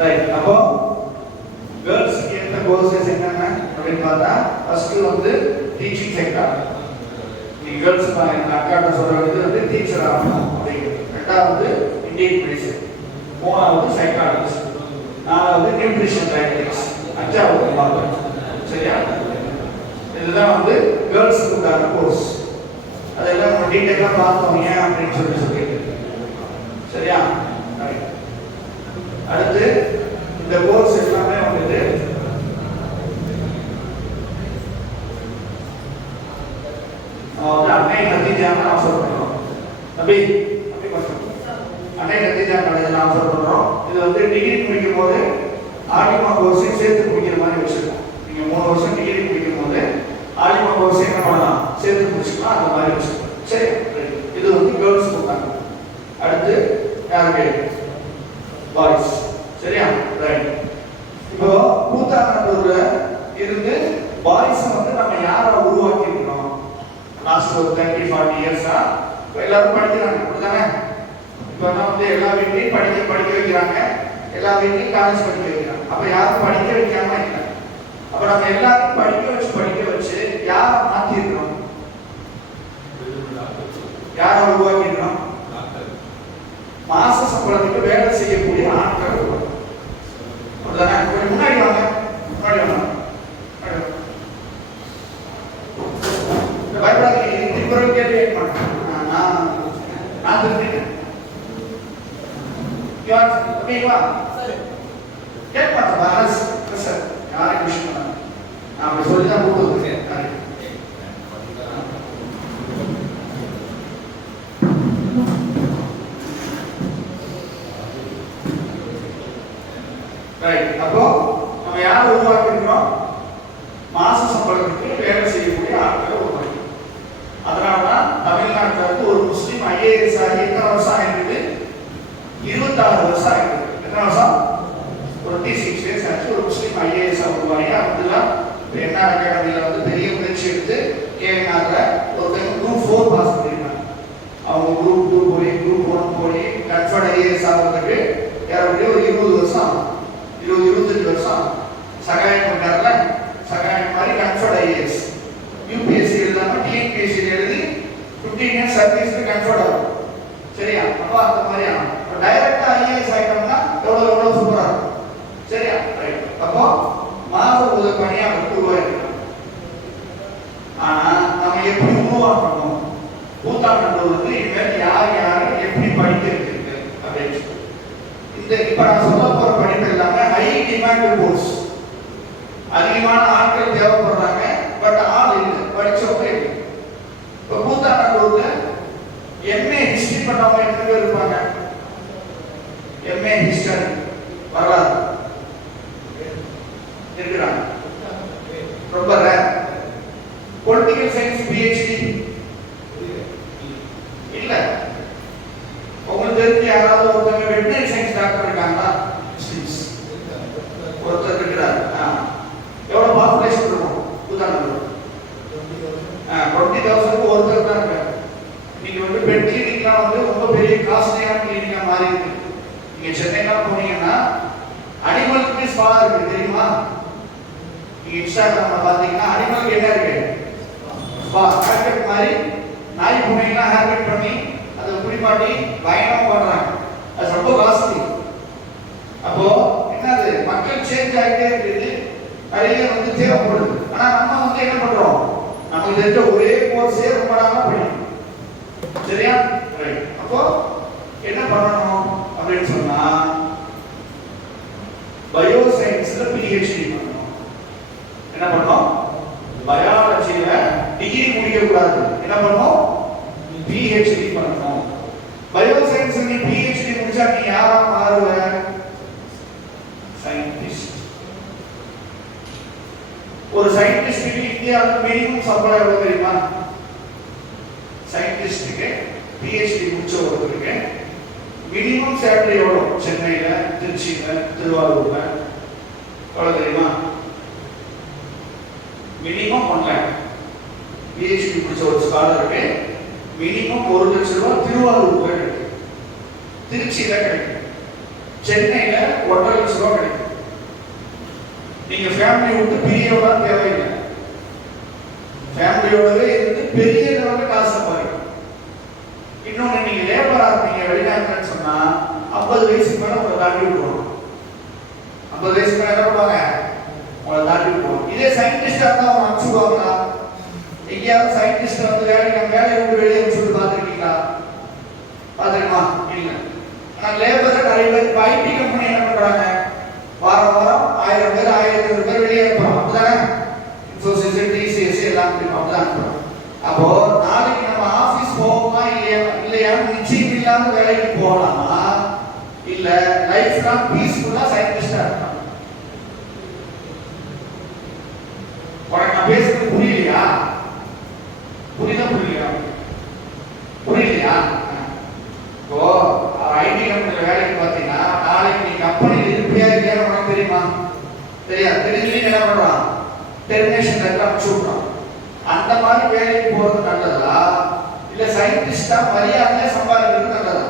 Right. அப்போ கேர்ள்ஸ்க்கு எந்த courses என்னென்ன அப்படின்னு பார்த்தா ஃபர்ஸ்ட் வந்து டீச்சிங் செக்டார். நீங்க கேர்ள்ஸ் எங்க அக்காட்ட சொல்ற வந்து டீச்சர் ஆகணும் அப்படிங்கிறது. ரெண்டாவது இந்தியன் மெடிசன், மூணாவது சைக்காலஜிஸ்ட், நாலாவது நியூட்ரிஷன் டயட்டிக்ஸ், அஞ்சாவது மார்க்கெட். சரியா? இதுதான் வந்து கேர்ள்ஸ்க்கு உண்டான கோர்ஸ். அதெல்லாம் நம்ம டீடைலா பார்த்தோம் ஏன் அப்படின்னு சொல்லிட்டு. சரியா? அடுத்து இந்த கோர்ஸ் எல்லாமே வந்து அன்னை நத்திஜான ஆஃபர் பண்றோம். அப்படி அன்னை நத்திஜா காலேஜில் ஆஃபர் பண்றோம். இது வந்து டிகிரி முடிக்கும் போது ஆலிமா கோர்ஸையும் சேர்த்து முடிக்கிற மாதிரி வச்சிருக்கோம். நீங்க 3 வருஷம் டிகிரி முடிக்கும் போது ஆலிமா கோர்ஸ் என்ன பண்ணலாம், சேர்த்து முடிச்சுக்கலாம், அந்த மாதிரி வச்சிருக்கோம். சரி, இது வந்து கேர்ள்ஸ் கொடுத்தாங்க. அடுத்து யாருக்கு? பாய்ஸ். சரியா? ரைட். இப்போ கூத்தாநல்லூர்ல இருந்து பாய்ஸ் வந்து நம்ம யாரை உருவாக்கி இருக்கோம்? லாஸ்ட் ஒரு 30-40 இயர்ஸா எல்லாரும் படிக்கிறாங்க, அப்படிதானே? இப்போ வந்து எல்லா வீட்லையும் படிக்க வைக்கிறாங்க, எல்லா வீட்லையும் காலேஜ் படிக்க வைக்கிறாங்க. அப்ப யாரும் படிக்க வைக்காம இல்லை. அப்ப நம்ம எல்லாரும் படிக்க வச்சு யாரை மாத்தி இருக்கிறோம்? யாரை உருவாக்கி இருக்கிறோம்? மாச சம்பளத்துக்கு வேலை செய்யக்கூடிய ஆட்கள் உருவாக்கி. அப்படிதானே? முன்னாடி வாங்க. பயப்படாதீங்க, திருப்பரம் கேட்டு கேட்க மாட்டேன். நான் திருப்பிட்டேன். கேட்க மாட்டேன். சார் யாரையும் விஷயம் பண்ணாங்க. நான் அப்படி சொல்லிதான் கூப்பிட்டு ரைட். அப்போ நம்ம யாரை உருவாக்கிருக்கிறோம்? மாச சம்பளத்துக்கு வேலை செய்யக்கூடிய ஆட்களை உருவாக்கி. அதனாலதான் தமிழ்நாட்டில் வந்து ஒரு முஸ்லீம் ஐஏஎஸ் ஆகி எத்தனை வருஷம் ஆயிருக்கு? 26 வருஷம் ஆயிருக்கு. எத்தனை வருஷம்? 26 இயர்ஸ் ஆச்சு. ஒரு முஸ்லீம் ஐஏஎஸ் உருவாகி அப்படிலாம் என்ஆர் அகாடமியில வந்து பெரிய முயற்சி எடுத்து கேஎன்ஆர்ல ஒரு குரூப் 4 பாஸ் பண்ணிருக்காங்க. அவங்க குரூப் 2 போய் குரூப் 1 போய் கன்ஃபர்ட் ஐஏஎஸ் ஆகிறதுக்கு ஏறக்குறைய ஒரு 20 வருஷம் ஆகும். 20-25 வருஷம் சகாயம் பண்ணார்ல. சகாயம் மாதிரி கன்ஃபர்ட் ஐஏஎஸ் யூபிஎஸ்சி எழுதாம டிஎன்பிஎஸ்சி எழுதி 15 இயர்ஸ் சர்வீஸ்க்கு கன்ஃபர்ட் ஆகும். சரியா? அப்போ அந்த மாதிரி ஆகும். டைரக்டா ஐஏஎஸ் ஆயிட்டோம்னா எவ்வளவு சூப்பரா இருக்கும். சரியா? ரைட். அப்போ மாத உதவிப்பணியா உருவாயிருக்கணும். ஆனா நம்ம எப்படி உருவாக்கணும்? கூத்தாநல்லூர் வந்து இனிமேல் யார் எப்படி படிக்க இருக்கு அப்படின்னு இந்த இப்ப நான் சொல்ல போற படிப்பு எல்லாமே ஹை டிமாண்ட் கோர்ஸ். அதிகமான ஆட்கள் தேவைப்படுறாங்க, பட் ஆள் இல்லை, படிச்சவங்க இல்லை. இப்ப கூத்தாநல்லூர்ல எம்ஏ ஹிஸ்டரி பண்ணவங்க எத்தனை பேர் இருப்பாங்க? எம்ஏ ஹிஸ்டரி வரலாறு இருக்கிறாங்க, ரொம்ப ரேர். பொலிட்டிக்கல் சயின்ஸ் பிஹெச்டி இல்ல. உங்களுக்கு தெரிஞ்ச யாராவது ஒருத்தவங்க வெட்டரி சயின்ஸ் டாக்டர் இருக்காங்களா? ஒருத்தர் இருக்கிறார். எவ்வளவு பாப்புலேஷன் இருக்கும் கூத்தாநல்லூர்? 20,000 ஒருத்தர் தான் இருக்காரு. நீங்க வந்து பெட் கிளினிக்லாம் வந்து ரொம்ப பெரிய காஸ்ட்லியான கிளினிக்கா மாறி இருக்கு. நீங்க சென்னைலாம் போனீங்கன்னா அனிமலுக்கு ஸ்பா இருக்கு, தெரியுமா? நீங்க இன்ஸ்டாகிராம்ல பாத்தீங்கன்னா அனிமலுக்கு என்ன இருக்கு? ஸ்பா. ஹேர் கட் மாதிரி நாய் பூனைலாம் ஹேர் கட் பண்ணி அதை குளிப்பாட்டி பயணமா பண்றாங்க. அது ரொம்ப காஸ்ட்லி. அப்போ என்னது, மக்கள் சேஞ்ச் ஆகிட்டே இருக்குது, நிறைய வந்து தேவைப்படுது. ஆனா நம்ம வந்து என்ன பண்றோம்? நமக்கு தெரிஞ்ச ஒரே கோர்ஸே ரொம்ப நாளா படிக்கணும். சரியா? ரைட். அப்போ என்ன பண்ணணும் அப்படின்னு சொன்னா பயோ சயின்ஸ்ல பிஹெச்டி பண்ணணும். என்ன பண்ணணும்? பயாலஜில டிகிரி முடிக்க கூடாது. என்ன பண்ணணும்? பிஹெச்டி பண்ணணும். பயோ சயின்ஸ் நீ பிஹெச்டி முடிச்சா நீ யாரா மாறுவ? சயின்டிஸ்ட். ஒரு சயின்டிஸ்டுக்கு இந்தியாவில் மினிமம் சம்பளம் எவ்வளவு தெரியுமா? சயின்டிஸ்டுக்கு பிஹெச்டி முடிச்ச ஒருத்தருக்கு மினிமம் சேலரி எவ்வளவு? சென்னையில, திருச்சியில, திருவாரூர்ல எவ்வளவு தெரியுமா? Minimum 1 lakh. பிஹெச்டி முடிச்ச ஒரு ஸ்காலருக்கு மினிமம் 1 லட்சம் ரூபாய் திருவாரூர்ல கிடைக்கும், திருச்சியில கிடைக்கும். சென்னையில 1.5 லட்சம் ரூபாய் கிடைக்கும். நீங்க ஃபேமிலி விட்டு பிரியவா தேவையில்லை, ஃபேமிலியோடவே இருந்து பெரிய லெவலில் காசு சம்பாதிக்கும். இன்னொன்று, நீங்க லேபரா இருப்பீங்க வெளிநாட்டுன்னு சொன்னா 50 வயசுக்கு மேல உங்களை தாண்டி விடுவாங்க. 50 வயசுக்கு மேல என்ன பண்ணுவாங்க? உங்களை தாண்டி விடுவாங்க. இதே சயின்டிஸ்டா இருந்தா அவங்க அனுப்பிச்சுடுவாங்களா? எங்கேயாவது சயின்டிஸ்ட் வந்து வேலையை விட்டு வெளியே சொல்லிட்டு பார்த்துருக்கீங்களா? பார்த்துருக்கா? இல்லை. ஆனால் லேபரை நிறைய பேர் ஐடி கம்பெனி என்ன பண்றாங்க? வாரம் வாரம் 1000 பேர் 1500 பேர் வெளியே அனுப்புறோம். அப்படிதானே? இன்ஃபோசிஸ், டிசிஎஸ் எல்லாம் அப்படிதான் அனுப்புறோம். அப்போ நாளைக்கு நம்ம ஆபீஸ் போவோமா இல்லையா நிச்சயம் இல்லாத வேலைக்கு போகலாமா, இல்ல லைஃப் லாங் பீஸ்ஃபுல்லா சயின்டிஸ்டா இருக்கலாம்? உனக்கு நான் பேசுறது புரியலையா? புரியலையா? இப்போ ஐடி கம்பெனில வேலைக்கு பார்த்தீங்கன்னா நாளைக்கு நீ கம்பெனியில் இருப்பியா இல்லையா உனக்கு தெரியுமா? தெரியாது. தெரிஞ்சு என்ன பண்றான்? டெர்மினேஷன் லெட்டர் அனுப்பிச்சு விட்றான். அந்த மாதிரி வேலைக்கு போறது நல்லதா, இல்ல சயின்டிஸ்டா மரியாதையா சம்பாதிக்கிறது நல்லதா?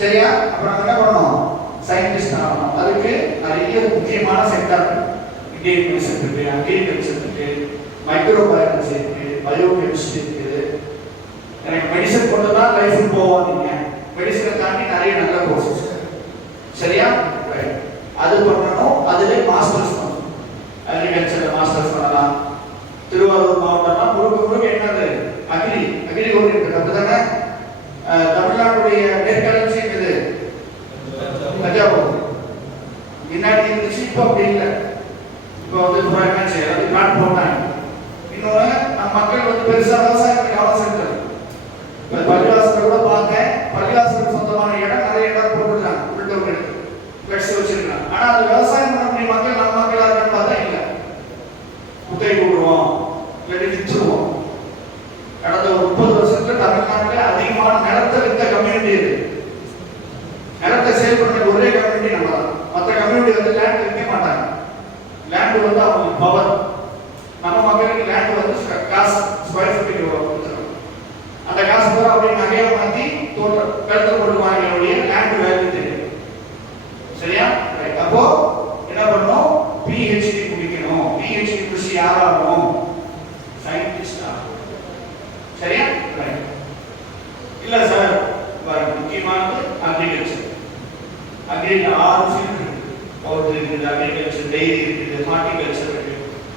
சரியா? அப்ப நம்ம என்ன பண்ணணும்? சயின்டிஸ்ட் ஆகணும். அதுக்கு நிறைய முக்கியமான செக்டர் இந்தியன் மெடிசன் இருக்கு, அக்ரிகல்ச்சர் இருக்கு, மைக்ரோபயாலஜி இருக்கு, பயோகெமிஸ்ட்ரி இருக்குது. எனக்கு மெடிசன் கொண்டு தான் லைஃப் போவாதீங்க. மெடிசனை தாண்டி நிறைய நல்ல கோர்சஸ். சரியா? அது பண்ணணும். அதுல மாஸ்டர்ஸ் பண்ணணும். அக்ரிகல்ச்சர்ல மாஸ்டர்ஸ் பண்ணலாம். திருவாரூர் மாவட்டம்லாம் முழுக்க என்னது? Agri orient. அப்படிதானே? தமிழ்நாட்டுடைய நெற்களஞ்சி இது தஞ்சாவூர். முன்னாடி இருந்துச்சு, இப்போ அப்படி இல்லை. இப்போ வந்து அது பிளான் போட்டாங்க. இன்னொன்று, நம்ம மக்கள் வந்து பெருசா விவசாயத்துக்கு கவனம் செலுத்தது. இப்போ பள்ளிவாசல் கூட பார்த்தேன், பள்ளிவாசலுக்கு சொந்தமான இடம் நிறைய இடம் போட்டுருக்காங்க, உள்ளூர் எடுத்து கட்சி வச்சிருக்காங்க. ஆனா அது விவசாயம் பண்ணக்கூடிய மக்கள் நம்ம மக்களா இருக்கான்னு பார்த்தா இல்லை. குத்தகை கொடுவோம், இல்லாட்டி விற்றுருவோம். கடந்த ஒரு 30 வருஷத்துல தமிழ்நாட்டில் அதிகமான நிலத்தை வித்த கம்யூனிட்டி இது. நிலத்தை சேல் பண்ண ஒரே கம்யூனிட்டி நம்ம தான். மற்ற கம்யூனிட்டி வந்து லேண்ட் விற்க மாட்டாங்க. லேண்ட் வந்து அவங்களுக்கு பவர். நம்ம மக்களுக்கு லேண்ட் வந்து காசு ஸ்கொயர் ஃபீட்டுக்கு கொடுத்துருவோம். அந்த காசு பூரா அப்படி நகையா மாற்றி கழுத்து போட்டு வாங்கினுடைய லேண்ட் வேல்யூ தெரியும். சரியா? அப்போ என்ன பண்ணணும்? பிஹெச்டி முடிக்கணும். பிஹெச்டி முடிச்சு யாராகணும்? சயின்டிஸ்ட் ஆகணும். சரியா? இல்ல சார், முக்கியமானது அக்ரிகல்ச்சர். அக்ரில 6 ஃபீல்ட் இருக்கு. பவுல்ட்ரி இருக்குது, அக்ரிகல்ச்சர், டெய்ரி இருக்குது, ஹார்டிகல்ச்சர் இருக்கு,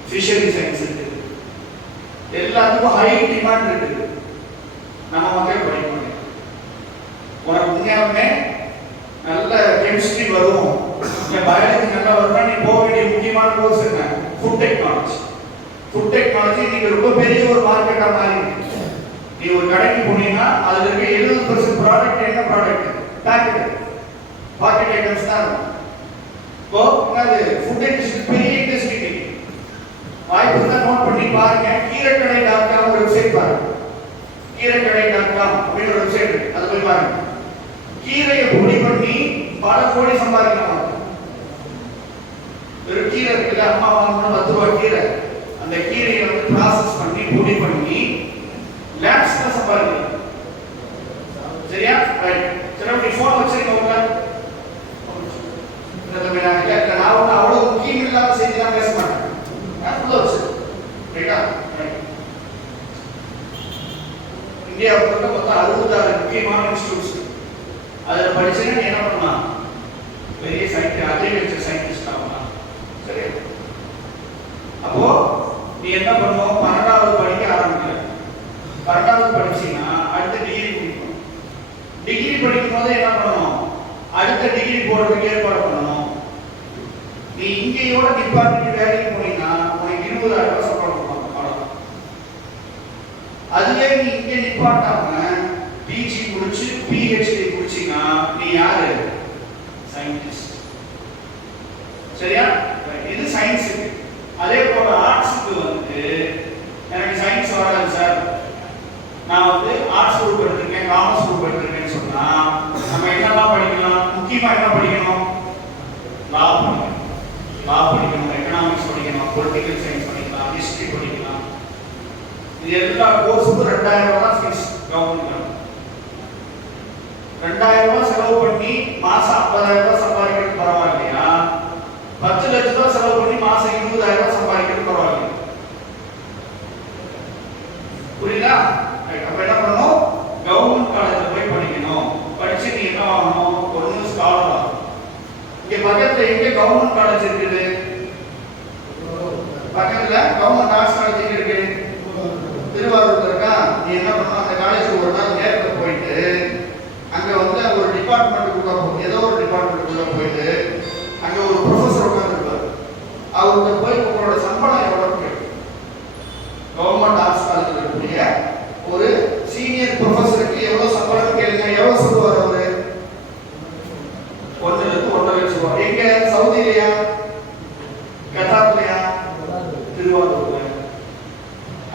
ஃபிஷரி சயின்ஸ் இருக்கு. எல்லாத்துக்கும் ஹை டிமாண்ட் இருக்கு. நம்ம மக்கள் படிக்க முடியும். உனக்கு உண்மையாலுமே நல்ல கெமிஸ்ட்ரி வரும், இல்ல பயாலஜி நல்லா வரும்னா நீ போக வேண்டிய முக்கியமான கோர்ஸ் என்ன? Food technology. ஃபுட் டெக்னாலஜி நீங்க ரொம்ப பெரிய ஒரு மார்க்கெட்டா மாறி இருக்கு. நீ ஒரு கடைக்கு போனீங்கன்னா அதுல இருக்க 70% ப்ராடக்ட் என்ன ப்ராடக்ட்? பாக்கெட் ஐட்டம்ஸ் தான் இருக்கும். இப்போ அது ஃபுட் இண்டஸ்ட்ரி பெரிய இண்டஸ்ட்ரி. வாய்ப்பு இருந்தா நோட் பண்ணி பாருங்க. கீரைக்கடை.com ஒரு வெப்சைட் பாருங்க. கீரைக்கடை.com அப்படின்னு ஒரு வெப்சைட் இருக்கு, அதை போய் பாருங்க. கீரையை பொடி பண்ணி பல கோடி சம்பாதிக்கலாம். ஒரு கீரை இருக்குல்ல, அம்மா வாங்கணும் 10 ரூபாய் கீரை, அந்த கீரையை வந்து ப்ராசஸ் பண்ணி பொடி பண்ணி லேப்ஸ்ல சம்பாதிக்கலாம். சரியா? ரைட். சரி, அப்படி ஃபோன் வச்சிருக்கோம்ல, நான் அவ்வளவு முக்கியம் இல்லாத செய்தி தான் பேச மாட்டேன். நான் ஃபுல்லா வச்சிருக்கேன். ரைட்டா? இந்தியாவுக்கு மொத்தம் 66 முக்கியமான இன்ஸ்டிடியூட்ஸ். அதில் படிச்சீங்கன்னா நீ என்ன பண்ணலாம்? பெரிய சயின்டிஸ்ட், அக்ரிகல்ச்சர் சயின்டிஸ்ட் ஆகலாம். சரி? அப்போ நீ என்ன பண்ணுவோம்? 12வது படிக்க ஆரம்பிக்கிற. 12வது படிச்சீங்கன்னா அடுத்த டிகிரி முடிக்கணும். டிகிரி படிக்கும் போது என்ன பண்ணணும்? அடுத்த டிகிரி போடுறதுக்கு ஏற்பாடு பண்ணணும். நீ இங்கேயோட டிபார்ட்மெண்ட் வேலைக்கு போனீங்கன்னா உனக்கு 20,000 ரூபாய் சம்பளம் கொடுப்பாங்க. அவ்வளவுதான். அதுவே நீ இங்கே நிப்பாட்டாம பிஜி முடிச்சு பிஹெச்டி முடிச்சீங்கன்னா நீ யாரு? சயின்டிஸ்ட். சரியா? இது சயின்ஸ். அதே போல ஆர்ட்ஸுக்கு வந்து எனக்கு சயின்ஸ் வராது சார், நான் வந்து ஆர்ட்ஸ் குரூப் எடுத்திருக்கேன், காமர்ஸ் குரூப் எடுத்திருக்கேன்னு சொன்னா நம்ம என்னெல்லாம் படிக்கலாம்? முக்கியமா என்ன படிக்கணும்? லா படிக்கணும், எக்கனாமிக்ஸ் படிக்கணும், பொலிட்டிக்கல் சயின்ஸ் படிக்கலாம், ஹிஸ்டரி படிக்கலாம். இது எல்லா கோர்ஸுக்கும் 2000 ரூபாய் தான் ஃபீஸ் கவர்மெண்ட். ரூபாய் செலவு பண்ணி மாசம் 50,000 ரூபாய் சம்பாதிக்கிறது பரவாயில்லையா, 10 லட்சம் ரூபாய் செலவு பண்ணி மாசம் 20,000 ரூபாய் சம்பாதிக்கிறது பரவாயில்லையா? புரியுதா? அப்ப என்ன பண்ணணும், கவர்மெண்ட் காலேஜ்ல போய் படிக்கணும். படிச்சு நீ என்ன ஆகணும், ஒரு ஸ்காலர் ஆகணும். இங்க பக்கத்துல எங்க கவர்மெண்ட் காலேஜ் இருக்குது? பக்கத்துல கவர்மெண்ட் ஆர்ட்ஸ் காலேஜ் இருக்கு, திருவாரூர்ல இருக்கா. நீ என்ன பண்ணணும், அந்த காலேஜுக்கு ஒரு நாள் நேரத்துல போயிட்டு அங்க வந்து ஒரு டிபார்ட்மெண்ட்டுக்குள்ள ஏதோ ஒரு டிபார்ட்மெண்ட்டுக்குள்ள போயிட்டு அங்க ஒரு ப்ரொஃபஸர் உட்கார்ந்துருப்பாரு. அவர்கிட்ட போய் உங்களோட சம்பளம் எவ்வளவு கேட்கும். கவர்மெண்ட் ஆர்ட்ஸ் காலேஜ்ல இருக்கக்கூடிய ஒரு சீனியர் ப்ரொஃபஸருக்கு எவ்வளவு சம்பளம் கேளுங்க. எவ்வளவு சொல்லுவார் அவரு? 1 லட்சம் 1.5 லட்சம் ரூபாய். எங்க? சவுதிலையா, கத்தார்லையா, திருவாரூர்ல?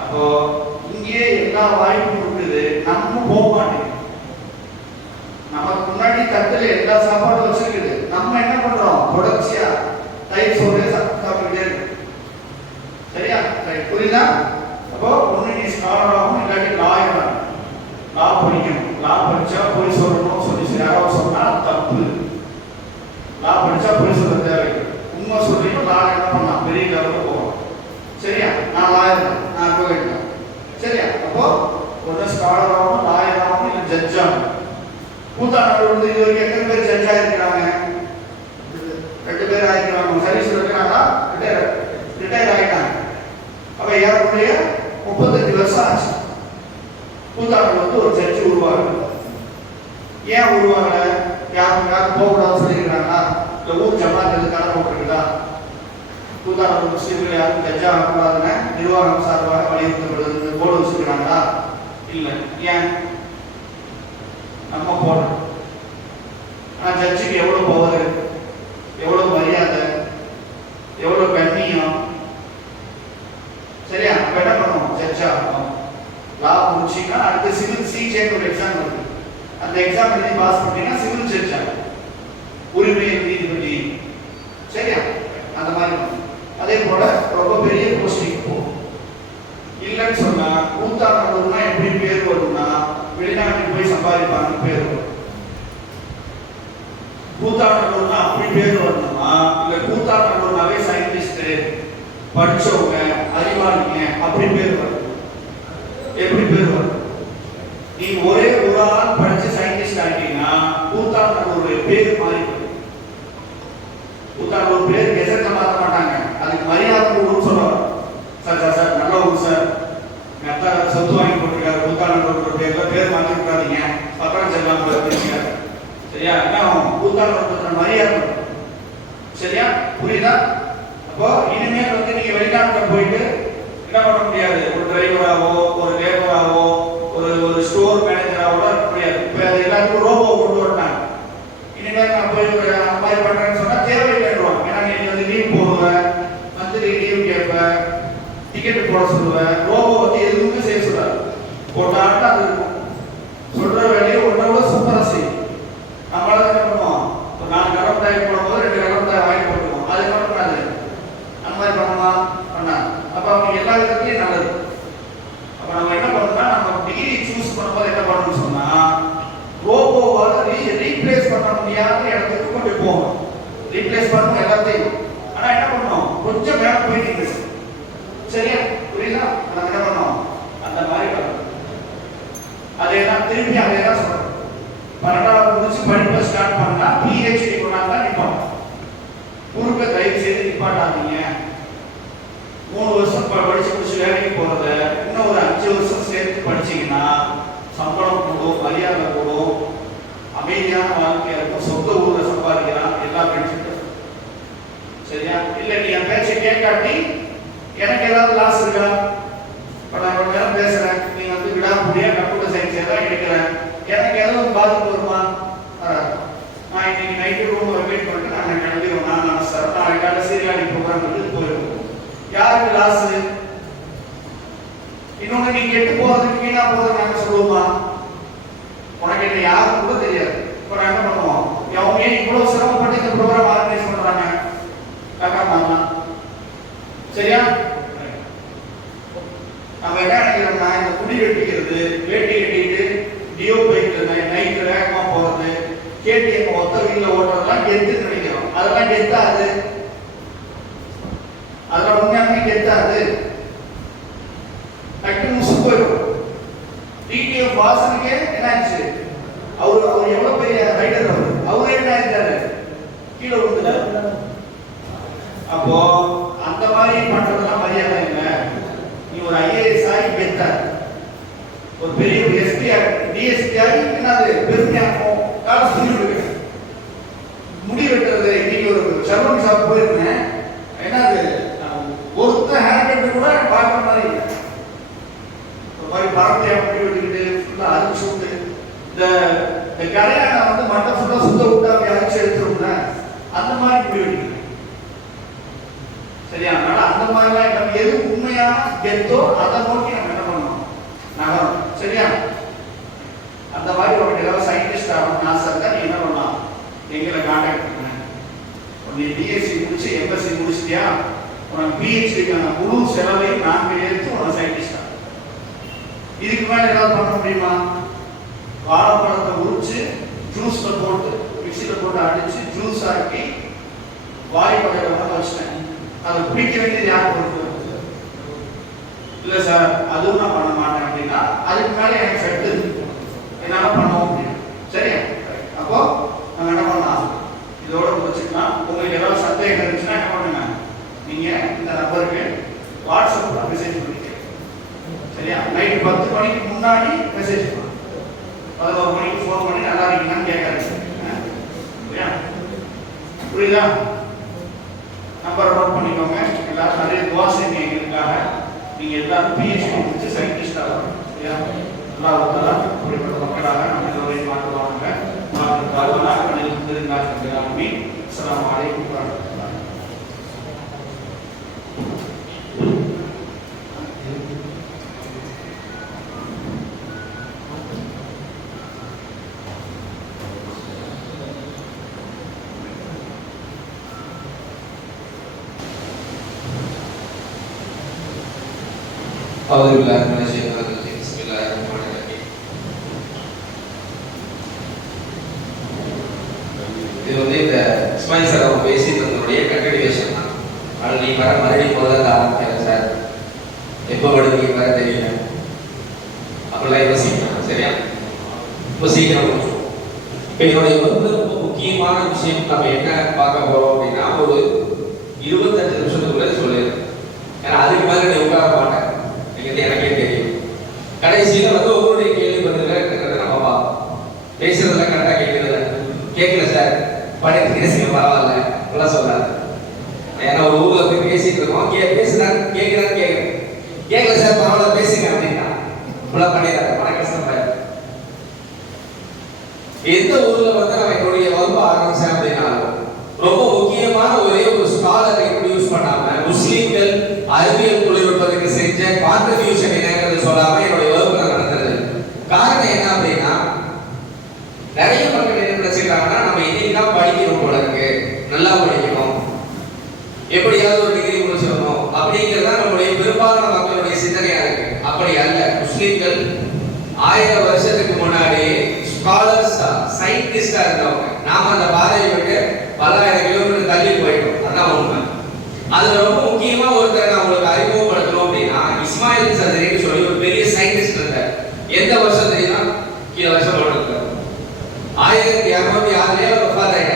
அப்போ இங்கே எல்லா வாய்ப்பும் இருக்குது, நம்ம போக மாட்டேங்குது. நமக்கு முன்னாடி தட்டுல எல்லா சாப்பாடும் வச்சிருக்குது, நம்ம என்ன பண்றோம், தொடர்ச்சியா தயிர் சோறு சாப்பிட்டுக்கிட்டே இருக்கு. சரியா? புரியுதா? அப்போ ஒண்ணு நீ ஸ்காலர் ஆகும், இல்லாட்டி லாயர் ஆகும். லா படிக்கணும். லா படிச்சா போய் சொல்லணும் சொல்லி யாராவது சொன்னா தப்பு. லா படிச்சா போய் சொல்ல தேவையில்லை. உண்மை சொல்லியும் லா என்ன பண்ணலாம், பெரிய லெவலுக்கு போகலாம். சரியா? நான் லாயர், நான் போயிட்டேன். சரியா? அப்போ ஒன்று ஸ்காலர் ஆகும், லாயர் ஆகும், இல்லை ஜட்ஜ் ஆகும். கூத்தாநல்லூர் இது வரைக்கும் எத்தனை பேர் ஜட்ஜ் ஆகிருக்கிறாங்க? 2 பேர் ஆகிருக்கிறாங்க. சர்வீஸ் இருக்கிறாங்களா? ரிட்டையர் ஆகிட்டாங்க. அப்ப ஏறக்குறைய 35 வருஷம் ஆச்சு. கூத்தாநல்லூர் ஒரு ஜட்ஜ் உருவாங்க. ஏன் உருவாங்க? யாரும் போகக்கூடாதுன்னு சொல்லியிருக்கிறாங்களா, இல்லை ஊர் ஜமாத்துக்கு கடன் போட்டுருக்குதா? கூத்தாநல்லூர் முஸ்லீம்கள் யாரும் ஜட்ஜ் ஆகக்கூடாதுன்னு நிர்வாகம் சார்பாக வலியுறுத்தப்படுது போர்டு வச்சுக்கிறாங்களா? இல்லை. ஏன்? நம்ம போடுறோம். ஆனால் ஜட்ஜுக்கு எவ்வளோ பவர், எவ்வளோ மரியாதை, எவ்வளோ கண்ணியம். சரியா? அப்ப என்ன பண்ணுவோம், ஜட்ஜ் ஆகணும். லா முடிச்சிங்கன்னா அடுத்து சிவில் சிஜேன்னு ஒரு எக்ஸாம் இருக்கு. அந்த எக்ஸாம் எழுதி பாஸ் பண்ணீங்கன்னா சிவில் ஜட்ஜ் ஆகும், உரிமை நீதிபதி. சரியா? அந்த மாதிரி. அதே போல ரொம்ப பெரிய போஸ்டிங் போகும். இல்லைன்னு சொன்னா கூத்தாநல்லூர்னா எப்படி பேர் வரும்னா, வெளிநாட்டுக்கு போய் சம்பாதிப்பாங்க பேர் வரும். கூத்தாநல்லூர்னா அப்படி பேர் வரணுமா, இல்ல கூத்தாநல்லூர்னாவே சயின்டிஸ்ட், படிச்சவங்க, அறிவாளிங்க அப்படி பேர் வரும். எப்படி பேர் வரும்? நீங்க ஒரே ஒரு ஆள் படிச்சு சயின்டிஸ்ட் ஆகிட்டீங்கன்னா கூத்தாநல்லூர் பேர் மாறி போயிடும். கூத்தாநல்லூர் பேர் கெசட்ல மாற்ற மாட்டாங்க, அதுக்கு மரியாதை கொடுன்னு சொல்லுவாங்க. சார் சார் நல்ல ஊர் சார், மெத்தா சொத்து வாங்கி போட்டிருக்காரு, கூத்தாநல்லூர் பேர்ல பேர் மாற்றி விட்டாதீங்க, பத்திரம் செல்லாம் போயிருக்கீங்க. சரியா? என்ன கூத்தாநல்லூர் மரியாதை. சரியா? புரியுதா? அப்போ இனிமேல் வந்து நீங்க வெளிநாட்டுல போயிட்டு என்ன பண்ண முடியாது, ஒரு டிரைவராவோ ஒரு லேபராவோ ஒரு ஸ்டோர் மேனேஜராவோ இருக்க முடியாது. இப்போ எல்லாருக்கும் ரோபோ கொண்டு வரட்டாங்க. இனிமேல் நான் போய் ஒரு மாதிரி பண்றேன்னு சொன்னா தேவையில்லைன்னுவாங்க. ஏன்னா நீ வந்து லீவ் போடுவேன், மந்த்லி லீவ் கேட்பேன், டிக்கெட் போட சொல்லுவேன். ரோபோ வந்து எதுவுமே செய்ய சொல்லாது, போட்டாட்டு அது இருக்கும். சொல்ற வேலையை ஒன்றோட சூப்பரா செய்யும். நம்மளால என்ன பண்ணுவோம், ஒரு 4 கலம் தாய் போடும்போது 2 கலம் தாய் வாங்கி போட்டுருவோம். அது என்ன பண்ணாது, அந்த மாதிரி பண்ணுமா பண்ணாது. அப்ப அவங்க எல்லா விதத்துலையும் நல்லது. அப்ப நம்ம என்ன பண்ணணும்னா, நம்ம டிகிரி சூஸ் பண்ணும்போது என்ன பண்ணணும்னு சொன்னா, ரோபோவால ரீப்ளேஸ் பண்ண முடியாத இடத்துக்கு கொண்டு போகணும். ரீப்ளேஸ் பண்ணணும் எல்லாத்தையும். ஆனா என்ன பண்ணணும், கொஞ்சம் மேல போயிட்டு. சரியா? புரியுதா? நம்ம என்ன பண்ணோம், அந்த மாதிரி பண்ணணும். அதேதான் திருப்பி அதேதான் சொல்றோம். 12வது முடிச்சு படிப்பை ஸ்டார்ட் பண்ணா PhD கொண்டாந்தா நிப்பாங்க. குறுக்க தயவு செய்து நிப்பாட்டாதீங்க. 3 வருஷம் படிச்சு முடிச்சு வேலைக்கு போறத இன்னும் ஒரு 5 வருஷம் சேர்த்து படிச்சீங்கன்னா சம்பளம் கூடும், மரியாதை கூடும், அமைதியான வாழ்க்கையா இருக்கும், சொந்த ஊர்ல சம்பாதிக்கலாம், எல்லா பெனிஃபிட்டும். சரியா? இல்ல நீ என் பேச்சை கேட்காட்டி எனக்கு ஏதாவது லாஸ் இருக்கா? இப்போ நான் கொஞ்ச நேரம் பேசுறேன், நீ வந்து விடாமடியா கம்ப்யூட்டர் சயின்ஸ் ஏதாவது எடுக்கிறேன், எனக்கு ஏதாவது பாதிப்பு வருமா? நான் இன்னைக்கு நைட்டு ரூம் வெயிட் பண்ணிட்டு நான் கிளம்பிடுவோம். நான் சார் நாளைக்கால சீரியாலி ப்ரோக்ராம் வந்து போயிடுவோம். யாருக்கு லாஸ்? இன்னொன்னு நீ கெட்டு போறதுக்கு வீணா போறது நாங்க சொல்லுவோமா? உனக்கு என்ன யாருக்கு கூட தெரியாது. இப்போ நான் என்ன பண்ணுவோம், அவங்க ஏன் இவ்வளவு சிரமப்பட்டு இந்த ப்ரோக்ராம் ஆர்கனைஸ் பண்றாங்க? காக்கா மாமா. சரியா? நம்ம என்ன நினைக்கிறோம்னா, இந்த குடி வெட்டிக்கிறது, வேட்டி கட்டிட்டு டியோ பைக்ல நைட்டு வேகமா போறது, ஒத்த வீல்ல ஓட்டுறதெல்லாம் கெத்துன்னு நினைக்கிறோம். அதெல்லாம் கெத்தாது, அதெல்லாம் உண்மையாலுமே கெத்தாது. டக்குனு முசு போயிடும். டிடிஎஃப் வாசனுக்கே என்னாச்சு, அவர் எவ்வளவு பெரிய ரைடர், அவரே என்ன ஆயிட்டாரு, கீழே விழுந்துட்டாரு. அப்போ அந்த மாதிரி பண்றதெல்லாம் மரியாதை இல்லை. நீ ஒரு ஐஏஎஸ் ஆகி கெத்தாரு, ஒரு பெரிய எஸ்பி டிஎஸ்பி ஆகி என்னது பெருமையாகும். முடி வெட்டுறது, இன்னைக்கு ஒரு சலூன் ஷாப் போயிருந்தேன், என்னது ஒருத்த ஹேர் கட்டு கூட பார்க்குற மாதிரி இல்லை. ஒரு மாதிரி பரத்தையா முடி வெட்டிக்கிட்டு ஃபுல்லா அரிச்சு விட்டு, இந்த கரையான வந்து மட்டை ஃபுல்லா சுத்த விட்டா அப்படி அரிச்சு எடுத்துருந்தேன், அந்த மாதிரி முடி வெட்டிக்கிட்டு. சரியா? அதனால அந்த மாதிரிலாம் நம்ம எது உண்மையான கெத்தோ அதை நோக்கி நம்ம என்ன பண்ணணும், நகரும். சரியா? அந்த மாதிரி ஒரு ஏதாவது சயின்டிஸ்ட் ஆகணும்னு ஆசை இருந்தா நீ என்ன பண்ணலாம், எங்களை கான்டாக்ட் பண்ண. நீ பிஎஸ்சி முடிச்சு எம்எஸ்சி முடிச்சிட்டியா, உனக்கு பிஹெச்டிக்கான முழு செலவையும் நாங்கள் எடுத்து உனக்கு சயின்டிஸ்ட் ஆகும். இதுக்கு மேல ஏதாவது பண்ண முடியுமா? வாழைப்பழத்தை உரிச்சு ஜூஸ்ல போட்டு மிக்சியில போட்டு அடிச்சு ஜூஸ் ஆக்கி வாய்ப்படையில வந்து வச்சுட்டேன், அதை குடிக்க வேண்டியது யார் பொறுப்பு? இல்லை சார் அதுவும் நான் பண்ண மாட்டேன் அப்படின்னா அதுக்கு மேலே எனக்கு செட்டு என்னால பண்ணவும் முடியும். சரியா? அப்போ நம்ம என்ன பண்ணலாம், இதோட வச்சுக்கலாம். உங்களுக்கு ஏதாவது சந்தேகம் இருந்துச்சுன்னா என்ன பண்ணுங்க, நீங்க இந்த நம்பருக்கு வாட்ஸ்அப்ல மெசேஜ் பண்ணிக்க. சரியா? நைட்டு 10 மணிக்கு முன்னாடி மெசேஜ் பண்ணலாம். 11 மணிக்கு ஃபோன் பண்ணி நல்லா இருக்கீங்கன்னு கேட்காதீங்க. சரியா? புரியுதா? நம்பர் நோட் பண்ணிக்கோங்க. எல்லாரும் நிறைய துவாசை எங்களுக்காக. நீங்க எல்லாரும் பிஹெச்டி முடிச்சு சயின்டிஸ்ட் ஆகணும். சரியா? அல்லாஹ் அப்படிப்பட்ட மக்களாக நம்ம எல்லோரையும் மாற்றுவாங்க. அஸ்ஸலாமு அலைக்கும் வரஹ்மத்துல்லாஹி. இது வந்து இந்த இஸ்மாயில் சார் அவங்க பேசியிருந்தனுடைய கண்டினியூஷன் தான். ஆனால் நீ வர மறுபடியும் முதல்ல ஆரம்பிக்கிறேன் சார், எப்போ படுத்தீங்க வர தெரியல அப்படிலாம் யோசிக்கணும். சரியா? இப்போ சீக்கிரம் முடியும். இப்போ என்னுடைய வந்து ரொம்ப முக்கியமான விஷயம் நம்ம என்ன பார்க்க போறோம் அப்படின்னா, ஒரு 25 நிமிஷத்துக்குள்ள சொல்லிடுறேன். ஏன்னா அதுக்கு மேலே நீ உட்கார மாட்டேன், நீங்க எனக்கே தெரியும். கடைசியில் வந்து உங்களுடைய கேள்வி பதில் நம்ம பார்ப்போம். பேசுறதுல கரெக்டாக கேட்கல சார் படிக்க பரவாயில்ல இப்பெல்லாம் சொல்லாது. ஏன்னா ஒரு ஊர்ல போய் பேசிட்டு இருக்கோம், பேசுறாங்க கேட்கிறான்னு கேட்கல சார் பரவாயில்ல பேசுங்க அப்படின்னா இப்பெல்லாம் பண்ணிடுறாங்க. மன கஷ்டமா எந்த ஊர்ல வந்து நம்ம என்னுடைய வகுப்பு ஆரம்பிச்சேன் அப்படின்னா, ரொம்ப முக்கியமான ஒரே ஒரு ஸ்காலரை யூஸ் பண்ணாம முஸ்லீம்கள் அறிவியல் தொழில்நுட்பத்துக்கு செஞ்ச கான்ட்ரிபியூஷன் என்னங்கிறது சொல்லாம என்னுடைய வகுப்பு நடத்துறது. காரணம் என்ன அப்படின்னா, நிறைய மக்கள் என்ன நினைச்சிருக்காங்கன்னா, நம்ம இன்னைக்குதான் படிக்கணும் போல இருக்கு, நல்லா படிக்கணும், எப்படியாவது ஒரு டிகிரி முடிச்சிடணும் அப்படிங்கிறதா நம்முடைய பெரும்பாலான மக்களுடைய சிந்தனையா இருக்கு. அப்படி அல்ல. முஸ்லிம்கள் 1000 வருஷத்துக்கு முன்னாடி ஸ்காலர்ஸா சயின்டிஸ்டா இருந்தவங்க. நாம அந்த பாதையை விட்டு பல ஆயிரம் கிலோமீட்டர் தள்ளி போயிட்டோம். அதான் உண்மை. அதுல ரொம்ப முக்கியமா ஒருத்தர் நான் உங்களுக்கு அறிமுகப்படுத்தணும் அப்படின்னா, இஸ்மாயில் சதுரின்னு சொல்லி ஒரு பெரிய சயின்டிஸ்ட் இருந்தார். எந்த வருஷம் தெரியுமா? கீழே வருஷம் போட்டிருக்காரு. 1206 அவர் ஃபாதர்.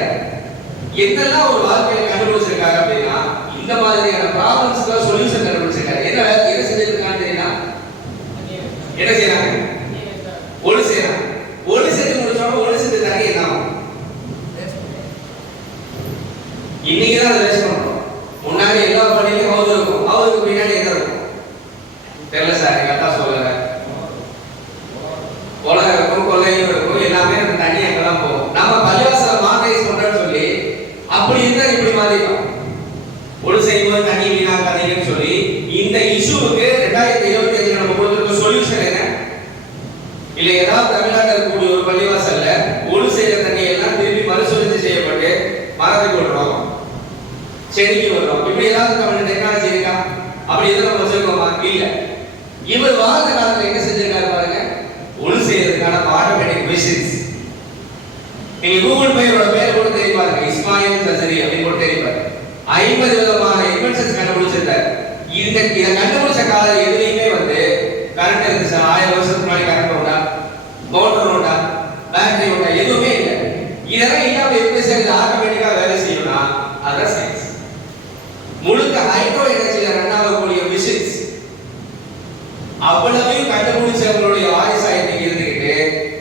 என்னெல்லாம் ஒரு வாழ்க்கையில கண்டுபிடிச்சிருக்காரு அப்படின்னா, இந்த மாதிரியான ப்ராப்ளம்ஸ்க்கு சொல்யூஷன் கண்டுபிடிச்சிருக்காரு. என்ன செஞ்சிருக்கான்னு தெரியுமா? என்ன செய்யறாங்க? ஒளி செய்யறாங்க. ஒளி செஞ்சு முடிச்சோம். ஒளி செஞ்சு தரங்க என்ன ஆகும்? இன்னைக்குதான் அதை வேஸ்ட் பண்றோம். முன்னாடி எல்லா பள்ளியிலும் ஹவுஸ் இருக்கும், ஹவுஸுக்கு பின்னாடி என்ன இருக்கும் தெரியல சார், கரெக்டா சொல்லல. கொலை இருக்கும், கொள்ளையும் இருக்கும், எல்லாமே நம்ம தண்ணி அங்கெல்லாம் போகும். நம்ம பள்ளிவாசல மார்னைஸ் பண்றோம்னு சொல்லி அப்படி இருந்தா இப்படி மாறிடும். ஒளி செய்யும்போது தண்ணி வீணாக்காதீங்கன்னு சொல்லி இந்த இஷ்யூவுக்கு 2025 நம்ம கொடுத்திருக்க சொல்யூஷன் என்ன? இல்ல ஏதாவது தமிழ்நாட்டில் இருக்கக்கூடிய ஒரு பள்ளிவாசல்ல ஒளி செய்யற தண்ணி எல்லாம் திருப்பி மறுசுழற்சி செய்யப்பட்டு மரத்துக்கு விடுறோம், செடிக்கு விடுறோம். இப்படி ஏதாவது தமிழ் டெக்னாலஜி இருக்கா? அப்படி எதுவும் நம்ம வச்சிருக்கோமா? இல்ல. இவர் வாழ்ந்த காலத்துல என்ன செஞ்சிருக்காரு பாருங்க, ஒளி செய்யறதுக்கான ஆட்டோமேட்டிக் மிஷின்ஸ். நீங்க கூகுள் பேரோட இஸ்மாயில் ரசரி அப்படின்னு போட்டு தெரிப்பார். 50 விதமான இன்வென்ஷன்ஸ் கண்டுபிடிச்சிருந்தார். இதை கண்டுபிடிச்ச காலம் எதுலையுமே வந்து கரண்ட் இருந்துச்சு. 1000 வருஷத்துக்கு முன்னாடி கரண்ட் உண்டா, மோட்டர் உண்டா, பேட்டரி உண்டா, எதுவுமே இல்லை. இதெல்லாம் இல்லாம எப்படி சரி ஆட்டோமேட்டிக்கா வேலை செய்யும்னா அதான் சயின்ஸ். முழுக்க ஹைட்ரோ எனர்ஜியில ரன் ஆகக்கூடிய மிஷின்ஸ் அவ்வளவையும் கண்டுபிடிச்சவங்களுடைய ஆயுசாயத்தை இருந்துகிட்டு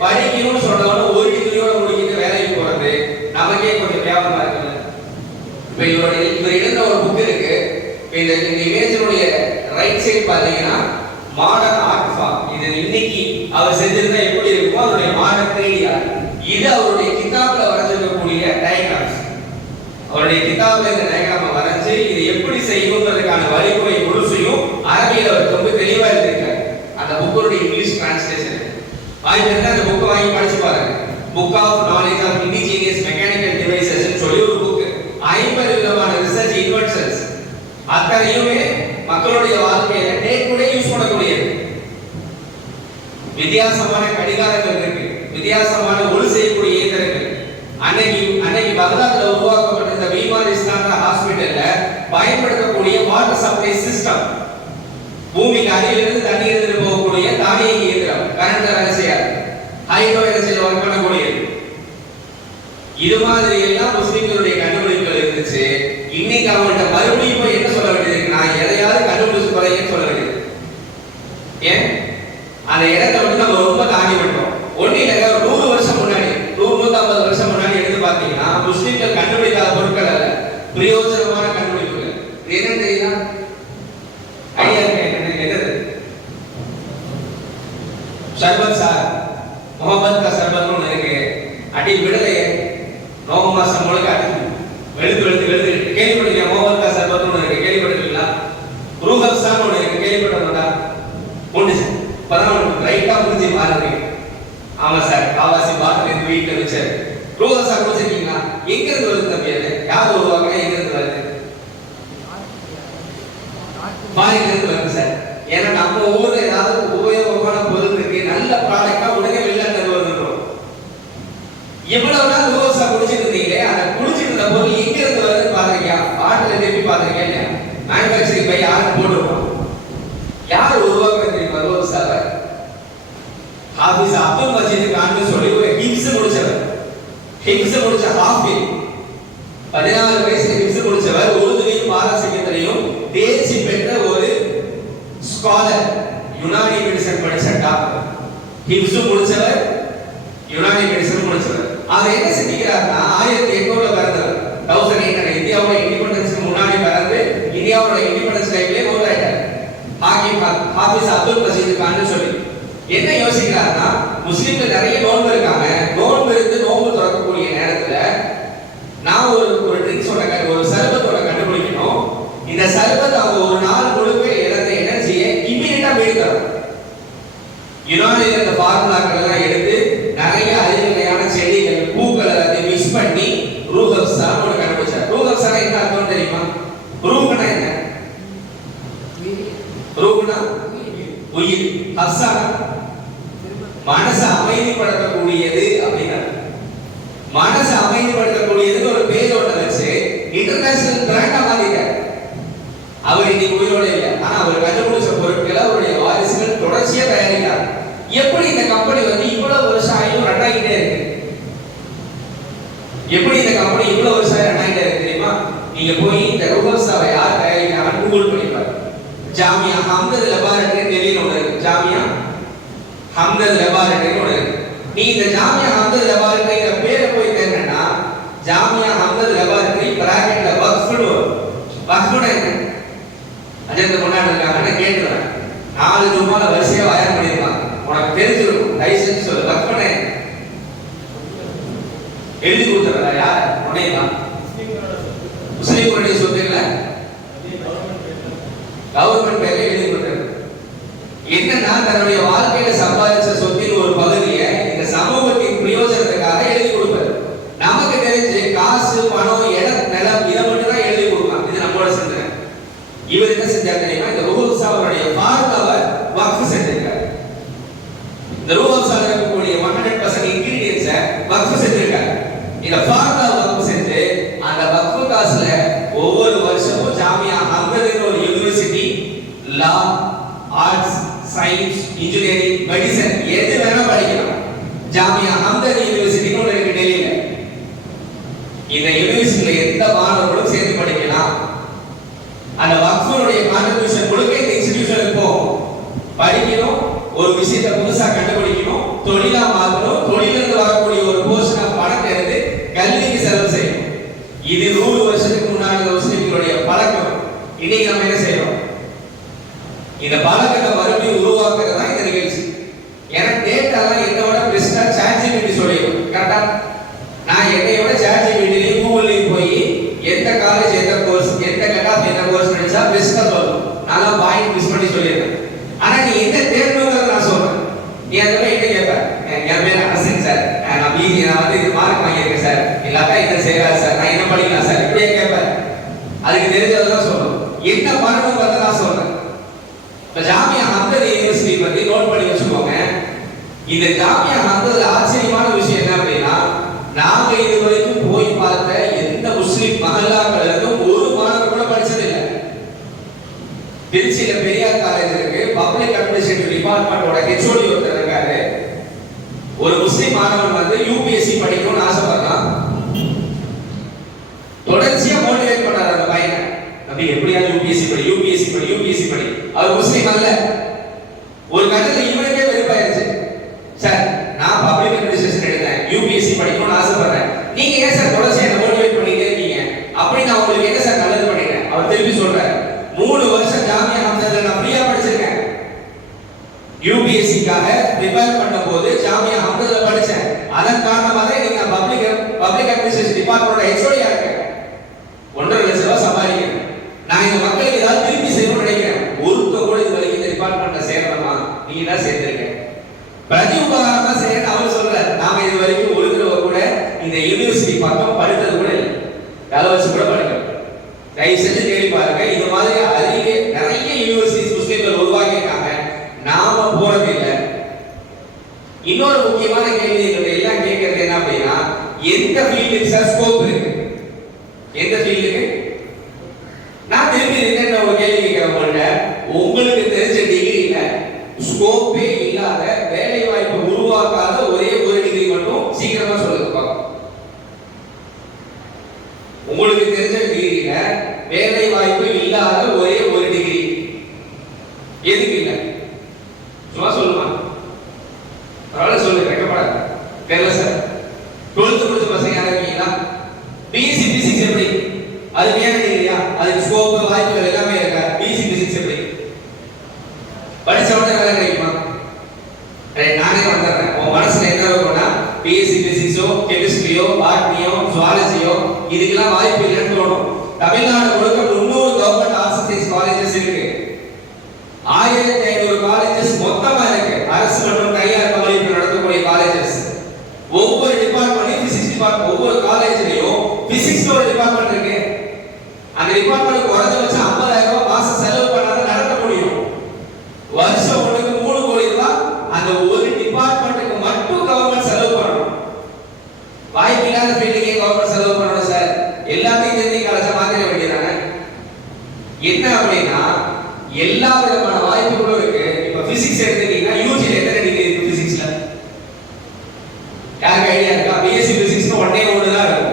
படிக்கணும்னு சொன்னவன ஒரு டிகிரியோட முடிக்கிட்டு வேலைக்கு போறது நமக்கே கொஞ்சம் வியாபகமா இருக்குல்ல. இப்ப இவர் எழுதுற ஒரு புக் இருக்கு. இந்த இமேஜினுடைய ரைட் சைடு பாத்தீங்கன்னா மாடர்ன் ஆர்ட் ஃபார்ம். இது இன்னைக்கு அவர் செஞ்சிருந்தா எப்படி இருக்குமோ அதனுடைய மாடர்ன் 3D ஆர்ட். இது அவருடைய கிதாப்ல வரைஞ்சிருக்கக்கூடிய டயக்ராம்ஸ். அவருடைய கிதாப்ல இந்த டயக்ராம வரைஞ்சு இதை எப்படி செய்யணும்ன்றதுக்கான வழிமுறை முழுசையும் அரபியில அவர் ரொம்ப தெளிவா எழுதியிருக்காரு. அந்த புக்கோட இங்கிலீஷ் டிரான்ஸ்லேஷன் வாங்கி அந்த புக்கை வாங்கி படிச்சு பாருங்க. Book of knowledge of indigenous mechanical devices சொல்லி ஒரு புக். 50 விதமான ரிசர்ச் இன்வென்ஷன்ஸ் அத்தனையுமே மக்களுடைய வாழ்க்கையில டே டு டே யூஸ் பண்ணக்கூடியது. வித்தியாசமான கடிகாரங்கள் இருக்கு, வித்தியாசமான ஒளி செய்யக்கூடிய இயந்திரங்கள். அன்னைக்கு பகதாத்ல உருவாக்கப்பட்ட இந்த பீமார் இஸ்லாமிய ஹாஸ்பிடல்ல பயன்படுத்தக்கூடிய வாட்டர் சப்ளை சிஸ்டம், பூமிக்கு அடியிலிருந்து தண்ணி எடுத்துட்டு போகக்கூடிய தானியங்கி இயந்திரம், கரண்ட்ல வேலை செய்யாது, ஹைட்ரோ எனர்ஜியில் ஒர்க் பண்ணக்கூடியது. இது மாதிரி எல்லாம் முஸ்லிம்களுடைய கண்டுபிடிப்புகள் இருந்துச்சு. இன்னைக்கு அவங்கள்ட்ட மறுபடியும் போய் என்ன சொல்ல வேண்டியது, நான் எதையாவது கண்டுபிடிச்சு போறேன்னு சொல்ல வேண்டியது. ஏன் அந்த இடத்தை வந்து நம்ம ரொம்ப தாண்டி விட்டோம். ஒண்ணு இல்லைங்க, ஒரு 100 வருஷம் முன்னாடி 150 வருஷம் முன்னாடி எடுத்து பார்த்தீங்கன்னா முஸ்லிம்கள் கண்டுபிடிக்காத பொருட்கள் அல்ல, பிரயோஜனமான கண்டுபிடிப்புகள். என்ன தெரியுதா? ஐடியா என்னது? ஷர்பத் சார், முகமது கா ஷர்பத்னு ஒன்று இருக்கு. அடி விடலையே, நோம்பு மாசம் முழுக்க அடி வெளுத்து கேள்விப்பட்டிருக்கீங்க. முகமது கா ஷர்பத்னு ஒன்று இருக்கு, கேள்விப்பட்டிருக்கீங்களா? ரூஹப்சான்னு ஒன்று இருக்கு, கேள்விப்பட்டவங்களா? உண்டு சார். இப்பதான் ரைட்டா புரிஞ்சு பாருங்க. ஆமா சார், காவாசி பாட்டில் இருந்து வீட்டில் வச்சாரு. ரூஹப்சா குடிச்சிருக்கீங்களா? எங்க இருந்து வருது தம்பி? அது யார் உருவாங்க? எங்க இருந்து வருது? ஃபாரின்ல இருந்து வருது சார். ஏன்னா நம்ம ஊர்ல ஏதாவது உபயோகமான பொருள் இருக்கு, நல்ல ப்ராடக்டா உடனே வெளிநாட்டு வருதுன்றோம். எவ்வளவு நாள் ரூஹப்சா குடிச்சிட்டு இருந்தீங்களே, அந்த குடிச்சிட்டு இருந்த பொருள் எங்க இருந்து வருதுன்னு பாத்திருக்கியா? பாட்டில் திருப்பி பாத்திருக்கேன் இல்லையா? மேனுஃபேக்சரிங் போய் யாரும் போட்டுருக்கோம். யார் உருவாக்குறது தெரியுமா ரூஹப்சாவை? ஹாஃபிஸ் அப்துல் மஜீத் கான் சொல்லி ஒரு ஹிப்ஸ் முடிச்சவர். ஹிப்ஸ் முடிச்ச ஹாஃபிஸ் 14 வயசுல ஹிப்ஸ் முடிச்சவர். உருதுவையும் பாரசீகத்திலையும் தேர்ச்சி பெற்ற ஒரு ஸ்காலர். யுனானி மெடிசன் படிச்ச டாக்டர். ஹிப்ஸ் முடிச்சவர், யுனானி மெடிசன் முடிச்சவர். அவர் என்ன செஞ்சிக்கிறாருன்னா 1800ல பிறந்தவர். 1800 இந்தியாவோட இண்டிபெண்டன்ஸ்க்கு முன்னாடி பிறந்து இந்தியாவோட இண்டிபெண்டன்ஸ் டைம்லயே மூதாயிட்டார். ஹாஃபிஸ் அப்துல் மஜீத் கான் சொல்லி என்ன யோசிக்கிறாருன்னா, முஸ்லிம்கள் நிறைய நோன்பு இருக்காங்க, நோன்பு இருந்து நோன்பு திறக்கக்கூடிய நேரத்துல நான் ஒரு ட்ரிங்க்ஸோட ஒரு சர்பத்தோட கண்டுபிடிக்கணும். இந்த சர்பத் அவங்க ஒரு நாள் முழுக்க இழந்த எனர்ஜியை இமிடியேட்டா மீட்கணும். யுனானில இந்த ஃபார்முலாக்கள் எல்லாம் எடுத்து நிறைய அரிவையான செடிகள், பூக்கள் எல்லாத்தையும் மிக்ஸ் பண்ணி ரூஹப்சா ஒரு கண்டுபிடிச்சார். ரூஹப்சா என்ன அர்த்தம் தெரியுமா? ரூஹ்னா என்ன? ரூஹ்னா உயிர், ஹப்சானா மனசை அமைதிப்படுத்தக்கூடியது அப்படின்னா. மனசை அமைதிப்படுத்தக்கூடியது ஒரு பேரோட வச்சு இன்டர்நேஷனல் பிராண்டா மாத்திட்டார். அவர் இன்னைக்கு உயிரோட இல்லை, ஆனா அவர் கண்டுபிடிச்ச பொருட்களை அவருடைய வாரிசுகள் தொடர்ச்சியா தயாரிக்கிறார். எப்படி இந்த கம்பெனி வந்து இவ்வளவு வருஷம் ஆயும் ரன் ஆகிட்டே இருக்கு? எப்படி இந்த கம்பெனி இவ்வளவு வருஷம் ரன் ஆகிட்டே இருக்கு தெரியுமா? நீங்க போய் இந்த ரூஹப்சாவை யார் தயாரிக்கிறாங்கன்னு கூகுள் பண்ணி பாருங்க. ஜாமியா ஹம்தத் லெபார்டரி டெல்லியில ஒன்று இருக்கு. ஜாமியா ஹம்தத் லெபார்டரி ஒன்று இருக்கு. நீ இந்த ஜாமியா ஹம்தத் லெபார்டரிங்கிற பேரை போய் தேடினா ஜாமியா ஹம்தத் லெபார்டரி பிராக்கெட்ல வக்ஃப்னு வரும். வக்ஃப்னா என்ன? அஜெண்டா முன்னாடி இருக்காங்கன்னு கேட்டுறேன். 4 ஜும்மால வரிசையா வயர் பண்ணிருப்பாங்க, உனக்கு தெரிஞ்சிருக்கும். தயவு செஞ்சு சொல்லு, வக்ஃப்னா என்ன? எழுதி கொடுத்துறா யார்? உடனேதான் முஸ்லீம்களுடைய சொத்துக்களை கவர்மெண்ட் பேர்ல எழுதி கொடுத்தாரு. என்னன்னா தன்னுடைய வாழ்க்கையில சம்பாதிச்ச சொத்தின் ஒரு பகுதியை இந்த சமூகத்தின் பிரயோஜனத்துக்காக எழுதி கொடுப்பாரு. நமக்கு தெரிஞ்சு காசு, பணம், இடம், நிலம் இதை மட்டும் தான் எழுதி கொடுக்கலாம். இது நம்மளோட சிந்தனை. இவர் என்ன செஞ்சார் தெரியுமா? இந்த ரூஹப்சா அவருடைய ஃபார்முலாவை வக்ஃப் செஞ்சிருக்காரு. இந்த ரூஹப்சா இருக்கக்கூடிய 100% இன்கிரிடியன்ஸை வக்ஃப் செஞ்சிருக்காரு. இந்த ஃபார்முலா வக்ஃப் செஞ்சு இது 100 வருஷத்துக்கு முன்னாடி முஸ்லிம்களுடைய பழக்கம். இன்னைக்கு நம்ம என்ன செய்யறோம்? இந்த பழக்கத்தை மறுபடியும் உருவாக்குறது தான் இந்த நிகழ்ச்சி. எனக்கு டேட்டாலாம் என்னோட பெஸ்டா ChatGPT சொல்லிடும். கரெக்டா? நான் என்னையோட ChatGPTலயும் கூகுள்லயும் போய் எந்த காலேஜ் எந்த கோர்ஸ் எந்த கட் எந்த கோர்ஸ் படிச்சா பெஸ்டா சொல்லும். நான் பாயிண்ட் மிஸ் பண்ணி சொல்லிடுறேன். ஆனா நீ என்ன தேர்வுங்கிறத நான் சொல்றேன். நீ அதெல்லாம் என்ன கேட்ப? என் பேர் அரசன் சார், நான் பிஜி நான் வந்து இது மார்க் வாங்கியிருக்கேன் சார், இல்லாட்டா இதை செய்யலாம் சார், நான் என்ன படிக்கலாம் சார், இப்படியே கேட்பேன். அதுக்கு தெரிஞ்சதெல்லாம் சொல்லணும். என்ன பண்ணணுங்கிறத நான் சொல்றேன். இப்ப ஜாமியா ஹம்தல் யூனிவர்சிட்டி பத்தி நோட் பண்ணி வச்சுக்கோங்க. இந்த ஜாமியா ஹம்தல் ஆச்சரியமான விஷயம் என்ன அப்படின்னா, நாங்க இதுவரைக்கும் போய் பார்த்த எந்த முஸ்லிம் மஹல்லாக்களுக்கும் ஒரு மாணவர் கூட படிச்சதில்லை. திருச்சியில பெரியார் காலேஜ் இருக்கு, பப்ளிக் அட்மினிஸ்ட்ரேட்டிவ் டிபார்ட்மெண்டோட HOD ஒருத்தர் இருக்காரு. ஒரு முஸ்லிம் மாணவன் வந்து UPSC படிக்கணும்னு ஆசைப்படுறான். தொடர்ச்சியா மோட்டிவேட் பண்ணாரு அந்த பையனை, தம்பி எப்படியாவது UPSC படி, UPSC படி, UPSC படி. அவர் முஸ்லிம் அல்ல. ஒரு கட்டத்துல இவனுக்கே வெறுப்பாயிருச்சு. சார் நான் பப்ளிக் அட்மினிஸ்ட்ரேஷன் எடுத்தேன், UPSC படிக்கணும்னு ஆசைப்படுறேன், நீங்க ஏன் சார் தொடர்ச்சியா என்ன மோட்டிவேட் பண்ணிட்டே இருக்கீங்க? அப்படி நான் உங்களுக்கு என்ன சார் நல்லது பண்ணிட்டேன்? அவர் திருப்பி சொல்றாரு, 3 வருஷம் ஜாமியா ஹம்தல்ல நான் ஃப்ரீயா படிச்சிருக்கேன். UPSCக்காக ப்ரிப்பேர் பண்ணும்போது ஜாமியா ஹம்தல்ல படிச்சேன். அதன் காரணமாக நீங்க பப்ளிக் அட்மினிஸ்ட்ரேஷன் டிபார்ட்மெண்டோட HOD ஆ இருக்கேன். 1.5 லட்சம் ரூபாய் சம்பாதிக்கிறேன். நான் இந்த மக்களுக்கு ஏதாவது திருப்பி செய்யணும்னு நினைக்கிறேன். ஒருத்த கூட இது வரைக்கும் இந்த டிபார்ட்மெண்ட்ல சேரணுமா? நீ தான் சேர்ந்திருக்க. பிரதி உபகாரமா செய்யணும் அவர் சொல்றாரு. நாம இது வரைக்கும் ஒரு தடவை கூட இந்த யூனிவர்சிட்டி பக்கம் படித்தது கூட இல்லை. தலை வச்சு கூட படிக்கல. தயவு செஞ்சு தேடி பாருங்க. இது மாதிரி அதிக நிறைய யூனிவர்சிட்டிஸ் முஸ்லிம்கள் உருவாக்கியிருக்காங்க. நாம போறது இல்லை. இன்னொரு முக்கியமான கேள்வி எல்லாம் கேட்கறது என்ன அப்படின்னா, எந்த ஃபீல்டுக்கு சார் ஸ்கோப் இருக்கு? எந்த ஃபீல்டுக்கு? நான் திருப்பி ரிட்டர்ன் ஒரு கேள்வி கேட்கிறேன் உங்கள்ட்ட. உங்களுக்கு தெரிஞ்ச டிகிரியில ஸ்கோப்பே இல்லாத வேலை வாய்ப்பு உருவாக்காத ஒரே ஒரு டிகிரி மட்டும் சீக்கிரமா சொல்லுங்க பாப்போம். உங்களுக்கு தெரிஞ்ச டிகிரியில வேலை வாய்ப்பு இல்லாத ஒரே ஒரு டிகிரி எதுக்கு இல்ல? சும்மா சொல்லுமா? பரவாயில்ல சொல்லு, கேட்கப்படாது. தெரியல சார். 12th முடிச்ச பசங்க யாரும் இருக்கீங்களா? BSc Physics எப்படி? அது மேல இல்லையா? அதுக்கு ஸ்கோப் வாய்ப்புகள் எல்லாமே இருக்கா? BSc Physics எப்படி? படிச்ச உடனே வேலை கிடைக்குமா? நானே வந்துடுறேன். உன் மனசுல என்ன இருக்கும்னா, BSc Physicsோ கெமிஸ்ட்ரியோ பாட்னியோ ஜுவாலஜியோ இதுக்கெல்லாம் வாய்ப்பு இல்லைன்னு தோணும். தமிழ்நாடு முழுக்க 300 government arts and science colleges இருக்கு. 1500 காலேஜஸ் மொத்தமா இருக்கு. அரசு மற்றும் தனியார் பங்களிப்பு நடத்தக்கூடிய காலேஜஸ். ஒவ்வொரு டிபார்ட்மெண்ட்லயும் பிசிக்ஸ் டிபார்ட்மெண்ட், ஒவ்வொரு காலேஜ்லயும் பிசிக்ஸ் ஒரு டிபார்ட்மெண்ட் இருக்கு. அந்த டிபார்ட்மெண்ட் குறைஞ்சபட்சம் 50,000 ரூபாய் மாசம் செலவு பண்ணாதான் நடத்த முடியும். வருஷம் ஒண்ணுக்கு 3 கோடி ரூபாய் அந்த ஒரு டிபார்ட்மெண்ட்டுக்கு மட்டும் கவர்மெண்ட் செலவு பண்ணணும். வாய்ப்பு இல்லாத ஃபீல்டுக்கே கவர்மெண்ட் செலவு பண்ணணும் சார். எல்லாத்தையும் தெரிஞ்சு காலேஜை மாத்திர வேண்டியதானே? என்ன அப்படின்னா எல்லா விதமான வாய்ப்புகளும் இருக்கு. இப்ப பிசிக்ஸ் எடுத்துட்டீங்கன்னா யூஜில எத்தனை டிகிரி இருக்கு பிசிக்ஸ்ல? யாருக்கு ஐடியா இருக்கா? BSc Physics ஒன்னே ஒன்று தான் இருக்கும்.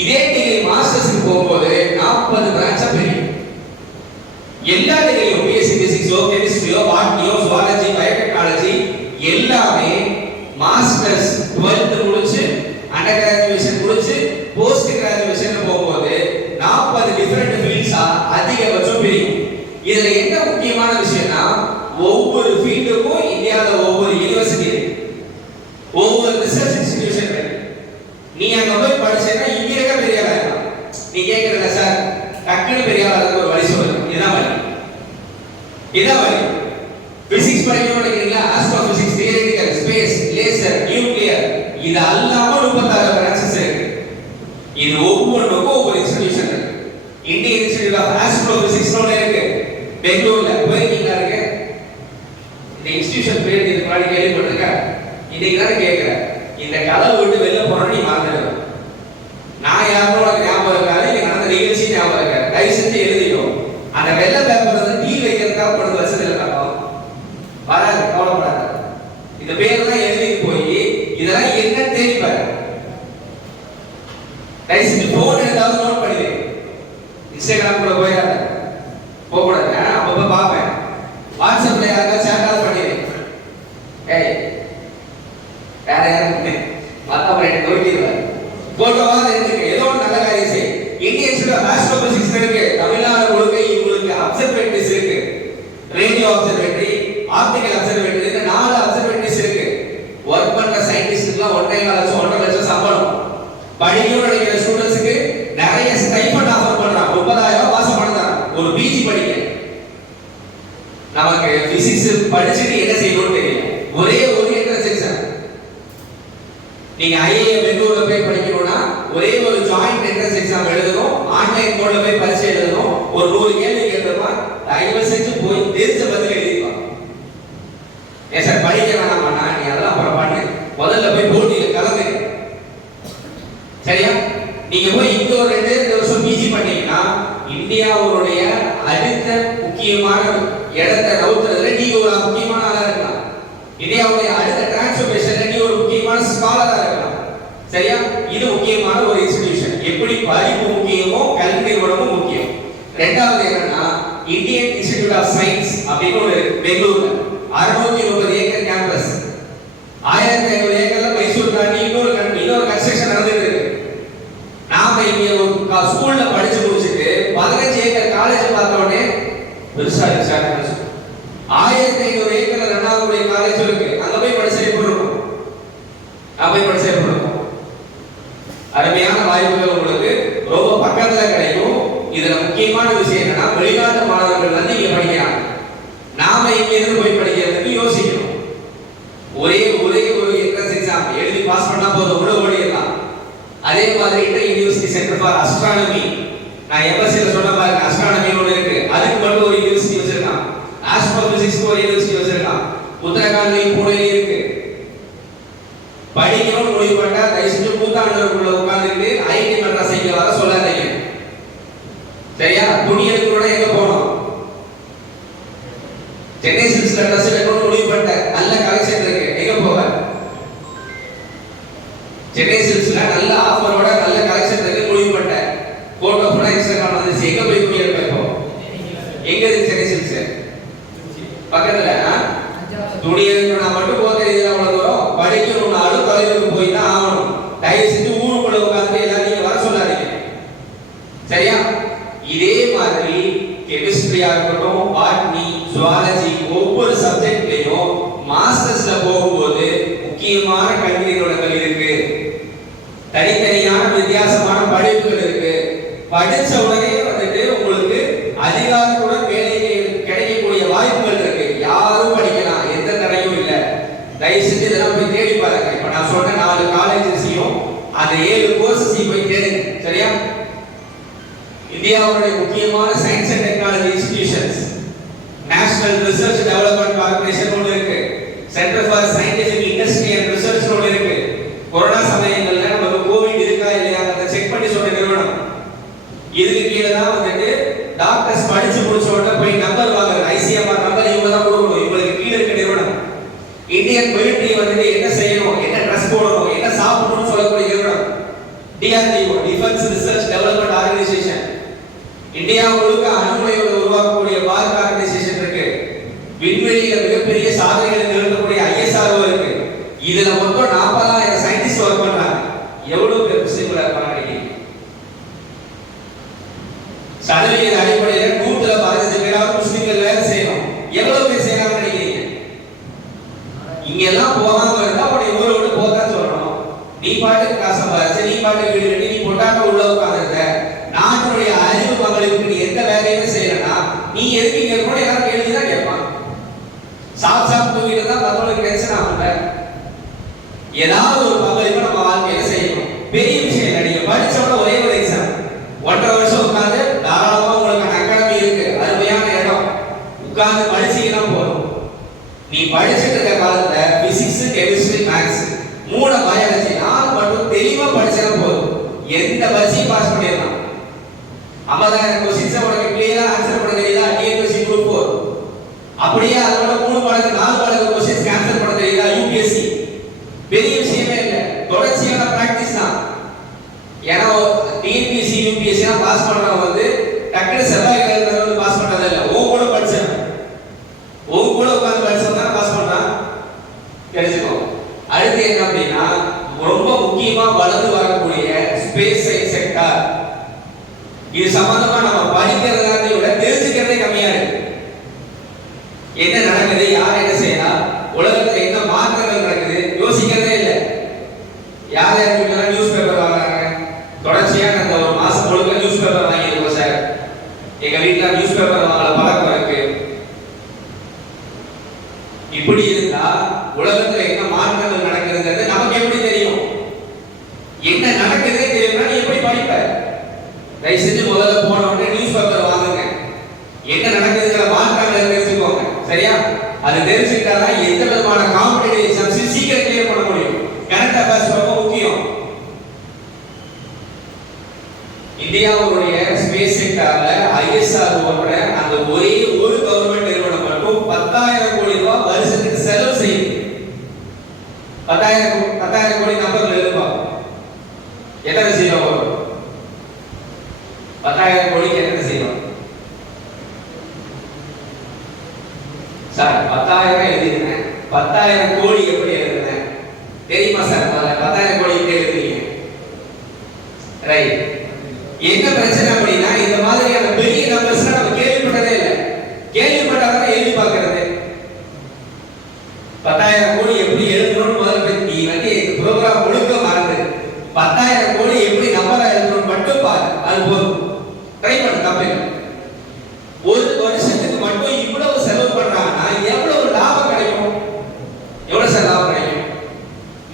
இதே டிகிரி மாஸ்டர்ஸ்க்கு போகும்போது 40 பிரான்ச்சா பிரியும். எல்லா டிகிரியும் BSc Physicsஓ கெமிஸ்ட்ரியோ பாட்னியோ ஜுவாலஜி பயோடெக்னாலஜி எல்லாமே மாஸ்டர்ஸ் 12th முடிச்சு அண்டர் கிராஜுவேஷன் முடிச்சு போஸ்ட் கிராஜுவேஷன் போகும்போது 40 டிஃபரெண்ட் ஃபீல்ட்ஸா அதிகபட்சம் பிரியும். இதுல என்ன முக்கியமான விஷயம்னா, ஒவ்வொரு ஃபீல்டுக்கும் இந்தியாவுல ஒவ்வொரு யூனிவர்சிட்டி இருக்கு, ஒவ்வொரு ரிசர்ச் இன்ஸ்டிடியூஷன் இருக்கு. நீ அங்க போய் படிச்சேன்னா இங்க இருக்க பெரிய ஆளா இருக்கலாம். நீ கேட்கறல சார் டக்குனு பெரிய ஆளா இருக்க ஒரு வழி சொல்லுங்க. இதான் வழி. பிசிக்ஸ் படிக்கணும்னு நினைக்கிறீங்களா? Astro physics, theoretical, space, laser, nuclear இது அல்லாம 36 பிரான்ச்சஸ் இருக்கு. இது ஒவ்வொன்றுக்கும் ஒவ்வொரு இன்ஸ்டிடியூஷன் இருக்கு. Indian Institute of astrophysics இருக்கு பெங்களூர்ல. போயிருக்கீங்களா? இருக்கு. இந்த இன்ஸ்டிடியூஷன் பேர் இதுக்கு முன்னாடி கேள்விப்பட்டிருக்க? இன்னைக்கு தான் கேட்கிறேன். இந்த கதவை விட்டு வெளில போறோம்னு நீ மறந்துடுற. நான் யாரோட ஞாபகம் இருக்காது, நீங்க நடந்த நிகழ்ச்சி ஞாபகம் இருக்காது. தயவு செஞ்சு எழுதியோ. அந்த வெள்ளை பேப்பர் வந்து டீ வைக்கிறதுக்காக கொண்டு வச்சது இல்லை. வராது, கவலைப்படாது. இந்த பேர்லாம் எழுதிட்டு போய் இதெல்லாம் என்ன தேடிப்பாரு. தயவு செஞ்சு போன் ஏதாவது நோட் பண்ணிடு. இன்ஸ்டாகிராம் கூட போயிடாத, போகக்கூடாது. அப்பப்போ பார்ப்பேன். வாட்ஸ்அப்ல யாருக்கா சேட்டாவது பண்ணிடு. ஏய் வேற யாரும் மத்த நோக்கிடுவார். போட்டோவாக எடுத்துக்க. ஏதோ ஒரு நல்ல காரியம் செய். இன்ஸ்டிடியூட் ஆஃப் ஆஸ்ட்ரோபிசிக்ஸ் இருக்கு. தமிழ்நாடு முழுக்க உங்களுக்கு அப்சர்வேட்டரிஸ் இருக்கு. ரேடியோ அப்சர்வேட்டரி, ஆப்டிகல் அப்சர்வேட்டரி, இந்த 4 அப்சர்வேட்டரிஸ் இருக்கு. ஒர்க் பண்ற சயின்டிஸ்ட்க்குலாம் 1.5 லட்சம் சம்பளம். படிக்கணும்னு நினைக்கிற ஸ்டூடெண்ட்ஸ்க்கு நிறைய ஸ்டைபண்ட் ஆஃபர் பண்றாங்க. 30,000 மாசம் பண்றாங்க ஒரு பிஜி படிக்க. நமக்கு பிசிக்ஸ் படிச்சுட்டு என்ன செய்யணும்னு தெரியல. ஒரே ஒரு என்ட்ரன்ஸ் எக்ஸாம். நீங்க ஐஏஎம் பெங்களூர்ல போய் படிக்கணும்னா ஒரே ஒரு ஜாயிண்ட் என்ட்ரன்ஸ் எக்ஸாம் எழுதணும். ஆன்லைன் மோட்ல போய் பரீட்சை எழுதணும். ஒரு 100 கேள்வி கேட்கணுமா, தயவு செஞ்சு போய் தெரிஞ்ச பதில் எழுதிக்கலாம். ஏன் சார் படிக்க வேணாமா? நீ அதெல்லாம் அப்புறம் பண்ணு, முதல்ல போய் போட்டியில கலந்து. சரியா? நீங்க போய் இங்க ஒரு 2 வருஷம் பிஜி பண்ணீங்கன்னா இந்தியாவுடைய அடுத்த முக்கியமான இடத்தை நவுத்துறதுல நீங்க ஒரு முக்கியமான ஆளா இருக்கலாம். இந்தியாவுடைய அடுத்த டிரான்ஸ்ஃபர்மேஷன்ல நீ ஒரு முக்கியமான ஸ்காலரா இருக்கலாம். சரியா? இது முக்கியமான ஒரு இன்ஸ்டிடியூஷன். எப்படி படிப்பு முக்கியமோ கல்வி நிறுவனமும் முக்கியம். ரெண்டாவது என்னன்னா இந்தியன் இன்ஸ்டிடியூட் ஆஃப் சயின்ஸ் அப்படின்னு ஒரு பெங்களூர்ல 630 ஏக்கர் கேம்பஸ். 1500 ஏக்கர்ல மைசூர் தாண்டி இன்னொரு கன்ஸ்ட்ரக்ஷன் நடந்துட்டு இருக்கு. நாம இங்க ஒரு ஸ்கூல்ல படிச்சு முடிச்சிட்டு 15 ஏக்கர் காலேஜ் பார்த்த உடனே பெருசா இருக்கு சார். 1500 ஏக்கர்ல ரெண்டாவது காலேஜ் இருக்கு. அங்க போய் படிச்சு எப்படி இருக்கும்? அருமையான வாய்ப்புகள் உங்களுக்கு ரொம்ப பக்கத்துல கிடைக்கும். இதுல முக்கியமான விஷயம் என்னன்னா வெளிநாட்டு மாணவர்கள் வந்து இங்க படிக்கிறாங்க. நாம இங்க இருந்து போய் படிக்கிறதுக்கு யோசிக்கணும். ஒரே ஒரு என்ட்ரன்ஸ் எக்ஸாம் எழுதி பாஸ் பண்ணா போதும், உள்ள ஓடிடலாம். அதே மாதிரி Indian university centre for astronomy, நான் எம்எஸ்சில சொன்ன பாருங்க, அஸ்ட்ரானமி ஒன்று இருக்கு. அதுக்கு மட்டும் ஒரு யூனிவர்சிட்டி வச்சிருக்கான். ஆஸ்ட்ரோபிசிக்ஸ்க்கு ஒரு யூனிவர்சிட்டி வச்சிருக்கான். உத்தரகாண்ட்லயும் புனேலயும் இருக்கு. படிக்கணும்னு முடிவு பண்ணா தயவு செஞ்சு கூத்தாண்டவருக்குள்ள உட்கார்ந்துட்டு ஐடி மெட்ராஸ் இங்க வர சொல்லாதீங்க. சரியா? துணியலுக்கு கூட எங்க போகணும்? சென்னை சில்க்ஸ்ல ட்ரெஸ் எடுக்கணும்னு முடிவு பண்ணிட்டேன். நல்ல கலெக்ஷன் இருக்கு, எங்க போக? சென்னை சில்க்ஸ்ல நல்ல ஆஃபரோட நல்ல கலெக்ஷன் இருக்கு முடிவு பண்ணிட்டேன். போட்டோ போட இன்ஸ்டாகிராம் வந்துச்சு. எங்க போய் துணி எடுப்பேன் இப்போ? எங்க இருக்கு சென்னை சில்க்ஸ்? பக்கத்துல. துணி எடுக்கணும்னா மட்டும் போக தெரியல. அவ்வளவு தூரம் படிக்கணும்னாலும் தொலைவுக்கு போய் தான் ஆகணும். தயவு செஞ்சு ஊருக்குள்ள உட்கார்ந்து எல்லாத்தையும் வர சொல்லாதீங்க. சரியா? இதே மாதிரி கெமிஸ்ட்ரியா இருக்கட்டும், பாட்னி, ஜுவாலஜி, ஒவ்வொரு சப்ஜெக்ட்லயும் மாஸ்டர்ஸ்ல போகும்போது முக்கியமான கல்வி நிறுவனங்கள் இருக்கு. தனித்தனியான வித்தியாசமான படிப்புகள் இருக்கு. படிச்ச உடனே வந்துட்டு உங்களுக்கு அதிகாரத்துடன் வேலை கிடைக்கக்கூடிய வாய்ப்புகள் இருக்கு. யாரும் படிக்கலாம், எந்த தடையும் இல்லை. தயவு செஞ்சு இதெல்லாம் போய் தேடி பாருங்க. இப்ப நான் சொன்ன 4 காலேஜஸையும் அந்த 7 கோர்சஸையும் போய் தேடுங்க. சரியா? இந்தியாவுடைய முக்கியமான science and technology institutions, national research development corporation ஒன்று இருக்கு. Centre for scientific industry and research ஒன்று இருக்கு. கொரோனா சமயங்கள்ல நமக்கு கோவிட் இருக்கா இல்லையா அதை செக் பண்ணி சொன்ன நிறுவனம். இதுக்கு கீழே தான் வந்துட்டு டாக்டர்ஸ் படிச்சு முடிச்ச உடனே போய் நம்பர் வாங்குறது. ஐசிஎம்ஆர் நம்பர் இவங்க தான் கொடுக்கணும். இவங்களுக்கு கீழே இருக்க நிறுவனம். இந்தியன் மிலிட்டரி வந்துட்டு என்ன செய்யணும், என்ன ட்ரெஸ் போடணும், என்ன சாப்பிடணும்னு சொல்லக்கூடிய நிறுவனம் DRDO, defence research development organisation. India முழுக்க அணுகுமுறைகளை உருவாக்கக்கூடிய பார்க் ஆர்கனைசேஷன் இருக்கு. விண்வெளியில மிகப்பெரிய சாதனைகளை நிகழ்த்தக்கூடிய ஐஎஸ்ஆர்ஓ இருக்கு. இதுல மொத்தம் 40,000 சயின்டிஸ்ட் ஒர்க் பண்றாங்க. எவ்வளவு பேர் முஸ்லிம்களா இருப்பாங்க? சதவீத அடிப்படையில 115 பேராவது முஸ்லிம்கள் வேலை செய்யணும். எவ்வளவு பேர் செய்யறாங்கன்னு நினைக்கிறீங்க? இங்க எல்லாம் போகாம இருந்தா உடைய ஊரை விட்டு போதான் சொல்லணும். நீ பாட்டுக்கு காசு சம்பாதிச்சு, நீ பாட்டுக்கு வீடு கட்டி, நீ பொட்டாக்க உள்ள உட்கார்ந்துருக்க. நாட்டுடைய அறிவு மகளிருக்கு நீ எந்த வேலையுமே செய்யலன்னா நீ எதுக்கு இங்க கூட எல்லாரும் கேள்விதான் கேட்பான். சாப்பிட்டு தூக்கிட்டு தான் மற்றவங்களுக்கு டென்ஷன் ஆகும்ல. ஏதாவது ஒரு பங்களிப்பு நம்ம வாழ்க்கையில செய்யணும். பெரிய விஷயம் இல்லை. நீங்க படிச்சவங்க ஒரே ஒரு எக்ஸாம் 1.5 வருஷம் உட்கார்ந்து தாராளமா உங்களுக்கு அகாடமி இருக்கு, அருமையான இடம், உட்கார்ந்து படிச்சீங்கன்னா போதும். நீ படிச்சுட்டு இருக்க காலத்துல பிசிக்ஸ், கெமிஸ்ட்ரி, மேத்ஸ், 3 பயாலஜி 4 மட்டும் தெளிவா படிச்சா போதும். எந்த பரீட்சையும் பாஸ் பண்ணிடலாம். 50,000 क्वेश्चंस உனக்கு கிளியரா ஆன்சர் பண்ண தெரியுதா? TNPSC group 4. அப்படியே அதோட 3 மடங்கு 4 மடங்கு क्वेश्चंस ஆன்சர் பண்ண தெரியுதா? யூபிஎஸ்சி. பெரிய விஷயமே இல்லை, தொடர்ச்சியான பிராக்டிஸ் தான். ஏன்னா டிஎன்பிஎஸ்சி யூபிஎஸ்சி பாஸ் பண்றவங்க வந்து டக்குனு செவ்வாய் கிழமை வந்து பாஸ் பண்றது இல்லை. ஓ கூட படிச்சேன், ஓ கூட உட்கார்ந்து படிச்சவங்க தான் பாஸ் பண்ணான். தெரிஞ்சுக்கோ. அடுத்து என்ன அப்படின்னா ரொம்ப முக்கியமா வளர்ந்து வரக்கூடிய ஸ்பேஸ் சயின்ஸ் செக்டார். இது சம்பந்தமா நம்ம படிக்கிறதை விட தெரிஞ்சுக்கிறதே கம்மியா இருக்கு. என்ன நடக்குது, யார் என்ன செய்யலாம், உலகத்துல என்ன மாற்றங்கள் நடக்குது யோசிக்கிறதே இல்லை. யார் யார் வீட்டுல நியூஸ் பேப்பர் வாங்குறாங்க, தொடர்ச்சியா அந்த ஒரு மாசம் முழுக்க நியூஸ் பேப்பர் வாங்கியிருக்கோம் சார். எங்க வீட்டுல நியூஸ் பேப்பர் வாங்கல பழக்கம் இருக்கு. இப்படி இருந்தா உலகத்துல என்ன மாற்றங்கள் நடக்குதுங்கிறது நமக்கு எப்படி தெரியும்? என்ன நடக்குதே தெரியும்னா நீ எப்படி படிப்ப? தயவு செஞ்சு முதல்ல போன உடனே நியூஸ் பேப்பர் வாங்குங்க, என்ன நடக்குதுங்கிற மாற்றங்களை தெரிஞ்சுக்கோங்க. சரியா? அது தெரிஞ்சுக்கிட்டாதான் எந்த விதமான காம்படிட்டிவ் எக்ஸாம்ஸ் சீக்கிரம் கிளியர் பண்ண முடியும். கரண்ட் அஃபேர்ஸ் ரொம்ப முக்கியம். இந்தியாவுடைய ஸ்பேஸ் செக்டார்ல ஐஎஸ்ஆர் போன்ற அந்த ஒரே ஒரு கவர்மெண்ட் நிறுவனம் மட்டும் 10,000 கோடி ரூபாய் வருஷத்துக்கு செலவு செய்யுது. 10,000 கோடி நம்பர்ல எழுதுப்பா, எத்தனை செய்யணும் வரும்? 10,000 கோடிக்கு எத்தனை செய்யணும் சார்? 10,000 எழுதிருந்தேன், 10,000 கோடி எப்படி எழுதுனேன் தெரியுமா சார்? 10,000 கோடி எப்படி எழுதுறீங்க? ரைட். என்ன பிரச்சனை அப்படின்னா இந்த மாதிரியான பெரிய நம்பர்ஸ் நம்ம கேள்விப்பட்டதே இல்லை. கேள்விப்பட்டாதான் எழுதி பார்க்கறது. 10,000 கோடி எப்படி எழுதணும்னு முதல்ல நீ வந்து ப்ரோக்ராம் முழுக்க மறந்து 10,000 கோடி எப்படி நம்பரா எழுதணும்னு மட்டும் பாரு, அது போதும். ட்ரை பண்ணு, தப்பு. ஒரு வருஷத்துக்கு மட்டும் இவ்வளவு செலவு பண்றாங்கன்னா எவ்வளவு லாபம் கிடைக்கும்? எவ்வளவு சார் லாபம் கிடைக்கும்?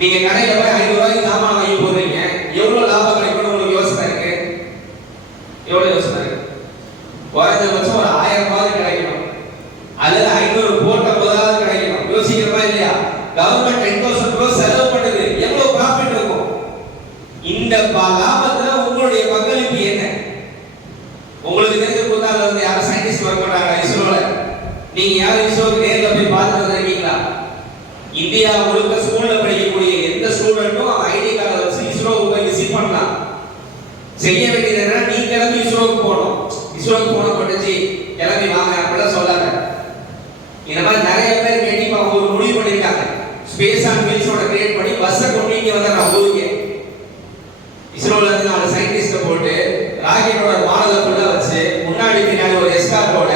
நீங்க கடையில போய் 500 ரூபாய்க்கு சாமான் வாங்கி போடுறீங்க, எவ்வளவு லாபம் கிடைக்கும்னு உங்களுக்கு யோசனை இருக்கு? எவ்வளவு யோசனை இருக்கு? குறைஞ்சபட்சம் ஒரு 1000 ரூபாய் கிடைக்கணும், அல்லது 500 போட்ட போதாவது கிடைக்கணும். யோசிக்கிறமா இல்லையா? கவர்மெண்ட் 10,000 ரூபாய் செலவு பண்ணுது, எவ்வளவு ப்ராஃபிட் இருக்கும்? இந்த லாபத்துல உங்களுடைய பங்களிப்பு என்ன? உங்களுக்கு தெரிஞ்ச புத்தால வந்து யாரும் சயின்டிஸ்ட் ஒர்க் பண்றாங்க இஸ்ரோல, நீங்க யாரும் இஸ்ரோக்கு நேர்ல போய் பார்த்துட்டு வந்திருக்கீங்களா? இந்தியா முழுக்க ஸ்கூல்ல படிக்கக்கூடிய எந்த ஸ்டூடெண்ட்டும் அவன் ஐடி கார்டை வச்சு இஸ்ரோவுக்கு போய் விசிட் பண்ணலாம். செய்ய வேண்டியது என்னன்னா, நீ கிளம்பி இஸ்ரோவுக்கு போகணும். இஸ்ரோவுக்கு போன கொண்டுச்சு கிளம்பி வாங்க அப்படிலாம் சொல்லாங்க. இந்த மாதிரி நிறைய பேர் கேட்டிப்பா ஒரு முடிவு பண்ணிருக்காங்க. ஸ்பேஸ் அண்ட் வீல்ஸோட கிரியேட் பண்ணி பஸ்ஸை கொண்டு இங்க வந்து நான் ஊருக்கு இஸ்ரோல இருந்து 4 சயின்டிஸ்ட போட்டு ராக்கெட்டோட மாடலை ஃபுல்லா வச்சு முன்னாடி பின்னாடி ஒரு எஸ்கார்ட்டோட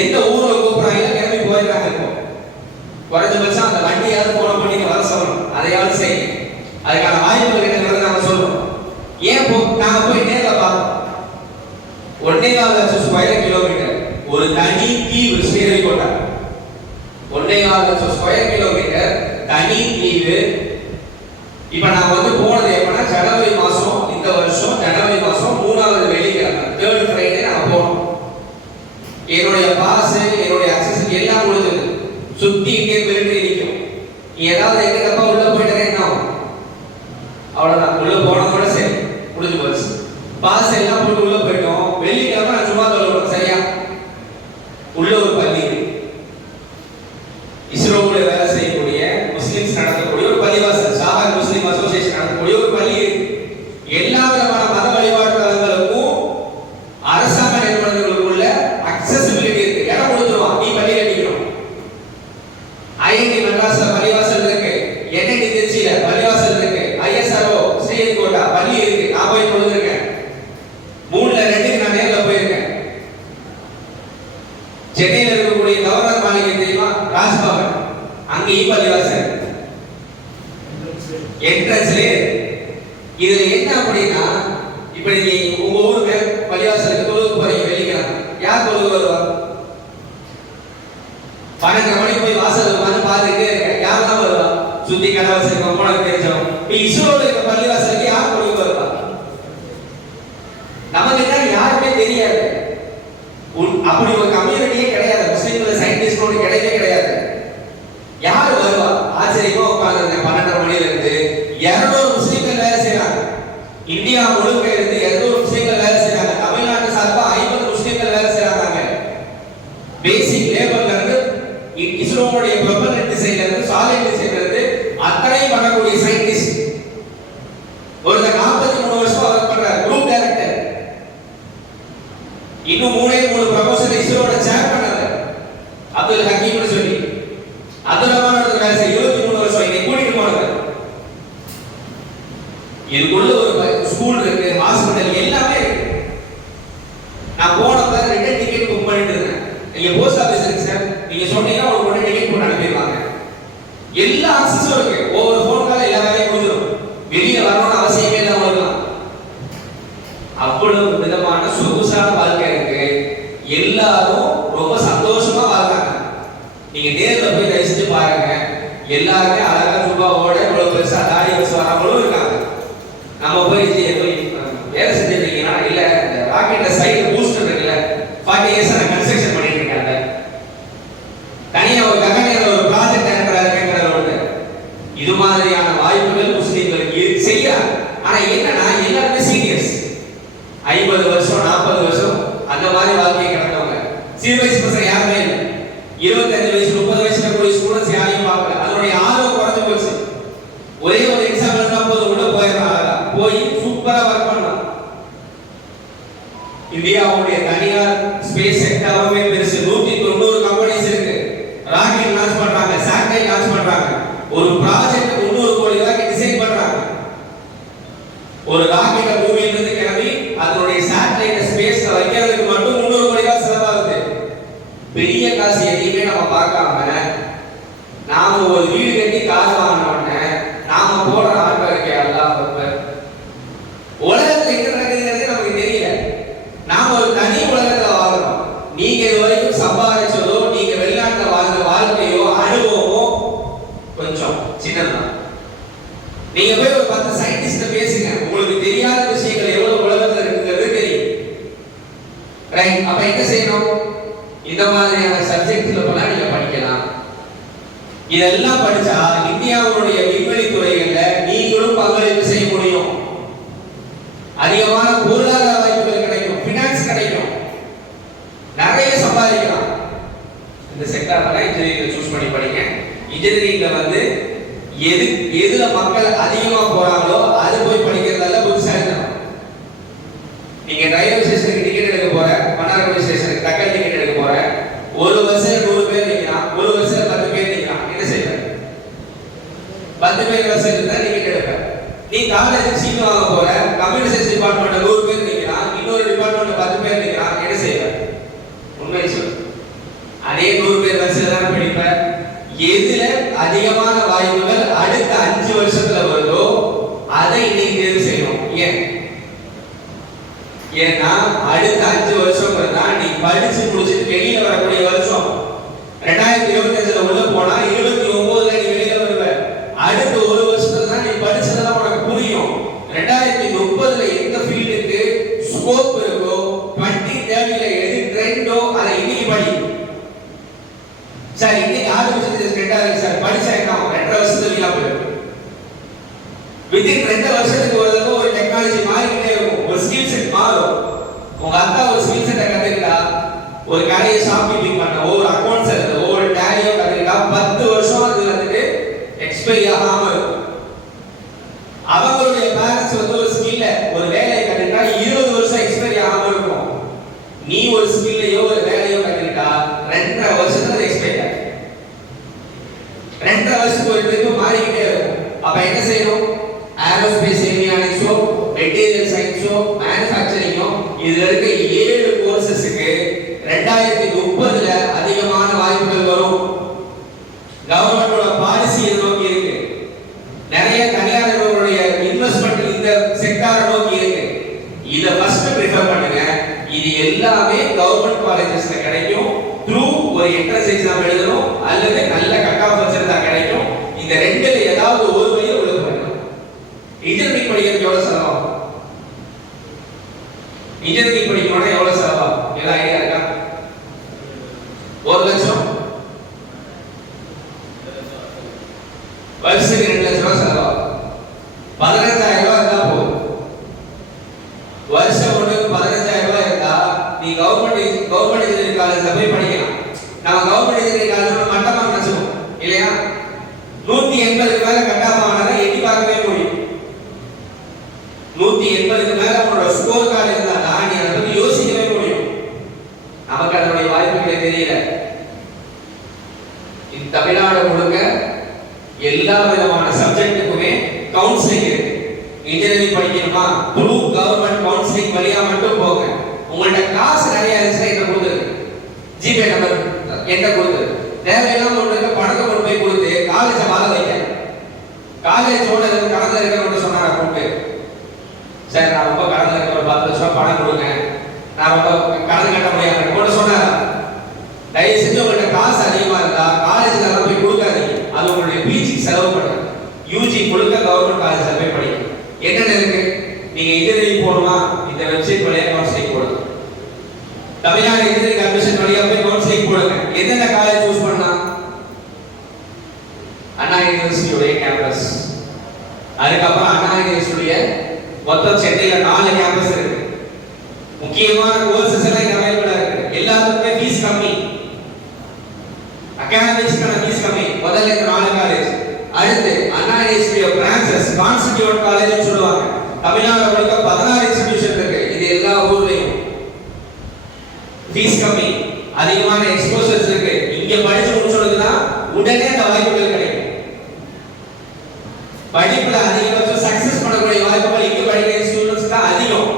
எந்த ஊர்ல கூப்பிடுறாங்க கிளம்பி போயிடுறாங்க. இப்போ குறைஞ்சபட்சம் அந்த வண்டியாவது போன பண்ணி வர சொல்லணும், அதையாவது செய்யும். அதுக்கான வாய்ப்புகள் என்னங்கிறத நாம சொல்றோம். ஏன் நாங்க போய் நேர்ல பார்த்தோம். 1.4 ஸ்கொயர் கிலோமீட்டர் ஒரு தனி தீவு ஸ்ரீஹரிகோட்டா. 1.4 ஸ்கொயர் கிலோமீட்டர் தனி தீவு. இப்ப நான் வந்து போனது எப்பன்னா ஜனவரி மாசம், இந்த வருஷம் ஜனவரி மாசம் 3வது வெள்ளிக்கிழமை 3rd ஃப்ரைடே நான் போனோம். என்னுடைய பாஸ், என்னுடைய அக்சஸ் எல்லாம் முடிஞ்சது. சுத்தி இங்கே மிலிட்டரி நிற்கும். ஏதாவது எங்க தப்பா உள்ள போயிட்டே என்ன ஆகும்? அவ்வளவுதான், உள்ள போனதோட சரி முடிஞ்சு போச்சு. பாஸ் எல்லாம் போட்டு உள்ள போயிட்டோம். வெள்ளிக்கிழமை நான் சும்மா சொல்லணும், சரியா? உள்ள ஒரு பள்ளி, இஸ்ரோவுல வேலை செய்யக்கூடிய முஸ்லிம்ஸ் நடத்தக்கூடிய ஒரு பள்ளிவாசல், ஷாஹர் முஸ்லிம் அசோசியேஷன் நடத்தக்கூடிய ஒரு பள்ளி. எல்லா விதமான மத வழிபாட்டு தலங்களுக்கும் அரசாங்க நிறுவனங்களுக்குள்ள அக்சசிபிலிட்டி இருக்கு. இடம் கொடுத்துருவான், நீ பள்ளி கட்டிக்கணும். ஐஐடி மெட்ராஸ்ல பள்ளிவாசல் இருக்கு, என்ஐடி திருச்சியில பள்ளிவாசல் இருக்கு, ஐஎஸ்ஆர்ஓ ஸ்ரீஹரிகோட்டா பள்ளி இருக்கு. நான் போய் கொடுத்துருக்கேன். 3ல 2க்கு நான் நேர்ல போயிருக்கேன். சென்னையில் இருக்கக்கூடிய கவர்னர் மாளிகை தெரியுமா? ராஜ்பவன், அங்க பள்ளிவாசல் என்ட்ரன்ஸ்ல. இதுல என்ன அப்படின்னா, இப்ப நீங்க உங்க ஊர் பள்ளிவாசலுக்கு தொழுகு போறீங்க வெள்ளிக்கிழமை, யார் தொழுகு வருவா? 12 மணிக்கு போய் வாசல் வந்து பார்த்துட்டே இருக்க, யாரெல்லாம் வருவா? சுத்தி கடை வச்சிருக்கோம், உனக்கு தெரிஞ்சோம். இப்ப இஸ்ரோல இருக்க பள்ளிவாசலுக்கு யார் தொழுகு வருவா? நமக்கு தான் யாருமே தெரியாது. அப்படி ஒரு கம்யூனிட்டியே கிடையாது. முஸ்லிம்ல சயின்டிஸ்டோட கிடையவே கிடையாது. யார் வருவா? ஆச்சரியமா உட்கார்ந்து 12 மணில இருந்து 200 முஸ்லிம்கள் வேலை செய்யறாங்க. இந்தியா முழுக்க இருந்து 200 முஸ்லிம்கள் வேலை செய்யறாங்க. தமிழ்நாட்டு சார்பா 50 முஸ்லிம்கள் வேலை செய்யறாங்க. பேசிக் லேபர்ல இருந்து இஸ்ரோவுடைய ப்ரொபல்லர் டிசைன்ல இருந்து சாலிட் டிசைன்ல இருந்து அத்தனை பண்ணக்கூடிய சயின்டிஸ்ட். ஒரு 43 வருஷமா ஒர்க் பண்றாரு, குரூப் டைரக்டர். இன்னும் 3 ப்ரமோஷன் இஸ்ரோட சேர்மன் அப்துல் ஹக்கீம்னு சொல்லி அப்துல் ரஹ்மான் வேலை செய்ய 23 வருஷம் இதை கூட்டிட்டு போனது. இதுக்குள்ள ஒரு ஸ்கூல் இருக்கு, ஹாஸ்பிட்டல் எல்லாமே இருக்கு. நான் போனப்ப ரிட்டன் டிக்கெட் புக் பண்ணிட்டு இருந்தேன். நீங்க போஸ்ட் ஆபீஸ் இருக்கு சார், நீங்க சொன்னீங்கன்னா உங்களுக்கு உடனே டிக்கெட் போட்டு அனுப்பிடுவாங்க. எல்லா ஆக்சஸும் இருக்கு. ஒவ்வொரு ஃபோன் கால எல்லா வேலையும் முடிஞ்சிடும். வெளியே வரணும்னு அவசியமே இல்லை வரலாம். அவ்வளவு விதமான சொகுசான வாழ்க்கை இருக்கு. எல்லாரும் ரொம்ப சந்தோஷமா வாழ்றாங்க. நீங்க நேர்ல போய் ரசிச்சு பாருங்க. எல்லாருமே அழகா ரூபாவோட இவ்வளவு பெருசா தாடி வச்சு வரவங்களும் இருக்காங்க. நம்ம போய் வேலை செஞ்சிருக்கீங்கன்னா இல்ல இந்த ராக்கெட்ல சைடு பூஸ்டர் இருக்குல்ல 40 இயர்ஸ் நான் கன்ஸ்ட்ரக்ஷன் பண்ணிட்டு இருக்காங்க. தனியா ஒரு ககனியால ஒரு ப்ராஜெக்ட் நடக்கிறாங்க. இது மாதிரியான வாய்ப்புகள் முஸ்லிம்களுக்கு செய்யறாங்க. ஆனா என்னன்னா எல்லாருமே சீனியர்ஸ் 50 வருஷம் 40 வருஷம் அந்த மாதிரி வாழ்க்கையை கடந்தவங்க. சிறு வயசு பசங்க யாருமே இல்லை. 25 வயசு 30 வயசுல கூட ஸ்டூடெண்ட்ஸ் யாரையும் பார்க்கல. அதனுடைய ஆர்வம் குறைஞ்சு போச்சு. ஒரே ஒரு எக்ஸாம் எழுதினா போதும் உள்ள போயிடலாம். போய் சூப்பரா ஒர்க் பண்ணலாம். இந்தியாவுடைய தனியார் ஸ்பேஸ் செக்டருமே பெருசு. 190 கம்பெனிஸ் இருக்கு. ராக்கெட் லான்ச் பண்றாங்க, சேட்டலைட் லான்ச் பண்றாங்க. ஒரு ப்ராஜெக்ட் 300 கோடி ரூபாய்க்கு டிசைன் பண்றாங்க. ஒரு ராக்கெட்டை பூமியில இருந்து கிளம்பி அதனுடைய சேட்டலைட் ஸ்பேஸ்ல வைக்கிறதுக்கு மட்டும் 300 கோடி ரூபாய் செலவாகுது. பெரிய காசு எதையுமே நம்ம பார்க்காம நாம ஒரு வீடு கட்டி கார் வாங்கின உடனே நாம போடுற ஆட்டம் இருக்கே அல்லாஹ் அக்பர். உலகத்துல எங்க நடக்குதுங்கிறது நமக்கு தெரியல. நாம ஒரு தனி உலகத்துல வாழ்றோம். நீங்க இது வரைக்கும் சம்பாதிச்சதோ நீங்க வெளிநாட்டுல வாழ்ந்த வாழ்க்கையோ அனுபவமோ கொஞ்சம் சின்னதுதான். நீங்க போய் ஒரு 10 சயின்டிஸ்ட பேசுங்க. உங்களுக்கு தெரியாத விஷயங்கள் எவ்வளவு உலகத்துல இருக்குங்கிறது தெரியும். ரைட்? அப்ப என்ன செய்யணும்? இந்த மாதிரியான சப்ஜெக்ட்ல போனா நீங்க படிக்கலாம். இதெல்லாம் படிச்சா இந்தியாவுடைய விண்வெளி துறைகள்ல நீங்களும் பங்களிப்பு செய்ய முடியும். அதிகமான பொருளாதார வாய்ப்புகள் கிடைக்கும், பினான்ஸ் கிடைக்கும், நிறைய சம்பாதிக்கலாம். இந்த செக்டார்ல இன்ஜினியரிங் சூஸ் பண்ணி படிங்க. இன்ஜினியரிங்ல வந்து எதுல மக்கள் அதிகமா போறாங்களோ அது போய் படிக்கிறதால புத்திசாலித்தனம். நீங்க ரயில்வே ஸ்டேஷனுக்கு டிக்கெட் எடுக்க போற, மன்னார்குடி ஸ்டேஷனுக்கு தக்கல் டிக்கெட் எடுக்க போற, ஒரு வருஷம் 100 பேர் நிக்கிறான், ஒரு வருஷம் 10 பேர் நிக்கிறான். என்ன செய்வ? 10 பேர் வருஷம் இருந்தா டிக்கெட் எடுப்ப. நீ காலேஜுக்கு சீட் வாங்க போற, கம்ப்யூட்டர் சயின்ஸ் டிபார்ட்மெண்ட்ல 100 பேர் நிக்கிறான், இன்னொரு டிபார்ட்மெண்ட்ல 10 பேர் நிக்கிறான். என்ன செய்வ? உண்மையை சொல்லு. அதே 100 பேர் வருஷம் தானே படிப்ப. எதுல அதிகமான வாய்ப்புகள் அடுத்த 5 வருஷத்துல வருதோ அதை இன்னைக்கு தேர்வு செய்யணும். ஏன்னா அடுத்த 5 வருஷம் தான் நீ படிச்சு முடிச்சுட்டு வெளியில வரக்கூடிய வருஷம். 2025ல உள்ள போனா 29ல நீ வெளியில வருவ. அடுத்த ஒரு வருஷத்துல தான் நீ படிச்சதெல்லாம் உனக்கு புரியும். 2030ல எந்த ஃபீல்டுக்கு ஸ்கோப் இருக்கோ 2030ல எது ட்ரெண்டோ அதை இன்னைக்கு படி. சார் இன்னைக்கு ஆரம்பிச்சது ட்ரெண்டா இருக்கு சார், படிச்சா என்ன 2 வருஷத்துல வீணா போயிடும். வித்தின் 2 வருஷத்துக்கு ஒரு தடவை ஒரு டெக்னாலஜி மாறிக்கிட்டே இருக்கும், ஒரு ஸ்கில் செட் மாறும். உங்க அக்கா ஒரு ஸ்கில் செட்டை கத்துக்கிட்டா, ஒரு கடையை ஷாப்பிங் பண்ண, ஒவ்வொரு அக்கௌண்ட்ஸ் எழுத, ஒவ்வொரு டேலியோ கத்துக்கிட்டா 10 வருஷம் அது வந்துட்டு எக்ஸ்பைரி ஆகாம இருக்கும். அவங்களுடைய பேரண்ட்ஸ் வந்து ஒரு ஸ்கில்ல ஒரு வேலையை கத்துக்கிட்டா 20 வருஷம் எக்ஸ்பைரி ஆகாம இருக்கும். நீ ஒரு ஸ்கில்லையோ ஒரு வேலையோ கத்துக்கிட்டா 2.5 வருஷத்துல அது எக்ஸ்பைரி ஆகும். 2.5 வருஷத்துக்கு ஒரு ட்ரிப் மாறிக்கிட்டே இருக்கும். அப்ப என்ன செய்யணும்? ஏரோஸ்பேஸ் ஏவியானிக்ஸோ, மெட்டீரியல் சயின்ஸோ, மேனுஃபேக்சரிங்கோ இதுல இருக்க 7 கோர்சஸ்க்கு 2030ல அதிகமான வாய்ப்புகள் வரும். கவர்மெண்டோட பாலிசி இதை நோக்கி இருக்கு. நிறைய தனியார் நிறுவனங்களுடைய இன்வெஸ்ட்மெண்ட் இந்த செக்டாரை நோக்கி இருக்கு. இதை ஃபர்ஸ்ட் ப்ரிஃபர் பண்ணுங்க. இது எல்லாமே கவர்மெண்ட் காலேஜஸ்ல கிடைக்கும். த்ரூ ஒரு என்ட்ரன்ஸ் எக்ஸாம் எழுதணும் அல்லது நல்ல கட் ஆஃப் வச்சிருந்தா கிடைக்கும். இந்த ரெண்டுல ஏதாவது ஒரு வழியில உள்ள போயிடலாம். இன்ஜினியரிங் படிக்கிறதுக்கு எவ்வளவு செலவாகும்? இன்ஜினியரிங் படிக்கணும்னா எவ்வளவு செலவாகும்? ஏதாவது ஐடியா இருக்கா? 1 லட்சம் வருஷத்துக்கு 2 லட்சம் ரூபாய் செலவாகும். 15,000 ரூபாய் இருந்தா போதும். வருஷம் ஒன்றுக்கு 15,000 ரூபாய் இருந்தா நீ கவர்மெண்ட் இன்ஜினியரிங் காலேஜ்ல போய் படிக்கலாம். நம்ம கவர்மெண்ட் இன்ஜினியரிங் காலேஜ்ல மட்டமா நினைச்சுவோம் இல்லையா? 180க்கு மேல கட் ஆஃப் ஆனால எட்டி பார்க்கவே முடியும். 180க்கு மேல உன்னோட ஸ்கோர் கார்டு இருந்தா தான் நீ அதை பத்தி யோசிக்கவே முடியும். நமக்கு அதனுடைய வாய்ப்புகளே தெரியல. இந்த தமிழ்நாடு முழுக்க எல்லா விதமான சப்ஜெக்ட்டுக்குமே கவுன்சிலிங் இருக்கு. இன்ஜினியரிங் படிக்கணுமா த்ரூ கவர்மெண்ட் கவுன்சிலிங் வழியா மட்டும் போங்க. உங்கள்ட்ட காசு நிறைய இருந்துச்சுன்னா என்ன கொடுத்துரு, ஜிபே நம்பர் என்ன கொடுத்துரு. தேவையில்லாம உங்களுக்கு பணத்தை கொண்டு போய் கொடுத்து காலேஜை வாழ வைக்க. காலேஜோட கடந்த இருக்கிறவங்க சொன்னாங்க கூப்பிட்டு, சார் நான் ரொம்ப கடந்த இருக்க ஒரு 10 லட்சம் பணம் கொடுங்க, நான் ரொம்ப கடன் கட்ட முடியாது கூட சொன்னாங்க. தயவு செஞ்சு உங்கள்ட்ட காசு அதிகமா இருந்தா காலேஜ்ல எல்லாம் போய் கொடுக்காதீங்க. அது உங்களுடைய பிஜிக்கு செலவு பண்ணுங்க. யூஜி முழுக்க கவர்மெண்ட் காலேஜ்ல போய் படிங்க. என்னென்ன இருக்கு, நீங்க இன்ஜினியரிங் போகணுமா, இந்த வெப்சைட் வழியா கவுன்சிலிங் போடுங்க. தமிழ்நாடு இன்ஜினியரிங் அட்மிஷன் வழியா போய் கவுன்சிலிங் போடுங்க. என்னென்ன காலேஜ் சூஸ் பண்ணலாம், அண்ணா யூனிவர்சிட்டியோட கேம்பஸ், அதுக்கப்புறம் அண்ணா யூனிவர்சிட்டியோட மொத்தம் சென்னையில 4 கேம்பஸ் இருக்கு. முக்கியமான கோர்சஸ் எல்லாம் இங்க அவைலபிளா இருக்கு. எல்லாத்துக்குமே ஃபீஸ் கம்மி, அகாடமிக்ஸ்க்கான ஃபீஸ் கம்மி. முதல்ல இந்த 4 காலேஜ். அடுத்து அண்ணா யூனிவர்சிட்டியோட பிரான்ச்சஸ், கான்ஸ்டிடியூட் காலேஜ்னு சொல்லுவாங்க. தமிழ்நாடு முழுக்க 16 இன்ஸ்டிடியூஷன் இருக்கு. இது எல்லா ஊர்லயும் ஃபீஸ் கம்மி, அதிகமான எக்ஸ்போஷர்ஸ் இருக்கு. இங்க படிச்சு முடிச்சதுன்னா உடனே அந்த வாய்ப்புகள் கிடைக்கும். படிப்புல அதிகபட்சம் சக்சஸ் பண்ணக்கூடிய வாய்ப்புகள் இங்க படிக்கிற ஸ்டூடண்ட்ஸ் தான் அதிகம்.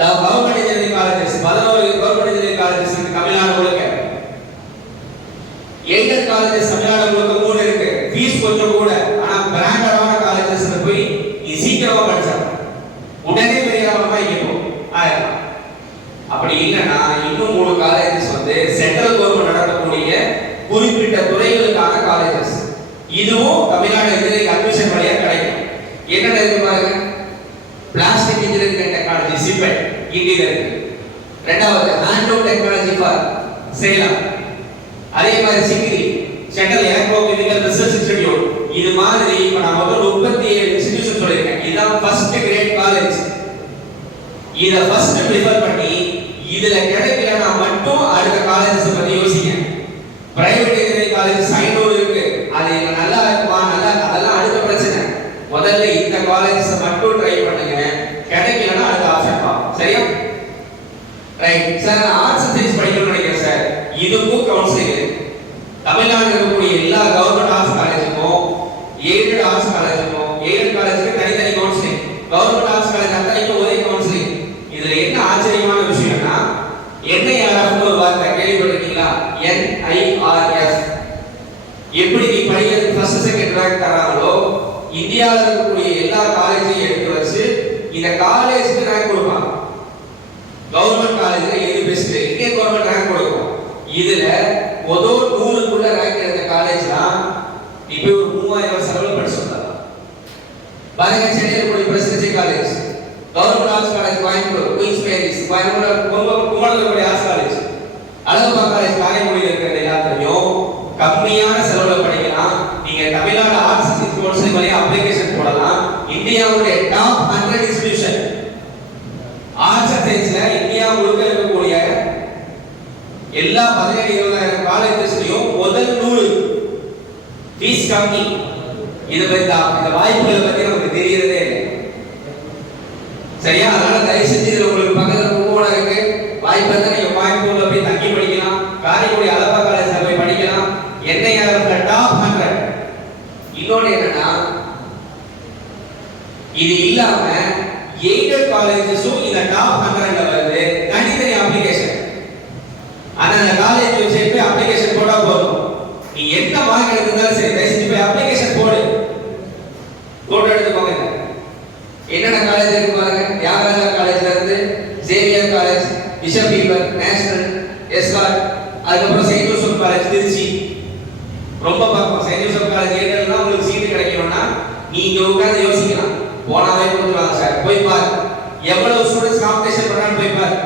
Government engineering colleges 11 government engineering colleges இருக்கு தமிழ்நாடு முழுக்க. எய்டட் காலேஜஸ் தமிழ்நாடு முழுக்க 3 இருக்கு. ஃபீஸ் கொஞ்சம் கூட, ஆனா பிராண்டடான காலேஜஸ்ல போய் நீ சீக்கிரமா படிச்சா உடனே பெரிய ஆளமா இருக்கும் ஆயிரம். அப்படி இல்லைன்னா இன்னும் 3 காலேஜஸ் வந்து சென்ட்ரல் கவர்மெண்ட் நடத்தக்கூடிய குறிப்பிட்ட துறைகளுக்கான காலேஜஸ். இதுவும் தமிழ்நாடு இன்ஜினியரிங் அட்மிஷன் வழியா கிடைக்கும். என்னென்ன இருக்கு பாருங்க, plastic engineering and technology CIPET இந்தியில இருக்கு. ரெண்டாவது ஹேண்ட்லூம் டெக்னாலஜி ஃபார் சேலம். அதே மாதிரி சிங்கிரி சென்ட்ரல் ஏரோகெமிக்கல் ரிசர்ச் இன்ஸ்டிடியூட். இது மாதிரி இப்ப நான் முதல்ல 37 இன்ஸ்டிடியூஷன் சொல்லிருக்கேன். இதுதான் ஃபர்ஸ்ட் கிரேட் காலேஜ். இத ஃபர்ஸ்ட் ப்ரிஃபர் பண்ணி இதுல கிடைக்கலனா மட்டும் அடுத்த காலேஜஸ் பத்தி யோசிங்க. பிரைவேட் இன்ஜினியரிங் காலேஜ் சைனூர் இருக்கு, அது நல்லா இருக்குமா, நல்லா, அதெல்லாம் அடுத்த பிரச்சனை. முதல்ல இந்த காலேஜஸ் மட்டும் ட்ரை பண்ணுங்க. கிடைக்கலனா அடுத்த ஆப்ஷன் பாருங்க. சரியா? ரைட் சார், நான் ஆர்ட்ஸ் அண்ட் சயின்ஸ் படிக்கணும்னு நினைக்கிறேன் சார். இதுக்கும் கவுன்சிலிங் இருக்கு. தமிழ்நாட்டில் இருக்கக்கூடிய எல்லா கவர்மெண்ட் ஆர்ட்ஸ் காலேஜுக்கும் எய்டட் ஆர்ட்ஸ் காலேஜுக்கும் எய்டட் காலேஜுக்கு தனித்தனி கவுன்சிலிங், கவர்மெண்ட் ஆர்ட்ஸ் காலேஜ் அத்தனைக்கும் ஒரே கவுன்சிலிங். இதுல என்ன ஆச்சரியமான விஷயம்னா NIRF ஒரு வார்த்தை கேள்விப்பட்டிருக்கீங்களா? NIRF. எப்படி நீ படிக்கிறதுக்கு ஃபர்ஸ்ட் செகண்ட் ரேங்க் தராங்களோ இந்தியாவில் இருக்கக்கூடிய எல்லா காலேஜையும் எடுத்து வச்சு இந்த காலேஜுக்கு ரேங்க் கொடுப்பாங்க. கவர்மெண்ட் காலேஜ்ல எது பெஸ்ட், இந்தியன் கவர்மெண்ட் ரேங்க் கொடுக்கும். இதுல முதல் 100க்குள்ள ரேங்க் எடுத்த காலேஜ்லாம் இப்போ ஒரு 3000 செலவுல படிச்சிருந்தாங்க. பாருங்க, சென்னையில் இருக்கக்கூடிய presidency college, government arts college Coimbatore, Queens Mary's Coimbatore, Kumbakonam இருக்கக்கூடிய ஆர்ட்ஸ் காலேஜ், அழகப்பா காலேஜ் காரைக்குடியில் இருக்கிற எல்லாத்தையும் கம்மியான செலவுல படிக்கலாம். நீங்க Tamil Nadu arts and science counselling வழியா அப்ளிகேஷன் போடலாம். இந்தியாவுடைய டாப் 100 இன்ஸ்டிடியூஷன் ஆர்ட்ஸ் அண்ட் சயின்ஸ்ல இந்தியா முழுக்க இருக்கக்கூடிய எல்லா 17,000-20,000 காலேஜஸ்லயும் முதல் 100 ஃபீஸ் கம்மி. இத பத்தி இந்த வாய்ப்புகளை பத்தி நமக்கு தெரியறதே இல்லை. சரியா? அதனால தயவு செஞ்சு இதுல உங்களுக்கு பக்கத்துல கும்பகோணம் இருக்கு, வாய்ப்பு இருந்தா நீங்க கோயம்புத்தூர்ல போய் தங்கி படிக்கலாம், காரைக்குடி அழகப்பா காலேஜ்ல போய் படிக்கலாம். NIRF top 100. இன்னொன்னு என்னன்னா, இது இல்லாம எய்டட் காலேஜஸும் இந்த டாப் 100ல வருது. தனித்தனி அப்ளிகேஷன், அந்த காலேஜ் வெப்சைட் போய் அப்ளிகேஷன் போட்டா போதும். நீ எந்த மார்க் எடுத்தாலும் சரி, தயவு செஞ்சு போய் அப்ளிகேஷன் போடு, போட்டோ எடுத்துக்கோங்க. என்னென்ன காலேஜ் இருக்கு பாருங்க. தியாகராஜா காலேஜ்ல இருந்து Xavier college, bishop Heber, national, escort, அதுக்கப்புறம் செயின்ட் ஜோசப் காலேஜ் திருச்சி. ரொம்ப பார்ப்போம். செயின்ட் ஜோசப் காலேஜ் ஏற்றா உங்களுக்கு சீட்டு கிடைக்கணும்னா நீங்க உட்கார்ந்து யோசிக்கலாம். போனாவே கொடுத்துருவாங்க சார், போய் பாரு. எவ்வளவு ஸ்டூடெண்ட்ஸ் காம்படிஷன் பண்றான்னு போய் பாரு.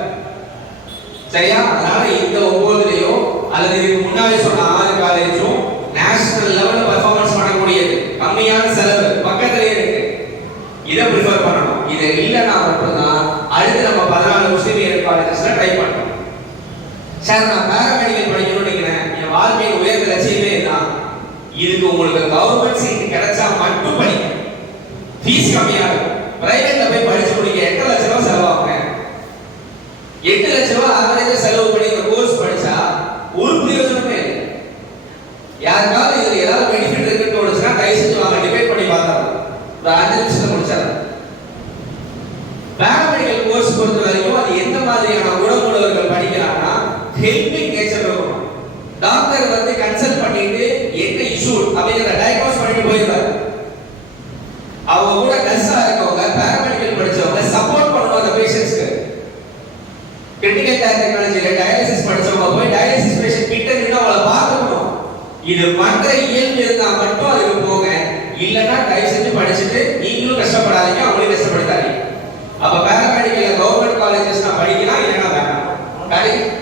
சரியா? அதனால இந்த 9லயோ அல்லது இதுக்கு முன்னாடி சொன்ன 6 காலேஜும் நேஷனல் லெவல்ல பெர்ஃபார்மன்ஸ் பண்ணக்கூடியது, கம்மியான செலவு, பக்கத்திலே இருக்கு. இதை ப்ரிஃபர் பண்ணணும். இது இல்லைன்னா மட்டும்தான் அடுத்து நம்ம 14 முஸ்லீம் எய்டட் காலேஜஸ்ல ட்ரை பண்ணணும். சார், நான் பேராமெடிக்கல் படிக்கணும்னு நினைக்கிறேன், என் வாழ்க்கையின் உயர்ந்த லட்சியமே இதுதான். இதுக்கு உங்களுக்கு கவர்மெண்ட் சீட் கிடைச்சா மட்டும் படிங்க. ஃபீஸ் கம்மியா இருக்கும். பிரைவேட்ல போய் படிச்சு முடிக்க 8 லட்சம் ரூபாய் செலவாகுங்க. 8 லட்சம் ரூபாய் ஆவரேஜா செலவு பண்ணி இந்த கோர்ஸ் படிச்சா ஒரு பிரயோஜனமே இல்லை. யாருக்காவது இதுல ஏதாவது பெனிஃபிட் இருக்குன்னு தோணுச்சுன்னா தயவு செஞ்சு வாங்க, டிபேட் பண்ணி பார்த்தாங்க. ஒரு 5 நிமிஷத்துல முடிச்சாங்க. பேராமெடிக்கல் கோர்ஸ் பொறுத்த வரைக்கும் அது எந்த மாதிரியான இது பண்ற இயல்பு இருந்தா மட்டும் அதுக்கு போங்க. இல்லைன்னா தயவு செஞ்சு படிச்சுட்டு நீங்களும் கஷ்டப்படாதீங்க, அவங்களையும் கஷ்டப்படுத்தாதீங்க. அப்ப பேராமெடிக்கல் கவர்மெண்ட் காலேஜஸ் நான் படிக்கலாம், இல்லைன்னா வேணாம். கரெக்ட்.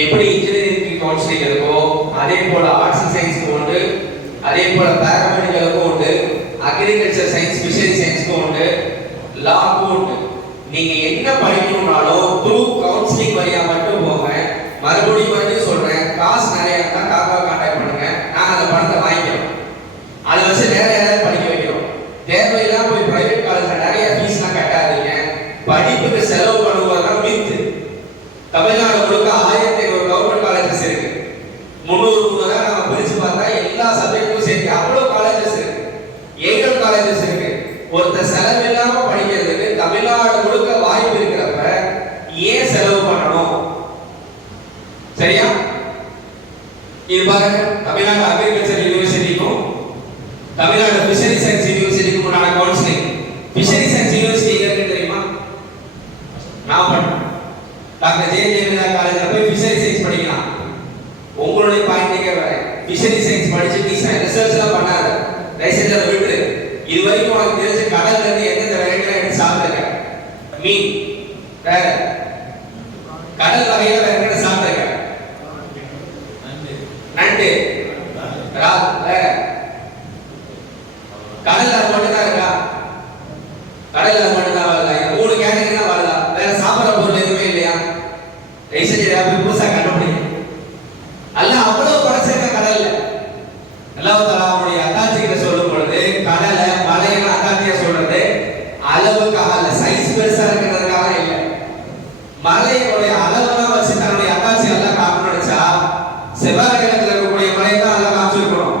எப்படி இன்ஜினியரிங் கவுன்சிலிங் இருக்கோ அதே போல ஆர்ட்ஸ் அண்ட் சயின்ஸ்க்கு உண்டு, அதே போல பேராமெடிக்கலுக்கும் உண்டு, அக்ரிகல்ச்சர் சயின்ஸ் ஃபிஷரி சயின்ஸ்க்கும் உண்டு, லாக்கும் உண்டு. நீங்க என்ன படிக்கணும்னாலும் த்ரூ கவுன்சிலிங் வழியா மட்டும் போங்க. மறுபடியும் சொல்றேன், காசு நிறைய இருந்தா காக்கா கான்டாக்ட் பண்ணுங்க, நாங்க அந்த பணத்தை வாங்கிக்கிறோம். அதை வச்சு வேற யாராவது படிக்க வைக்கிறோம். தேவையில்லாம போய் பிரைவேட் காலேஜ்ல நிறைய ஃபீஸ்லாம் கட்டாதீங்க. படிப்புக்கு செலவு பண்ணுவதெல்லாம் மித்து. தமிழ்நாடு முழுக்க 1500 கவர்மெண்ட் காலேஜஸ் இருக்கு. 300 நம்ம பிரிச்சு பார்த்தா எல்லா சப்ஜெக்ட்டுக்கும் சேர்த்து அவ்வளவு காலேஜஸ் இருக்கு, எய்டட் காலேஜஸ் இருக்கு. ஒருத்தர் செலவில்லாம படிக்கிறதுக்கு தமிழ்நாடு முழுக்க வாய்ப்பு இருக்கிறப்ப ஏன் செலவு பண்ணணும்? சரியா? இது பாருங்க, தமிழ்நாடு அக்ரிகல்ச்சர் யூனிவர்சிட்டிக்கும் தமிழ்நாடு ஃபிஷரி சயின்ஸ் யூனிவர்சிட்டிக்கும் உண்டான கவுன்சிலிங். ஃபிஷரி சயின்ஸ் யூனிவர்சிட்டி எங்க இருக்கு தெரியுமா? நாகப்பட்டினம் டாக்டர் ஜெயலலிதா காலேஜ்ல போய் ஃபிஷரி சயின்ஸ் படிக்கலாம். உங்களுடைய பாயிண்ட்க்கே வரேன், ஃபிஷரி சயின்ஸ் படிச்சு நீ ரிசர்ச்லாம் பண்ணாத, லைசென்ஸ் அதை விட்டு. இது வரைக்கும் உனக்கு தெரிஞ்ச கடல்ல இருந்து எந்தெந்த வெரைட்டிலாம் எடுத்து சாப்பிட்டுருக்க? மீன் வேற, கடல் வகையில வேற என்ன சாப்பிட்டுருக்க? நண்டு, இறால் வேற. கடல்ல அது மட்டும் தான் இருக்கா? கடல்ல அது மட்டும் தான் வரல. 3 கேட்டகரி தான் வரல. வேற சாப்பிடுற பொருள் எதுவுமே இல்லையா? லைசென்ஸ் ஏதாவது புதுசா கண்டுபிடிங்க. அல்ல அவ்வளவு படைச்சிருக்க கடல்ல. அல்லாஹ் தஆலா அவருடைய அத்தாட்சிகளை சொல்லும் பொழுது கடலை மலையை அத்தாட்சியா சொல்றது அளவுக்காக இல்ல, சைஸ் பெருசா இருக்கிறதுக்காக இல்ல. மலையோடைய அளவெல்லாம் வச்சு தன்னுடைய அத்தாட்சி எல்லாம் காமிச்சா செவ்வாய் கிழக்குல இருக்கக்கூடிய மலை தான் எல்லாம் காமிச்சிருக்கணும்.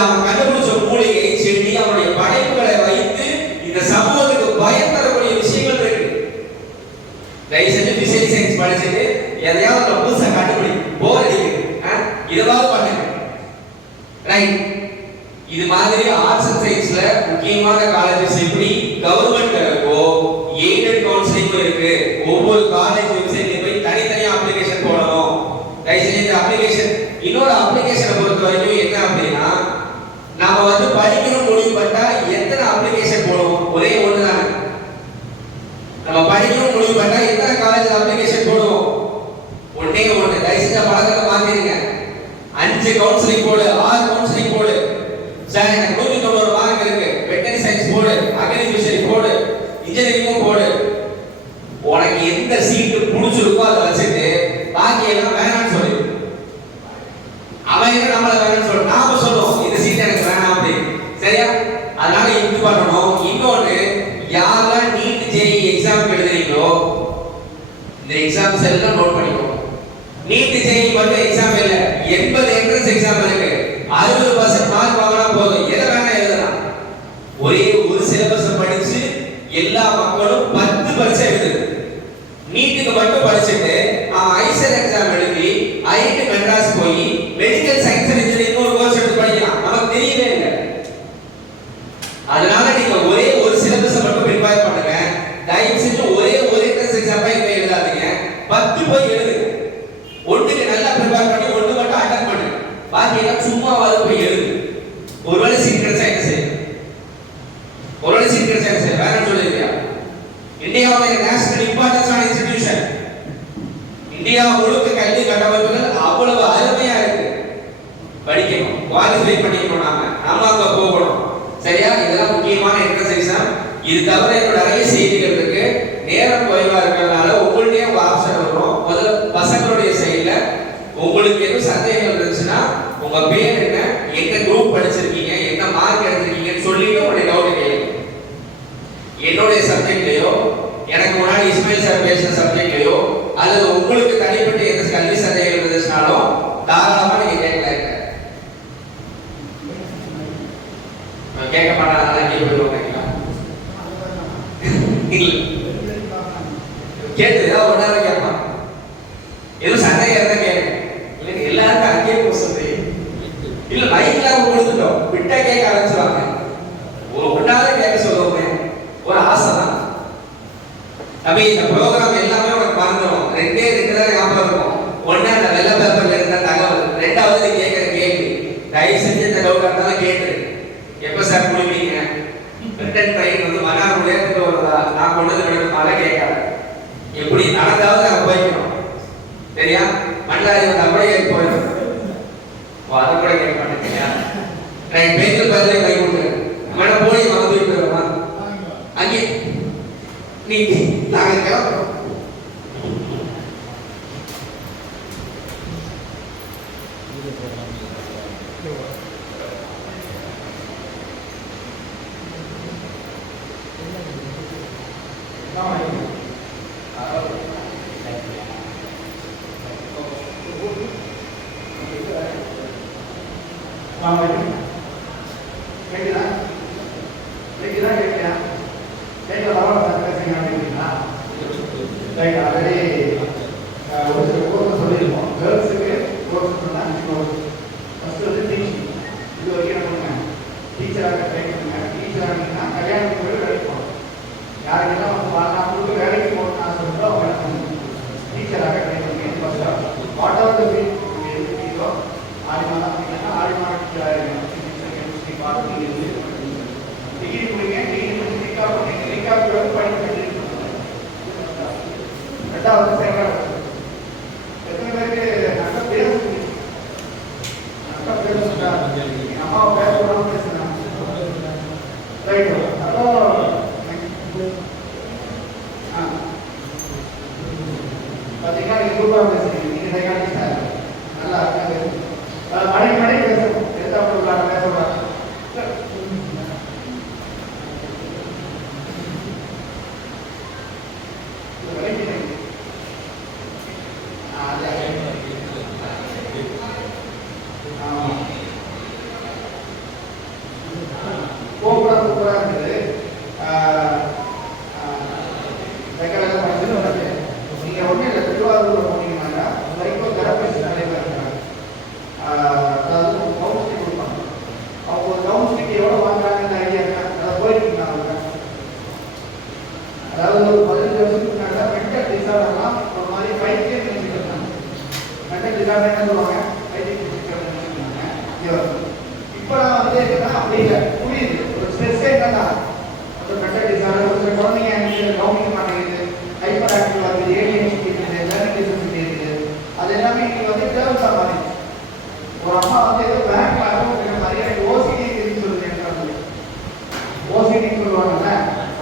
அவன் கண்டுபிடிச்ச மூலிகை செடி அவனுடைய படைப்புகளை வைத்து இந்த சமூகத்துக்கு பயம் தரக்கூடிய விஷயங்கள் இருக்கு. தயவு செஞ்சு பிசிக்கல் சயின்ஸ் படிச்சுட்டு எதையாவது ஒரு புதுசா கண்டுபிடி, போர் அடிக்குது, இதுவாக பண்ணுங்க. ரைட். இது மாதிரி ஆர்ட்ஸ் அண்ட் சயின்ஸ்ல முக்கியமான காலேஜஸ் எப்படி கவர்மெண்ட் இருக்கோ எய்டட் கவுன்சிலிங் இருக்கு. ஒவ்வொரு காலேஜ் வெப்சைட்ல போய் தனித்தனியா அப்ளிகேஷன் போடணும். தயவுசெய்து இந்த அப்ளிகேஷன், இன்னொரு அப்ளிகேஷனை பொறுத்த வரைக்கும் என்ன அப்படின்னா, நாம வந்து படிக்கணும் முடிவு பண்ணா எத்தனை அப்ளிகேஷன் போடுவோம்? ஒரே ஒன்று தானே. நம்ம படிக்கணும் முடிவு பண்ணா எத்தனை காலேஜ் அப்ளிகேஷன் போடுவோம்? ஒன்னே ஒன்று. தயவுசெய்து பழக்கத்தை மாத்திருங்க. 5 கவுன்சிலிங் போடு, 6 கவுன்சிலிங் போடு. சார் எனக்கு 190 மார்க் இருக்கு, வெட்டரி சயின்ஸ் போடு, அக்ரி ஃபிஷரி போடு, இன்ஜினியரிங்கும் போடு. உனக்கு எந்த சீட்டு பிடிச்சிருக்கோ அதை வச்சுட்டு பாக்கி எல்லாம் வேணாம்னு சொல்லு. அவன் என்ன நம்மள வேணாம்னு சொல்ல, நாம சொல்லுவோம் இந்த சீட் எனக்கு வேணாம் அப்படின்னு. சரியா? அதனால இது பண்ணணும். இன்னொன்னு, யாரெல்லாம் நீட் ஜேஇ எக்ஸாம் எழுதுறீங்களோ இந்த எக்ஸாம்ஸ் எல்லாம் நோட் பண்ணிக்கோ. நீட் ஜேஇ மட்டும் எக்ஸாம் இல்ல, 80 என்ட்ரன்ஸ் எக்ஸாம் இருக்கு. 60% மார்க் வாங்கினா போதும், எதை வேணா எழுதலாம். ஒரே ஒரு சிலபஸ் படிச்சு எல்லா மக்களும் 10 பரீட்சை எழுதுது. நீட்டுக்கு மட்டும் படிச்சுட்டு அவன் ஐசெட் எக்ஸாம் எழுதி ஐஐடி மெட்ராஸ் போய் மெடிக்கல் சயின்ஸ் அண்ட் இன்ஜினியரிங் ஒரு கோர்ஸ் எடுத்து படிக்கலாம். நமக்கு தெரியவே இல்லை. அதனால நீங்க ஒரே ஒரு சிலபஸ் மட்டும் ப்ரிப்பேர் பண்ணுங்க. தயவு செஞ்சு ஒரே ஒரு என்ட்ரன்ஸ் எக்ஸாம் போய் எழுதாதீங்க, 10 போய் எழுதுங்க. ஒண்ணுக்கு நல்லா ப்ரிப்பேர் பண்ணி ஒண்ணு மட்டும் அட்டெண்ட் பண்ணுங்க, பாக்கி எல்லாம் சும்மாவாது போய் எழுது. ஒருவேளை சீட் கிடைச்சா என்ன செய்யும்? ஒருவேளை சீட் கிடைச்சா என்ன செய்யும்? வேற சொல்லிருக்கியா? இந்தியாவுடைய நேஷனல் இம்பார்ட்டன்ஸான இன்ஸ்டிடியூஷன், இந்தியா முழுக்க கல்வி கட்டமைப்புகள் அவ்வளவு அருமையா இருக்கு. படிக்கணும், குவாலிஃபை பண்ணிக்கணும், நாம அங்க போகணும். சரியா? இதெல்லாம் முக்கியமான என்ட்ரன்ஸ் எக்ஸாம். இது தவிர இன்னும் நிறைய செய்திகள் இருக்கு. நேரம் குறைவா இருக்கிறதுனால உங்களுடைய ஒரு ஆப்ஷன் வரும். முதல்ல பசங்களுடைய சைடுல உங்களுக்கு எதுவும் சந்தேகம் இருந்துச்சுன்னா உங்க பேர் என்ன, என்ன குரூப் படிச்சிருக்கீங்க, என்ன மார்க் எடுத்திருக்கீங்கன்னு சொல்லிட்டு உங்களுடைய டவுட் கேளுங்க. என்னுடைய சப்ஜெக்ட்லயோ, எனக்கு முன்னாடி இஸ்மாயில் சார் பேசின சப்ஜெக்ட்லயோ, அல்லது உங்களுக்கு தனிப்பட்ட எந்த கல்வி சந்தேகம் இருந்துச்சுனாலும் தாராளமா நீங்க கேட்கலாம். கேட்க மாட்டாங்க, கேள்வி போயிடுவாங்க. கேட்டு ஏதாவது ஒன்றாவது கேட்பான், எதுவும் சந்தேகம் இருந்தா கேட்க. இல்லை எல்லாருக்கும் அங்கேயே போக சொல்றீங்க. இல்ல மைக்ல கொடுத்துட்டோம், விட்டா கேட்க ஆரம்பிச்சுவாங்க. ஒன்றாவது கேட்க சொல்லுவோமே, ஒரு ஆசை தான். அப்படி இந்த ப்ரோக்ராம் எல்லாமே உனக்கு மறந்துடும். ரெண்டே தான் ஞாபகம் இருக்கும். ஒண்ணு அந்த வெள்ளை பேப்பர்ல இருந்த தகவல், ரெண்டாவது நீ கேட்கிற கேள்வி. தயவு செஞ்சு இந்த டவுட் இருந்தாலும் கேட்டு எப்ப சார் முடிவீங்க, ரிட்டன் ட்ரெயின் வந்து மன்னார் உயரத்துக்கு வருதா, நான் கொண்டது விடுறதுனால கேட்காத. எப்படி நடந்தாவது நாங்கள் போய்க்கணும். சரியா? மன்னாரி வந்து அப்படியே போயிடும். அதை கூட கேட்க மாட்டேங்க. நான் பேங்கில் பதிலே கை கொடுக்குறேன். மேடம் போய் வந்து போயிடுமா அங்கே நீ நாங்கள் கிளம்புறோம். இப்போ நான் வந்து என்னன்னா அப்படி இல்லை, புரியுது. ஒரு ஸ்ட்ரெஸ்ஸே என்னன்னா ஒரு மென்டல் டிசார்டர், ஒரு சில குழந்தைங்க எனக்கு கவனிக்க மாட்டேங்குது, ஹைப்பர் ஆக்டிவ் ஆகுது, ஏடிஹெச்டி இருக்குது, லேர்னிங் டிசபிலிட்டி இருக்குது. அது எல்லாமே இன்னைக்கு வந்து டேர்ம்ஸாக மாறிடுச்சு. ஒரு அம்மா வந்து ஏதோ பேங்க்ல அக்கௌண்ட் மாதிரி எனக்கு ஓசிடி தெரிஞ்சு சொல்லுது. எனக்கு ஓசிடின்னு சொல்லுவாங்கல்ல,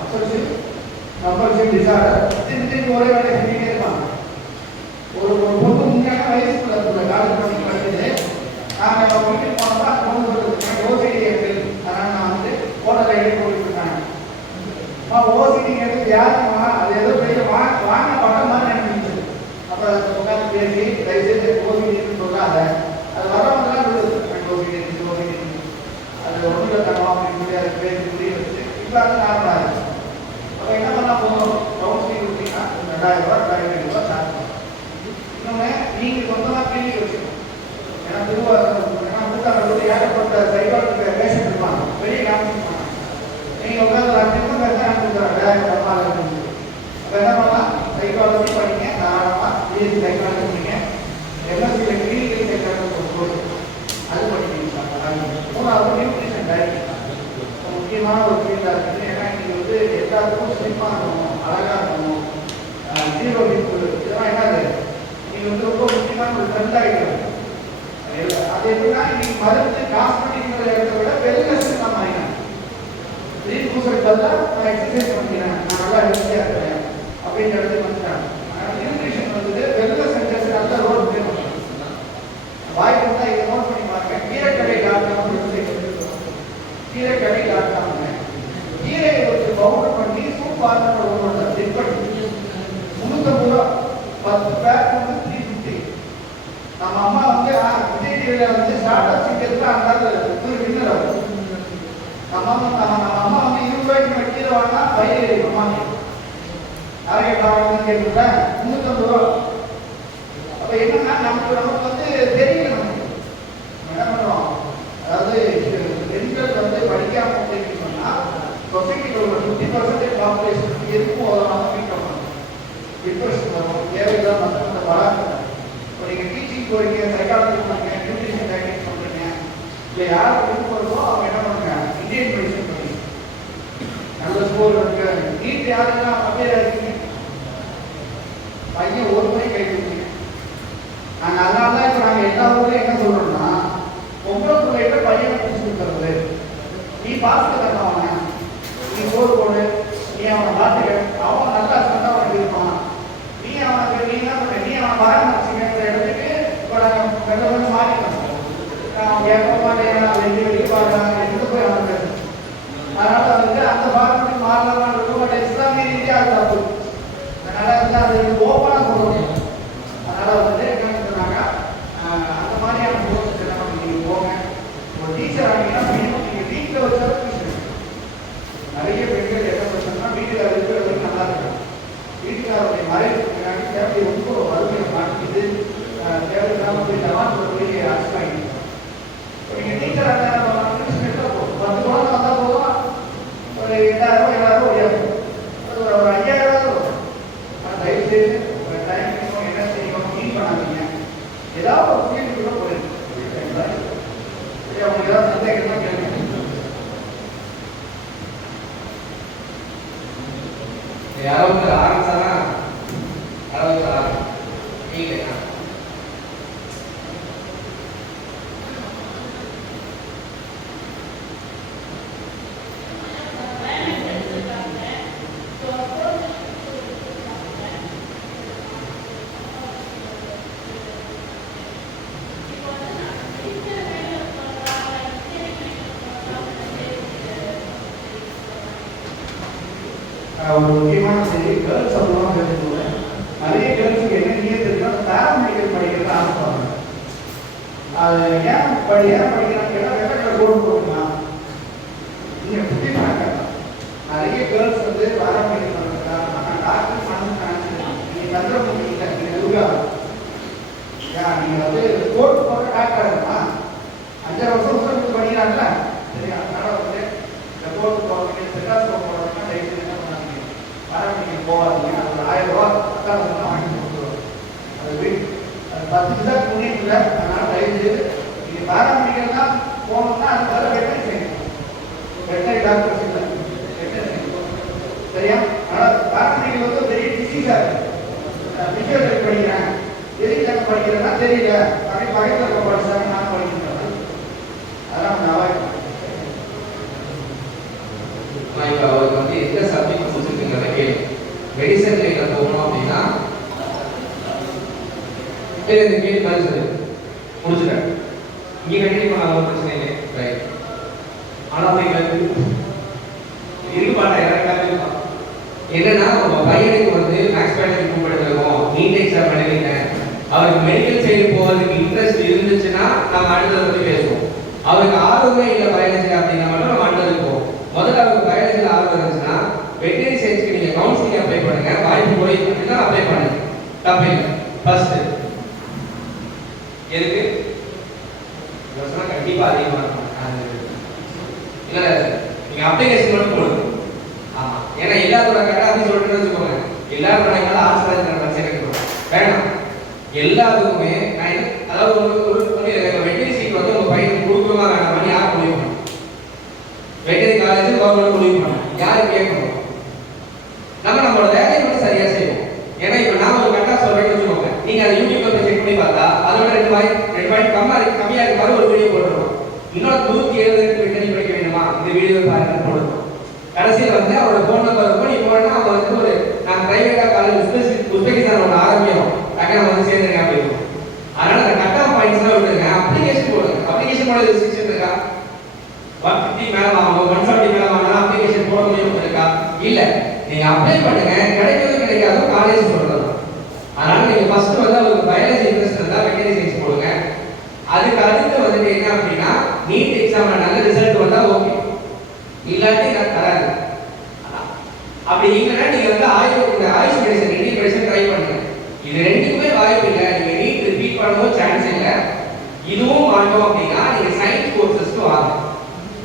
அப்சல்யூட் கம்பல்சிவ் டிசார்டர். திருப்பி ஒரே வேலையை செஞ்சுட்டே இருப்பாங்க. ஒரு பொண்ணு உண்மையான வயசுக்குள்ள இருக்குல்ல, காலேஜ் படிக்க படிக்குது. நான் வீட்டுக்கு போனப்போ அந்த பொண்ணு சொல்லுது, எனக்கு ஓசிடி இருக்கு, அதனால் நான் வந்து ஓட்டர் ஐடி போட்டுருக்கேன். ஓசிடி எடுத்து யாருமா அது ஏதோ பெரிய வாங்க பட்டம் மாதிரி நினைச்சிச்சு. அப்போ உட்காந்து பேசி தயவுசெய்து ஓசிடின்னு சொல்லாத, அது வரவங்கலாம் சொல்லுது எனக்கு ஓசிடி இருக்கு, ஓசிடி இருக்கு, அது ஒன்றுல தரலாம் அப்படின்னு சொல்லி அதுக்கு பேசி புரிய வச்சு இப்போ அது நார்மலாக இருக்கு. அப்போ என்ன பண்ணால் போதும், கவுன்சிலிங் கொடுத்தீங்கன்னா 2000 ரூபா 2500 ரூபா சார்ஜ் பண்ணும். இன்னொன்று நீங்கள் சொந்தமாக கிளினிக் வச்சுக்கணும். ஏன்னா மூத்தாண்டு ஏகப்பட்ட சைக்காலஜி பேஷண்ட் இருப்பாங்க, பெரிய காமிச்சிருப்பாங்க. நீங்கள் உட்காந்து 5 நிமிஷம் பேச நான் கொடுக்குறேன் 2000 ரூபாய் அப்படின்னு. அப்போ என்ன பண்ணலாம், சைக்காலஜி படிங்க, தாராளமாக பிஎஸ்சி சைக்காலஜி படிங்க, எம்எஸ்சியில் கிளினிக்கல் சைக்காலஜி ஒரு கோர்ஸ் அது படிக்கிறீங்க. மூணாவது நியூட்ரிஷன் டயட் முக்கியமான ஒரு ஃபீல்டாக இருக்குது. ஏன்னா இன்றைக்கி வந்து எல்லாருக்கும் ஸ்லிம்மாக இருக்கணும், அழகாக இருக்கணும், ஜீரோ லிப்பு, இதெல்லாம் என்னது நீங்கள் வந்து ரொம்ப முக்கியமான ஒரு ட்ரெண்ட் ஆகிடும். அது எப்படின்னா இன்னைக்கு மருந்து காஸ்மெட்டிக்ங்கிற இடத்த விட வெல்னஸ் தான் மாறினேன். திடீர் பூசலுக்கு பதிலாக நான் எக்ஸசைஸ் பண்ணிக்கிறேன், நான் நல்லா ஹெல்த்தியாக இருக்கிறேன் அப்படின்ற இடத்துக்கு வந்துட்டாங்க. நியூட்ரிஷன் வந்து வெல்னஸ் சென்டர்ஸ் நல்ல ரோல் ப்ளே பண்ணுறாங்க. வாய்ப்பு இருந்தால் இதை நோட் பண்ணி பாருங்க. கீரைக்கடை.com கீரைக்கடை.com கீரையை வச்சு பவுடர் பண்ணி சூப் பார்த்து ஒரு செட் பண்ணி 350 ரூபா 10 பேக் வந்து 350. நம்ம அம்மா வந்து விஜய் டிவியில் வந்து ஸ்டார்ட் அப் சிங்கத்தில் அந்த ஒரு வின்னர் ஆகும். நம்ம அம்மா வந்து 20 ரூபாய்க்கு கீரை வாங்கினா பயிர் அம்மாங்க யாரையும் கேட்குறா 350 ரூபா. அப்போ என்னன்னா நமக்கு வந்து தெரியல. நமக்கு என்ன பண்ணுறோம், அதாவது பெண்கள் வந்து படிக்காமல் அப்படின்னு சொன்னால் சொசைட்டியில் உள்ள 50% பாப்புலேஷன் எதுக்கும் உதவாமல் மீட் பண்ணணும். டிப்ரெஷன் வரும், தேவையில்லாத மற்ற வளர்க்கணும். இப்போ நீங்கள் டீச்சிங் போறீங்க, சைக்காலஜி பண்ணுங்க, நியூட்ரிஷன் டயட்டிங் பண்ணுறீங்க, இல்லை யார் விருப்பம் வருதோ அவங்க என்ன பண்ணுங்க, இந்தியன் மெடிசன் பண்ணி நல்ல ஸ்கோர் இருக்கு. நீட் யாருன்னா அப்படியே இருக்கீங்க, பையன் ஒரு முறை கை கொடுத்தீங்க. நாங்கள் அதனால தான் இப்போ நாங்கள் எல்லா ஊர்லையும் என்ன சொல்கிறோம்னா, பொம்பளை பிள்ளைகிட்ட பையனை பிடிச்சி கொடுத்துறது, நீ பார்த்து தரவன, நீ சோறு போடு, நீ அவனை பார்த்துக்க, அவன் நல்லா சொன்னா அவனுக்கு இருப்பான், நீ அவனுக்கு நீ என்ன பண்ண, நீ அவன் பராமரிச்சுக்கிற இடத்துக்கு இப்போ நாங்கள் வெள்ள மாறிக்கலாம். அவன் கேட்க மாட்டேன், வெளியே பார்க்கலாம், எங்கே போய் அவன் பேச. அதனால வந்து அந்த பார்மனுக்கு மாறலாம் இருக்கும். பட் இஸ்லாமிய ரீதியாக அது தப்பு. அதனால வந்து அது ஓப்பனாக சொல்லணும். அதனால வந்து என்ன சொன்னாங்க, அந்த மாதிரியான கோர்ஸ் எல்லாம் நீங்கள் போங்க. ஒரு டீச்சர் ஆகிங்கன்னா நீங்கள் வீட்டில் வச்சாலும் டியூஷன். நிறைய பெண்கள் என்ன பிரச்சனைனா வீட்டில் இருக்கிற வரைக்கும் நல்லா இருக்கும். வீட்டுக்காரருடைய மறைவுக்கு முன்னாடி தேவை ரொம்ப வறுமையை மாட்டிக்கிது, தேவையில்லாமல் போய் ஜவான் போய் அசுவாங்க. நீங்கள் டீச்சராக இருந்தால் டியூஷன் எடுத்தால் போதும், 10 குழந்தை வந்தால் போதும், ஒரு 2000 7,000 உயரும், ஒரு 5000 வரும். தயவு செய்து ஒரு டைம் என்ன செய்யணும் மீட் பண்ணாதீங்க. ஏதாவது ஒரு ஃபீல்டுக்குள்ள போயிருக்கு. அவங்க ஏதாவது சந்தேகம்லாம் கேட்க. யாராவது ஆரம்பிச்சானா யாராவது நீங்க ஒரு முக்கியமான செய்தி, கேர்ள்ஸ் அப்படிலாம் தெரிஞ்சுக்கோங்க. நிறைய கேர்ள்ஸுக்கு என்ன நீயே தெரியுமா, பேராமெடிக்கல் படிக்கிறது ஆரம்பிப்பாங்க. அது ஏன் படிக்கிறாங்க கேட்டால் வெள்ளக்கடை கோடு போட்டுக்கலாம். நீங்கள் புரியுறாங்க, நிறைய கேர்ள்ஸ் வந்து பேராமெடிக்கல் பண்ணுறதுக்காக நான் டாக்டர் பண்ணு நீங்கள் தந்திரம் இல்லை, நீங்கள் எதுக்காக நீங்கள் வந்து கோர்ட் போகிற டாக்டர் ஆகுமா 5 வருஷம் உத்தரவு பண்ணிக்கிறாங்கள. சரி, அதனால வந்து இந்த கோர்ட் போகிறதுக்கு செட்டாஸ்கோப் போகிறதுனா டைட்டு என்ன பண்ணாங்க, பேராமெடிக்கல் போகாதீங்க. அது 1000 ரூபா 10,000 ரூபா வாங்கி கொடுத்துருவாங்க. அது வீட்டு அது 10 நிமிஷம் முன்னேற்ற. அதனால் தயவு செய்து நீங்கள் பேராமெடிக்கல்னா விஜயத்தில் படிக்கிறேன், எதுக்காக படிக்கிறேன்னா தெரியல, பக்கத்தில் படிச்சாங்க நான் படிக்கிறேன், அதான் நான் இப்போ அவருக்கு வந்து எந்த சப்ஜெக்ட் முடிச்சிருக்கீங்க கேள்வி. மெடிசன் லைனில் போகணும் அப்படின்னா இந்த கேள்வி பதில் சொல்லு முடிச்சுட்டேன். இங்கே கண்டினியூ பண்ண பிரச்சனை இல்லை, ரைட். ஆனால் போய் இருக்கு பாட்டா இறக்காம என்னன்னா உங்க பையனுக்கு வந்து மேக்ஸ் பேட்டர் இம்ப்ரூவ் எடுத்துருக்கோம், நீட் எக்ஸாம் எழுதிட்டேன், அவருக்கு மெடிக்கல் சைடு போகிறதுக்கு இன்ட்ரெஸ்ட் இருந்துச்சுன்னா நம்ம அடுத்ததை பற்றி பேசுவோம். அவருக்கு ஆர்வமே இல்லை பயாலஜி அப்படின்னா மட்டும் நம்ம அடுத்தது போவோம். முதல்ல அவருக்கு பயாலஜியில் ஆர்வம் இருந்துச்சுன்னா வெட்டரி சயின்ஸ்க்கு நீங்கள் கவுன்சிலிங் அப்ளை பண்ணுங்க, வாய்ப்பு போய் அப்ளை பண்ணுங்க, தப்பு இல்லை. ஃபர்ஸ்ட் எதுக்கு கண்டிப்பாக அதிகமாக இருக்கும் இல்லை, நீங்கள் அப்ளிகேஷன் மட்டும் போடுங்க. ஆமாம், ஏன்னா எல்லாத்தோட கரெக்டாக அப்படி சொல்லிட்டு வச்சுக்கோங்க, எல்லாரோட எங்களால் ஆசை பிரச்சனை வேணாம். எல்லாத்துக்குமே நான் அதாவது ஒரு வெட்டரி சீட் வந்து உங்கள் பையனுக்கு கொடுக்குமா வேணாம் யார் முடிவு பண்ணணும்? வெட்டரி காலேஜ் கவர்மெண்ட் முடிவு பண்ணணும், யாரு கேட்கணும்? நம்மளோட வேலையை வந்து சரியாக செய்வோம். ஏன்னா இப்போ நான் ஒரு கரெக்டாக சொல்கிறேன்னு வச்சுக்கோங்க, நீங்கள் அதை யூடியூப்ல போய் செக் பண்ணி பார்த்தா அதோட 2 பாயிண்ட் கம்மியாக இருக்க மாதிரி ஒரு வீடியோ போட்டுருவோம். இன்னொரு 170 வெட்டரி படிக்க வேணுமா, இந்த வீடியோ பாருங்க போடுவோம். கடைசியில் வந்து அவரோட ஃபோன் நம்பர் போய் போனா அவன் வந்து ஒரு நான் பிரைவேட்டாக காலேஜ் உஸ்பெகிஸ்தான் ஒன்று ஆரம்பிக்கும் டக்குனு நம்ம வந்து சேர்ந்துருங்க அப்படின்னு. அதனால அந்த கட் ஆஃப் பாயிண்ட்ஸ்லாம் விட்டுருங்க, அப்ளிகேஷன் போடுங்க. அப்ளிகேஷன் போட ரெஸ்ட்ரிக்ஷன் இருக்கா? 150 மேலே வாங்கணும், 170 மேலே வாங்கினா அப்ளிகேஷன் போட முடியும் இருக்கா? இல்லை, நீங்கள் அப்ளை பண்ணுங்க, கிடைக்கிறது கிடைக்காதோ காலேஜ் சொல்றது. அதனால நீங்கள் ஃபர்ஸ்ட் வந்து அவருக்கு பயாலஜி இன்ட்ரெஸ்ட் இருந்தால் வெட்டரி சயின்ஸ் போடுங்க. அதுக்கு அடுத்து வந்துட்டு என்ன அப்படின்னா நீட் எக்ஸாம்ல நல்ல ரிசல்ட் வந்தால் ஓகே, இல்லாட்டி நான் தராது. அப்படி இல்லைன்னா நீங்க வந்து AYUSH medicine Indian medicine try பண்ணுங்க. இது ரெண்டுக்குமே வாய்ப்பு இல்லை, நீங்க நீட் ரிப்பீட் பண்ணவும் சான்ஸ் இல்லை. இதுவும் மாட்டோம் அப்படின்னா நீங்க சயின்ஸ் கோர்சஸ்க்கு வாங்க,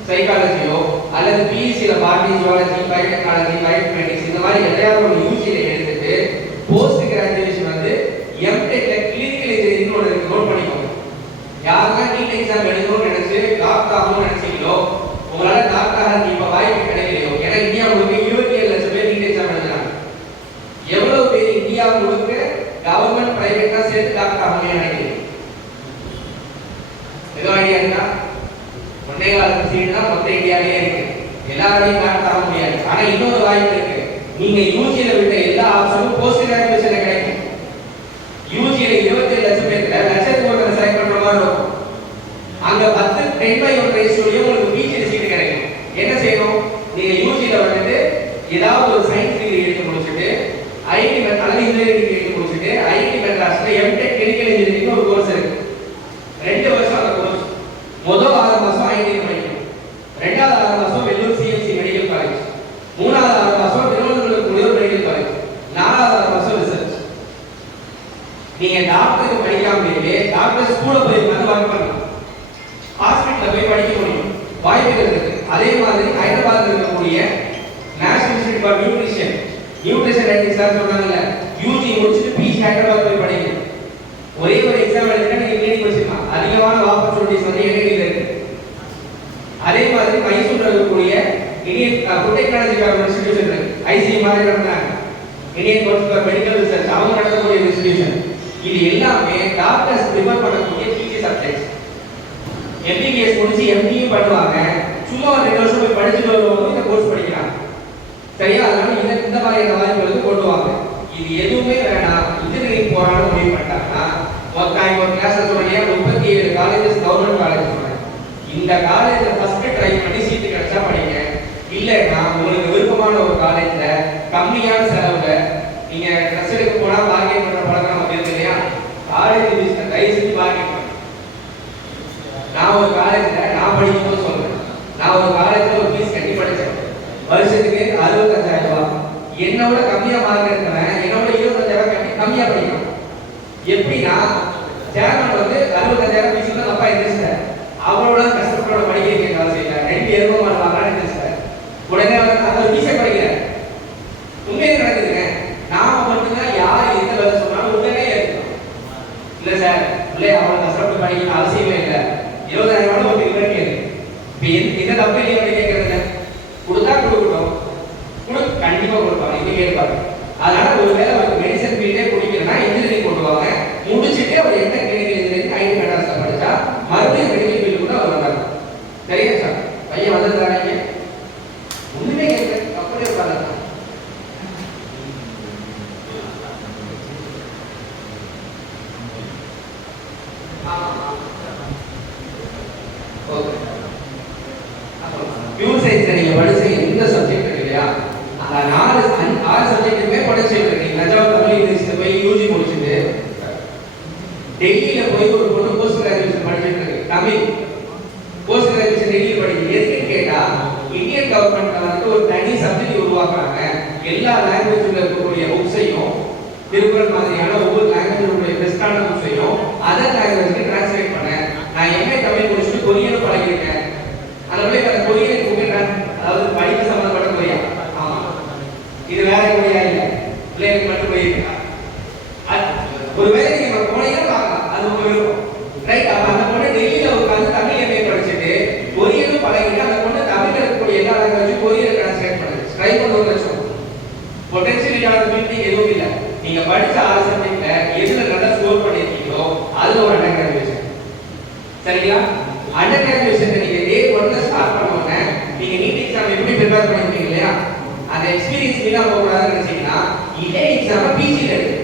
சைக்காலஜியோ அல்லது பிஎஸ்சியில் பாட்னி, ஜுவாலஜி, பயோடெக்னாலஜி, பயோமெடிக்ஸ் இந்த மாதிரி எதையாவது ஒரு யூஜியில் எடுத்துட்டு போஸ்ட் கிராஜுவேஷன் வந்து எம்டெக்ல கிளினிக்கல் இன்ஜினியரிங் ஒன்று நோட் பண்ணிக்கோங்க. யாருன்னா நீட் எக்ஸாம் எழுதணும்னு நினைச்சு டாக்டர் ஆகணும்னு நினைச்சீங்களோ உங்களால டாக்டர் இப்ப வாய்ப்பு கிடைக்கலையோ, ஏன்னா இந்தியா முழுக்க 27 லட்சம் பேர் நீட் எக்ஸாம் எழுதுறாங்க. எவ்வளவு பேர் இந்தியா முழுக்க கவர்மெண்ட் பிரைவேட்டா சேர்த்து டாக்டர் ஆகணும்னு நினைக்கிறீங்க? ஏதோ ஐடியா இருக்கா? 1.25 தான் மொத்த இந்தியாவிலே இருக்கு, எல்லாரையும் டாக்டர் ஆக முடியாது. ஆனா இன்னொரு வாய்ப்பு இருக்கு, நீங்க யூஜியில விட்ட எல்லா ஆப்ஷனும் போஸ்ட் கிராஜுவேஷன்ல கிடைக்கும். யூஜியில 27 லட்சம் பேர்ல லட்சத்துக்கு ஒருத்தர் செலக்ட் பண்ற மாதிரி இருக்கும். அங்க 10:1 ரேஷியோலயும் உங்களுக்கு பிஜில சீட் கிடைக்கும். என்ன செய்யணும்? நீங்க யூஜில வந்துட்டு ஏதாவது ஒரு சயின்ஸ் டிகிரி எடுத்து முடிச்சுட்டு ஐடி அல்லது இன்ஜினியரிங் டிகிரி எடுத்து முடிச்சுட்டு ஐடி மெட்ராஸ்ல எம்டெக் கெமிக்கல் இன்ஜினியரிங் ஒரு கோர்ஸ் இருக்கு. 2 வருஷம் அந்த கோர்ஸ். முதல் 6 மாசம் ஐடி படிக்கணும், 2வது 6 மாசம் வெள்ளூர் சிஎம்சி மெடிக்கல் காலேஜ், 3வது 6 மாசம் திருவனந்தபுரம் குடியூர் மெடிக்கல் காலேஜ், 4வது 6 மாசம் ரிசர்ச். நீங்க டாக்டருக்கு படிக்காமலே டாக்டர் ஸ்கூல்ல போய் வந்து ஒர்க் பண்ணலாம், ஹாஸ்பிட்டல்ல போய் படிக்க முடியும், வாய்ப்புகள் இருக்கு. அதே மாதிரி ஹைதராபாத்ல இருக்கக்கூடிய national institute for nutrition and exam சொல்றாங்கல்ல, யூஜி முடிச்சுட்டு பிஜி ஹைதராபாத் போய் படிக்கணும். ஒரே ஒரு எக்ஸாம் எழுதினா நீங்க கிளினிக் வச்சிருக்கலாம். அதிகமான ஆப்பர்ச்சுனிட்டிஸ் வந்து என்ஐடில இருக்கு. அதே மாதிரி மைசூர்ல இருக்கக்கூடிய இந்தியன் ஃபுட் டெக்னாலஜி இன்ஸ்டிடியூஷன் இருக்கு, ஐசிஐ மாதிரி நடத்துறாங்க, Indian council for medical research அவங்க நடத்தக்கூடிய இன்ஸ்டிடியூஷன். இது எல்லாமே டாக்டர்ஸ் ப்ரிஃபர் பண்ணக்கூடிய பிஜி சப்ஜெக்ட்ஸ். எம்பிபிஎஸ் முடிச்சு எம்டியும் பண்ணுவாங்க, சும்மா ஒரு 2 வருஷம் போய் படிச்சுட்டு வருவாங்க, இந்த கோர்ஸ் படிக்கிறாங்க. சரியா? அதனால இந்த மாதிரியான வாய்ப்புகளுக்கு கொண்டு வாங்க. இது எதுவுமே வேணாம், இன்ஜினியரிங் போறான்னு முடிவு பண்ணிட்டாங்கன்னா மொத்தம் ஒரு கிளாஸ் சொல்றீங்க 37 காலேஜஸ் கவர்மெண்ட் காலேஜ் சொல்றேன். இந்த காலேஜ்ல ஃபர்ஸ்ட் ட்ரை பண்ணி சீட்டு கிடைச்சா படிங்க. இல்லைன்னா உங்களுக்கு விருப்பமான ஒரு காலேஜ்ல கம்மியான செலவுல நீங்க ட்ரெஸ் எடுக்க போனா பார்க்கிங் பண்ற பழக்கம் நமக்கு இருக்கு இல்லையா? காலேஜ் ஃபீஸ் தயவு செஞ்சு பார்க்கிங் பண்ணுங்க. நான் ஒரு காலேஜ்ல நான் படிக்கும்போது சொல்றேன், நான் ஒரு காலேஜ்ல ஒரு ஃபீஸ் கட்டி படிச்சேன், வருஷத்துக்கு 65,000 ரூபாய். என்னோட கம்மியா மார்க் எடுக்கிறேன், என்னோட 25,000 கட்டி கம்மியா படிக்கணும். எப்படின்னா சேர்மன் வந்து 65,000 ஃபீஸ் தான் அப்பா இன்ட்ரெஸ்ட், அவரோட கஷ்டப்பட படிக்க வைக்க வேலை செய்யல, 2 ஏர்வம் பண்ணுவாங்க இன்ட்ரெஸ்ட். உடனே அந்த ஃபீஸை படிக்கிறேன். உண்மையை நடக்குதுங்க. நாம மட்டும்தான் யார் எந்த வேலை சொன்னாலும் உடனே ஏற்கணும். இல்லை சார் இல்லை அவனை கஷ்டப்பட்டு படிக்கணும் அவசியமே இல்லை, 20,000 ரூபாய் ஒரு டிகிரி கேட்கு. இப்போ இந்த தப்பு இல்லையா கேட்கறதுங்க? கொடுத்தா கொடுக்கட்டும், கண்டிப்பா கொடுப்பாங்க, இது கேட்பாங்க. அதனால ஒருவேளை அவருக்கு மெடிசன் ஃபீல்டே பிடிக்கலன்னா இன்ஜினியரிங் கொண்டு வாங்க, முடிச்சுட்டு அவர் எந்த கிளினிக்கல் இன்ஜினியரிங் ஐடி மெட்ராஸ்ல படிச்சா மறுபடியும் மெடிக்கல் ஃபீல்டு கூட அவர் வந்தாங்க. சரியா சார்? பையன் வந்திருந்தாங்க ஒண்ணுமே கேட்கல, அப்படியே உட்கார்ந்தாங்க. பியூர் சயின்ஸ்ல நீங்க படிச்ச எந்த சப்ஜெக்ட் இருக்கு இல்லையா, அந்த 6 சப்ஜெக்ட்டுமே படிச்சிட்டு நீங்க தஞ்சாவூர் தமிழ் யூனிவர்சிட்டி போய் யூஜி முடிச்சுட்டு டெல்லியில போய் ஒரு பொண்ணு போஸ்ட் கிராஜுவேஷன் படிச்சிட்டு இருக்கு தமிழ். போஸ்ட் கிராஜுவேஷன் டெல்லியில படிக்குது. எதுக்குன்னு கேட்டா இந்தியன் கவர்மெண்ட்ல வந்து ஒரு தனி சப்ஜெக்ட் உருவாக்குறாங்க. எல்லா லாங்குவேஜ்ல இருக்கக்கூடிய புக்ஸையும் திருக்குறள் மாதிரியான ஒவ்வொரு லாங்குவேஜ் பெஸ்டான புக்ஸையும் அதர் லாங்குவேஜ்க்கு டிரான்ஸ்லேட் பண்ண. நான் எம்ஏ தமிழ் முடிச்சுட்டு கொரியனும் பழகிருக்கேன். அதனால அந்த கொரியன் புக்கு அதாவது படிக்க சம்பந்தப்பட்ட கொரியா. ஆமா, இது வேற கொரியா இல்ல, பிள்ளைகளுக்கு மட்டும் போயிருக்கேன். ஒருவேளை நீங்க போனீங்கன்னா பார்க்கலாம், அது உங்க விருப்பம். ரைட்? அப்ப அந்த பொண்ணு டெல்லியில உட்காந்து தமிழ் எம்ஏ படிச்சுட்டு கொரியனும் பழகிட்டு அந்த பொண்ணு தமிழ்ல இருக்கக்கூடிய எல்லா லாங்குவேஜும் கொரியன் டிரான்ஸ்லேட் பண்ணுது. ட்ரை பண்ண ஒரு லட்சம் பொட்டன்ஷியல் பில்டிங் எதுவும் இல்லை. நீங்க படிச்ச 6 சப்ஜெக்ட்ல எதுல நல்லா ஸ்கோர் பண்ணிருக்கீங்களோ அதுல ஒரு அண்டர் கிராஜுவேஷன். சரிங்களா? அண்டர் கிராஜுவேஷன் நீங்க டே 1ல ஸ்டார்ட் பண்ண உடனே நீங்க நீட் எக்ஸாம் எப்படி ப்ரிப்பேர் பண்ணிருக்கீங்க இல்லையா, அந்த எக்ஸ்பீரியன்ஸ் வீணா போக கூடாதுன்னு நினைச்சீங்கன்னா இதே எக்ஸாம் பிஜில இருக்கு.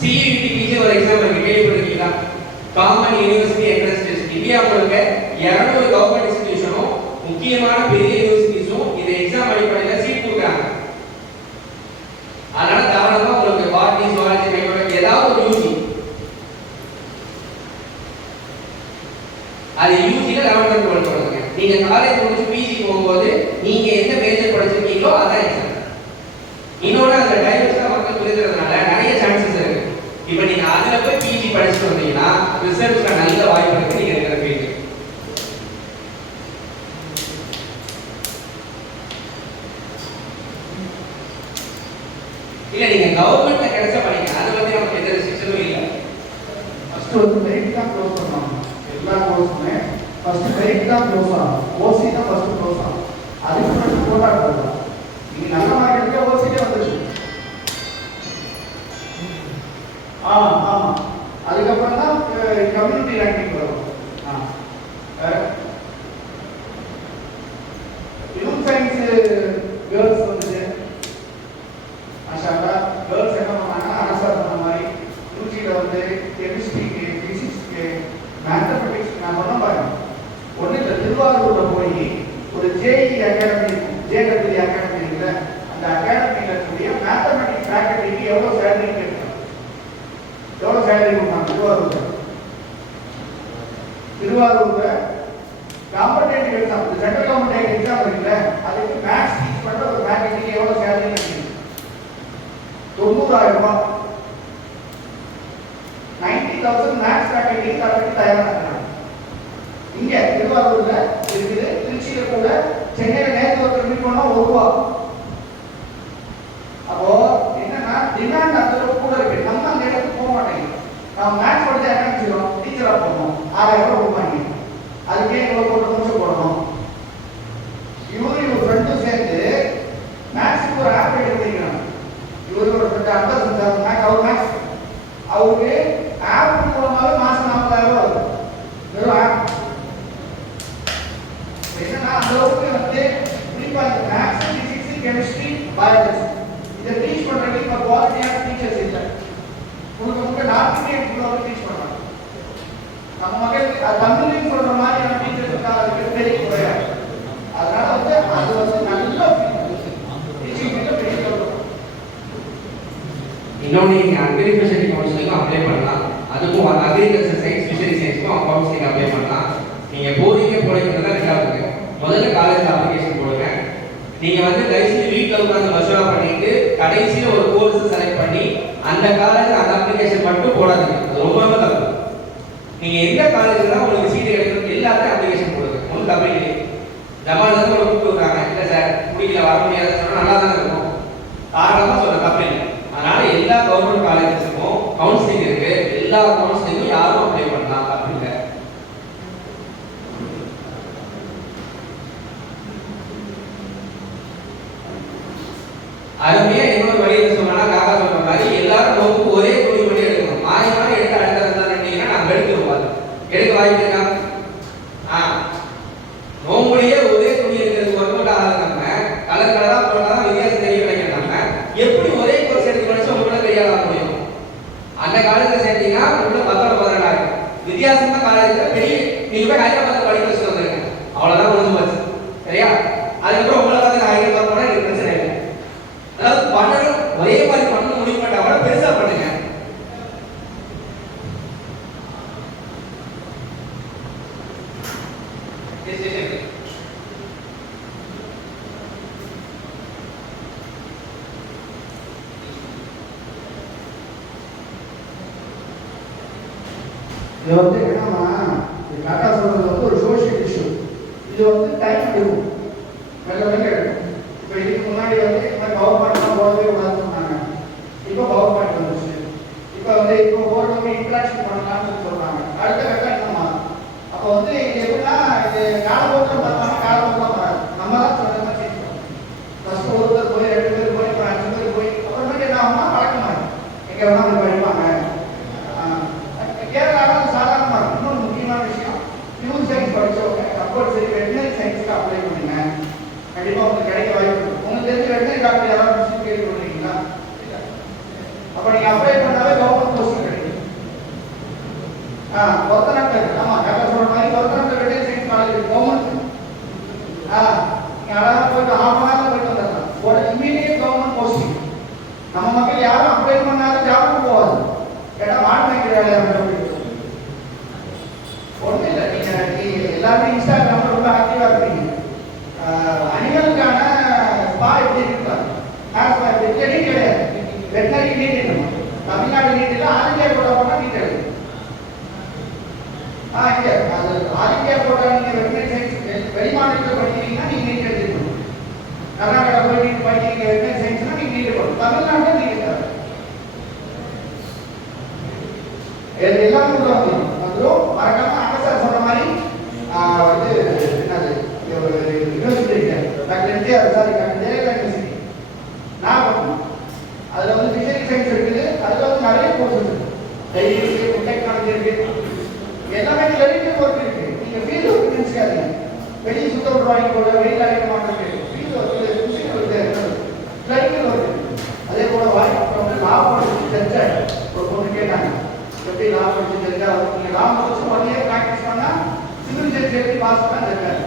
சிஇடி பிஜி ஒரு எக்ஸாம் இருக்கு, கேள்விப்பட்டிருக்கீங்களா? Common university entrance test. India முழுக்க 200 கவர்மெண்ட் இன்ஸ்டிடியூஷனும் முக்கியமான பெரிய யூனிவர்சிட்டிஸும் இந்த எக்ஸாம் அடிப்படையில் சீட் கொடுக்குறாங்க. அதனால தாராளமா உங்களுக்கு பாட்னி, ஜுவாலஜி, மைக்ரோபயாலஜி ஏதாவது ஒரு யூஜி, அது யூஜில 11th 12th படிங்க. நீங்க காலேஜ் முடிச்சு பிஜி போகும்போது நீங்க எந்த மேஜர் படிச்சிருக்கீங்களோ அதான் எக்ஸாம். இன்னொரு அந்த டைவர்ஸா மக்கள் புரிஞ்சுக்கிறதுனால நிறைய சான்சஸ் இருக்கு. இப்போ நீங்க அதுல போய் பிஜி படிச்சுட்டு வந்தீங்கன்னா ரிசர்ச்ல நல்ல வாய்ப்பு இருக்கு நீங்க இருக்கிற ஃபீல்டு. இல்ல நீங்க கவர்மெண்ட்ல கிடைச்ச படிங்க, அது வந்து நமக்கு எந்த ரெஸ்ட்ரிக்ஷனும் இல்ல. ஃபர்ஸ்ட் வந்து மெரிட் தான் க்ளோஸ் பண்ணுவாங்க. எல்லா கோர்ஸுமே ஃபர்ஸ்ட் மெரிட் தான் க்ளோஸ் ஆகும். ஓசி தான் ஃபர்ஸ்ட் க்ளோஸ் ஆகும். அதுக்கு ஃபர்ஸ்ட் கோட்டா போடலாம். நீங்க நல்ல மார்க் எடுத்தா ஓசிலே வந்துருச்சு. ஆமா, அதுக்கப்புறம் தான் கம்யூனிட்டி ரேங்கிங் வரும். யூத் சயின்ஸ் கேர்ள்ஸ் வந்து மாஷாஅல்லா கேர்ள்ஸ் என்ன பண்ணாங்கன்னா அரசா சொன்ன மாதிரி யூஜியில் வந்து கெமிஸ்ட்ரிக்கு, பிசிக்ஸ்க்கு, மேத்தமெட்டிக்ஸ் நான் சொன்ன பாருங்க. ஒன்று இந்த திருவாரூரில் போய் ஒரு ஜேஇ அகாடமி இருக்கும், ஜேடபிள்யூ அகாடமி இருக்குல்ல, அந்த அகாடமியில் இருக்கக்கூடிய மேத்தமெட்டிக்ஸ் ஃபேக்கல்ட்டிக்கு எவ்வளோ சேலரி கேட்கணும், எவ்வளோ சேலரி கொடுப்பாங்க திருவாரூரில் competitive exam, central government exam இருக்குல்ல, அதுக்கு மேத்ஸ் டீச் பண்ணுற ஒரு ஃபேக்கல்ட்டிக்கு எவ்வளோ சேலரி கிடைக்கும்? 90,000 ரூபாய். 90,000 மேத்ஸ் ஃபேக்கல்ட்டி தரத்துக்கு தயாராக இருக்காங்க. இங்கே திருவாரூரில் இருக்குது, திருச்சியில் கூட, சென்னையில் நேற்று ஒருத்தர் மீட் பண்ணால் ₹1. அப்போ என்னன்னா டிமாண்ட் அந்த அளவுக்கு கூட இருக்கு. நம்ம அந்த இடத்துக்கு போக மாட்டேங்குது. நம்ம மேத்ஸ் படிச்சா என்ன செய்யணும்? டீச்சராக போகணும், ₹6,000 கொடுப்பாங்க. அதுக்கே இவ்வளோ போட்டு முடிச்சு போடணும். இவர் ஃப்ரெண்டும் சேர்ந்து மேத்ஸுக்கு ஒரு ஆப் எடுத்துக்கிறாங்க. இவரோட ஃப்ரெண்ட் அவர் மேத்ஸ் அவருக்கு ஆப் மூலமாகவே மாதம் ₹40,000 வரும். வெறும் ஆப். என்னன்னா அந்த அளவுக்கு வந்து குறிப்பாக இந்த மேத்ஸ், பிசிக்ஸ், கெமிஸ்ட்ரி, பயாலஜி இதை டீச் பண்ணுறதுக்கு இப்போ குவாலிட்டியான டீச்சர்ஸ் இல்லை. முழுக்க நார்த் இந்தியன் ஃபுல்லாக டீச் பண்ணுறாங்க. நம்ம மக்களுக்கு தமிழ்லையும் சொல்கிற மாதிரியான டீச்சர்ஸ் அதுக்கு பெரிய குறையாது. அதனால வந்து அது வந்து நல்ல டீச்சிங் பெரிய. இன்னொன்று நீங்கள் அக்ரிகல்ச்சர் கவுன்சிலிங்கும் அப்ளை பண்ணலாம். அதுக்கும் அக்ரிகல்ச்சர் சயின்ஸ், ஃபிஷரி சயின்ஸ்க்கும் கவுன்சிலிங் அப்ளை பண்ணலாம். நீங்கள் போகிறீங்கிறது தான் ரெண்டாவது. முதல்ல காலேஜில் அப்ளிகேஷன் போடுங்க. நீங்கள் வந்து தயவுசெய்து வீட்டில் உட்காந்து மசூரா பண்ணிட்டு கடைசியில் ஒரு கோர்ஸ் செலக்ட் பண்ணி அந்த காலேஜில் அந்த அப்ளிகேஷன் மட்டும் போடாதீங்க. அது ரொம்ப ரொம்ப தப்பு. நீங்கள் எந்த காலேஜில் தான் உங்களுக்கு சீட்டு கிடைக்கணும் எல்லாத்தையும் அப்ளிகேஷன் போடுங்க. ஒன்றும் தப்பு இல்லை. ஜமால் கூட கூப்பிட்டு விடுறாங்க, இல்லை சார் முடிக்கல வர முடியாதுன்னு சொன்னால் நல்லா தானே இருக்கும். தாராளமாக சொல்ல தப்பு இல்லை. அதனால எல்லா கவர்மெண்ட் காலேஜஸுக்கும் கவுன்சிலிங் இருக்கு. எல்லா கவுன்சிலிங்கும் யாரும் அப்ளை பண்ணலாம், தப்பு இல்லை. அருமையா இன்னொரு வழி என்ன சொன்னா காக்கா சொல்ற மாதிரி எல்லாரும் நோக்கு ஒரே துணி பண்ணி எடுக்கணும். மாறி மாறி எடுத்து அடுத்ததுன்னா நாங்க எடுத்துருவோம். எடுக்க வாய்ப்பு இருக்கா? நோம்புடைய ஒரே துணி எடுக்கிறது ஒர்க் அவுட் ஆகாது. நம்ம கலர் கலரா போட்டாதான் வித்தியாசம் தெரிய கிடைக்கும். நம்ம எப்படி ஒரே கோர்ஸ் எடுத்து படிச்சா உங்களால கையாள முடியும்? அந்த காலேஜ்ல சேர்த்தீங்கன்னா உங்களுக்கு 10 ஆகும். வித்தியாசமா காலேஜ்ல பெரிய நீங்க போய் ஹைதராபாத் படிக்க வச்சு வந்திருக்கேன், அவ்வளவுதான் முடிஞ்சு போச்சு. சரியா? அதுக்கப்புறம் உங்களை பார்த்து ஹைதராபாத் போனா எனக்கு பிரச்சனை இல்லை. அதாவது பண்ணணும் ஒரே மாதிரி பண்ண முடிவு பண்ணா கூட பெருசா பண்ணுங்க. இது வந்து என்னன்னா டாடா சொல்றது வந்து ஒரு சோஷியல் இஷ்யூ. இது வந்து டைம் எடுக்கும், மெல்ல மெல்ல எடுக்கும். இப்போ இதுக்கு முன்னாடி வந்து இந்த மாதிரி கவர்மெண்ட்லாம் போகவே கூடாதுன்னு சொன்னாங்க. இப்போ கவர்மெண்ட் வந்துச்சு. இப்போ வந்து இப்போ போகிறவங்க இன்ட்ராக்ஷன் பண்ணலாம்னு சொல்கிறாங்க. அடுத்த கட்டம் என்னமா அப்போ வந்து இது எப்படின்னா இது காலப்போக்கில் பார்த்தாலும் காலப்போக்கில் மாறாது. நம்ம தான் சொல்கிற மாதிரி சேஞ்ச் பண்ணணும். ஃபஸ்ட்டு ஒருத்தர் போய் 2 பேர் போய் இப்போ 5 பேர் போய் அப்புறமேட்டு என்ன ஆகும்னா பழக்கமாகும். எங்கே வேணால் போய் படிப்பாங்க. கேரளாவில் சாதாரணமாக இருக்கும். இன்னொரு முக்கியமான விஷயம், பியூர் சயின்ஸ் படித்தவங்க கம்பல்சரி வெட்டினரி சயின்ஸுக்கு அப்ளை பண்ணுங்க. கண்டிப்பாக உங்களுக்கு கிடைக்க வாய்ப்பு இருக்குது. உங்களுக்கு தெரிஞ்ச வெட்டினரி டாக்டர் யாராவது விஷயம் கேள்வி பண்ணுறீங்களா? அப்போ நீங்கள் அப்ளை பண்ணாவே கவர்மெண்ட் போஸ்ட் கிடைக்கும். ஒருத்தநாட்டில் ஆமாம் டாக்டர் சொல்கிற மாதிரி ஒருத்தநாட்டில் வெட்டினரி சயின்ஸ் காலேஜ் கவர்மெண்ட். நீங்கள் அழகாக போயிட்டு 1/2 மணி நேரம் போயிட்டு வந்துடலாம். ஒரு இமீடியட் கவர்மெண்ட் போஸ்டிங். நம்ம மக்கள் யாரும் அப்ளை பண்ணாலும் ஜாபுக்கு போகாது. கேட்டா மாடு மேய்க்கிற வேலையாக ஒன்றும் இல்லை. நீங்கள் எல்லாருமே இன்ஸ்டாகிராமில் ரொம்ப ஆக்டிவாக இருக்கீங்க. அனிமலுக்கான ஸ்பா எப்படி இருக்காங்க, ஹேர் ஸ்பா எப்படி இருக்கு? நீட் கிடையாது. வெட்டினரி நீட் இல்லை. தமிழ்நாடு நீட் இல்லை. ஆல் இந்தியா கோட்டா போட்டால் நீட் கிடையாது. இங்கே அது ஆல் இந்தியா கோட்டா நீங்கள் வெட்டினரி சயின்ஸ் வெளி மாநிலத்தில் படிக்கிறீங்கன்னா நீங்கள் நீட் எடுத்துக்கணும். கர்நாடகா போய் நீட் படிக்கிறீங்க வெட்டினரி சயின்ஸ்னால் நீங்கள் நீட் போடணும். தமிழ்நாட்டில் நீட் தேவை. எல்லாமே உள்ள வந்துடும். மறக்காம அங்கசார் சொன்ன மாதிரி இது என்னது university doctor MGR doctor Jayalalithaa university Nagapattinam. அதில் வந்து ஃபிஷரி சயின்ஸ் இருக்குது. அதில் வந்து நிறைய கோர்ஸ் இருக்குது. டைரி இருக்குது, டெக்னாலஜி இருக்குது, எல்லாமே கிளரிக்கல் ஒர்க் இருக்குது. நீங்கள் ஃபீல்டு ஒர்க் நினச்சிக்காதீங்க. வெளியே சுத்த விடுவாங்க போல வெயில் அழைக்க மாட்டேங்குது. Field work clerical work. அதே போல் வாய்ப்பு லா படிச்சு தெரிஞ்ச ஒரு பொண்ணு கேட்டாங்க, எப்படி லா படிச்சு தெரிஞ்சா நீங்கள் லா முடிச்சு 1 இயர் ப்ராக்டிஸ் பண்ணால் சிவில் ஜட்ஜ் எப்படி பாஸ் பண்ணால் தெரியாது.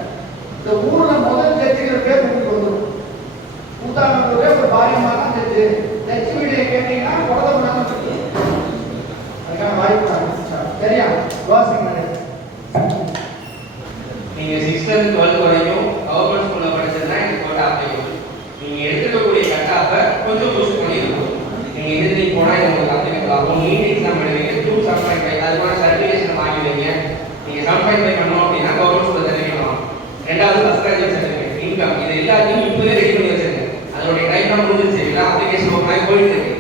இந்த ஊரில் முதல் ஜட்ஜுங்கிற பேர் உங்களுக்கு வந்துடும். கூத்தானூரே ஒரு பாரியமான ஜட்ஜு. ஜட்ஜு வீடியோ கேட்டீங்கன்னா குழந்தை பண்ணாமல் தெரியும். அதுக்கான வாய்ப்பு சரியா யோசிங்க. நீங்கள் 6th and 12th வரைக்கும் கவர்மெண்ட் ஸ்கூலில் படிச்சதுன்னா எனக்கு கோட்டா அப்ளை பண்ணும். நீங்கள் எடுத்துக்கக்கூடிய கட்டாப்பை கொஞ்சம் புஷ் பண்ணியிருக்கணும். நீங்கள் இன்ஜினியரிங் போனால் இது உங்களுக்கு அப்ளிகபிள் ஆகும். நீட் எக்ஸாம் எழுதுவீங்க, 7.5 அதுக்கான சர்டிஃபிகேஷன் வாங்கிடுவீங்க. நீங்கள் 7.5 பண்ணணும் அப்படின்னா கவர்மெண்ட் ஸ்கூலில் தெரிவிக்கணும். 2வது ஃபஸ்ட் கிராஜுவேட் சர்டிஃபிகேட், இன்கம், இது எல்லாத்தையும் இப்போவே ரெடி பண்ணி வச்சிருங்க. அதோடைய டைம் தான் முடிஞ்சிருச்சு. எல்லாம் அப்ளிகேஷன் ஓப்பன் ஆகி போயிட்டு இருக்கு.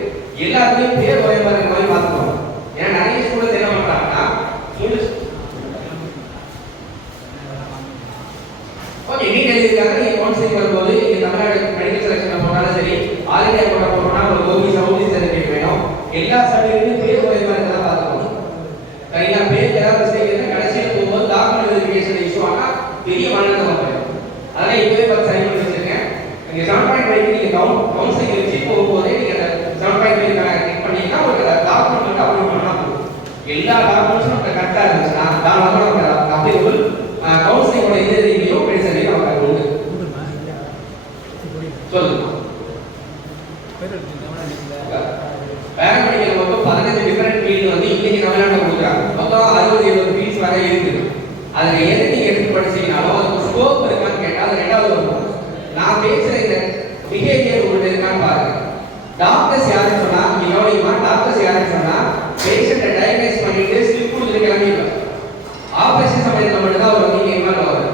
எல்லாத்துலேயும் பேர் ஒரே மாதிரி மாதிரி பார்த்துக்கணும். ஏன்னா நிறைய ஸ்கூலில் என்ன பண்ணுறாங்கன்னா ஓகே நீட் எழுதியிருக்காங்க. நீங்கள் கவுன்சிலிங் வரும்போது நீங்கள் தமிழ்நாடு மெடிக்கல் செலெக்ஷனில் போனாலும் சரி, ஆல் இந்தியா கோட்டா போனோம்னா உங்களுக்கு ஓபி சவுதி சர்டிஃபிகேட் வேணும். எல்லா சர்டிஃபிகேட்லையும் பேர் ஒரே மாதிரி தான் பார்த்துக்கணும். சரிங்களா? பேர் ஏதாவது மிஸ்டேக் இருந்தால் கடைசியில் போகும்போது டாக்குமெண்ட் வெரிஃபிகேஷன் இஷ்யூ ஆனால் பெரிய மனநலம் போயிடும். அதனால் இப்போவே பார்த்து சரி பண்ணி வச்சுருக்கேன். நீங்கள் 7.5 நீங்கள் கவுன்சிலிங் வச்சு போகும்போதே நீங்கள் 7.5 கிளிக் பண்ணிங்கன்னா உங்களுக்கு டாக்குமெண்ட் வந்து அப்லோட் பண்ணால் போதும். எல்லா டாக்குமெண்ட்ஸும் நமக்கு கரெக்டாக இருந்துச்சுன்னா தாராளமாக நமக்கு அப்ளிகபிள் கவுன்சிலிங்கோட இன்ஜினியரிங்லையும் மெடிசன்லையும் நமக்கு உண்டு. சொல்லுங்க. பேராமெடிக்கல் மொத்தம் 15 டிஃபரெண்ட் ஃபீல்டு வந்து இன்னைக்கு தமிழ்நாட்டில் கொடுக்குறாங்க. மொத்தம் 60-70 ஃபீல்ட்ஸ் வரை இருக்குது. அதில் எது நீங்கள் எடுத்து படிச்சீங்கனாலும் அதுக்கு ஸ்கோப் இருக்கான்னு கேட்டால் அது 2வது வரும். நான் பேசுகிற இந்த பிஹேவியர் உங்களுக்கு இருக்கான்னு பாருங்க. டாக்டர்ஸ் யாருன்னு சொன்னால் இங்கே கவனிக்குமா, டாக்டர்ஸ் யாருன்னு சொன்னால் பேஷண்ட்டை டயக்னைஸ் பண்ணிட்டு ஸ்லிப் கொடுத்துட்டு கிளம்பிடுவாங்க. ஆப்ரேஷன் சமயத்தில் மட்டும்தான் ஒரு நீங்கள் இன்வால்வ் ஆகுது.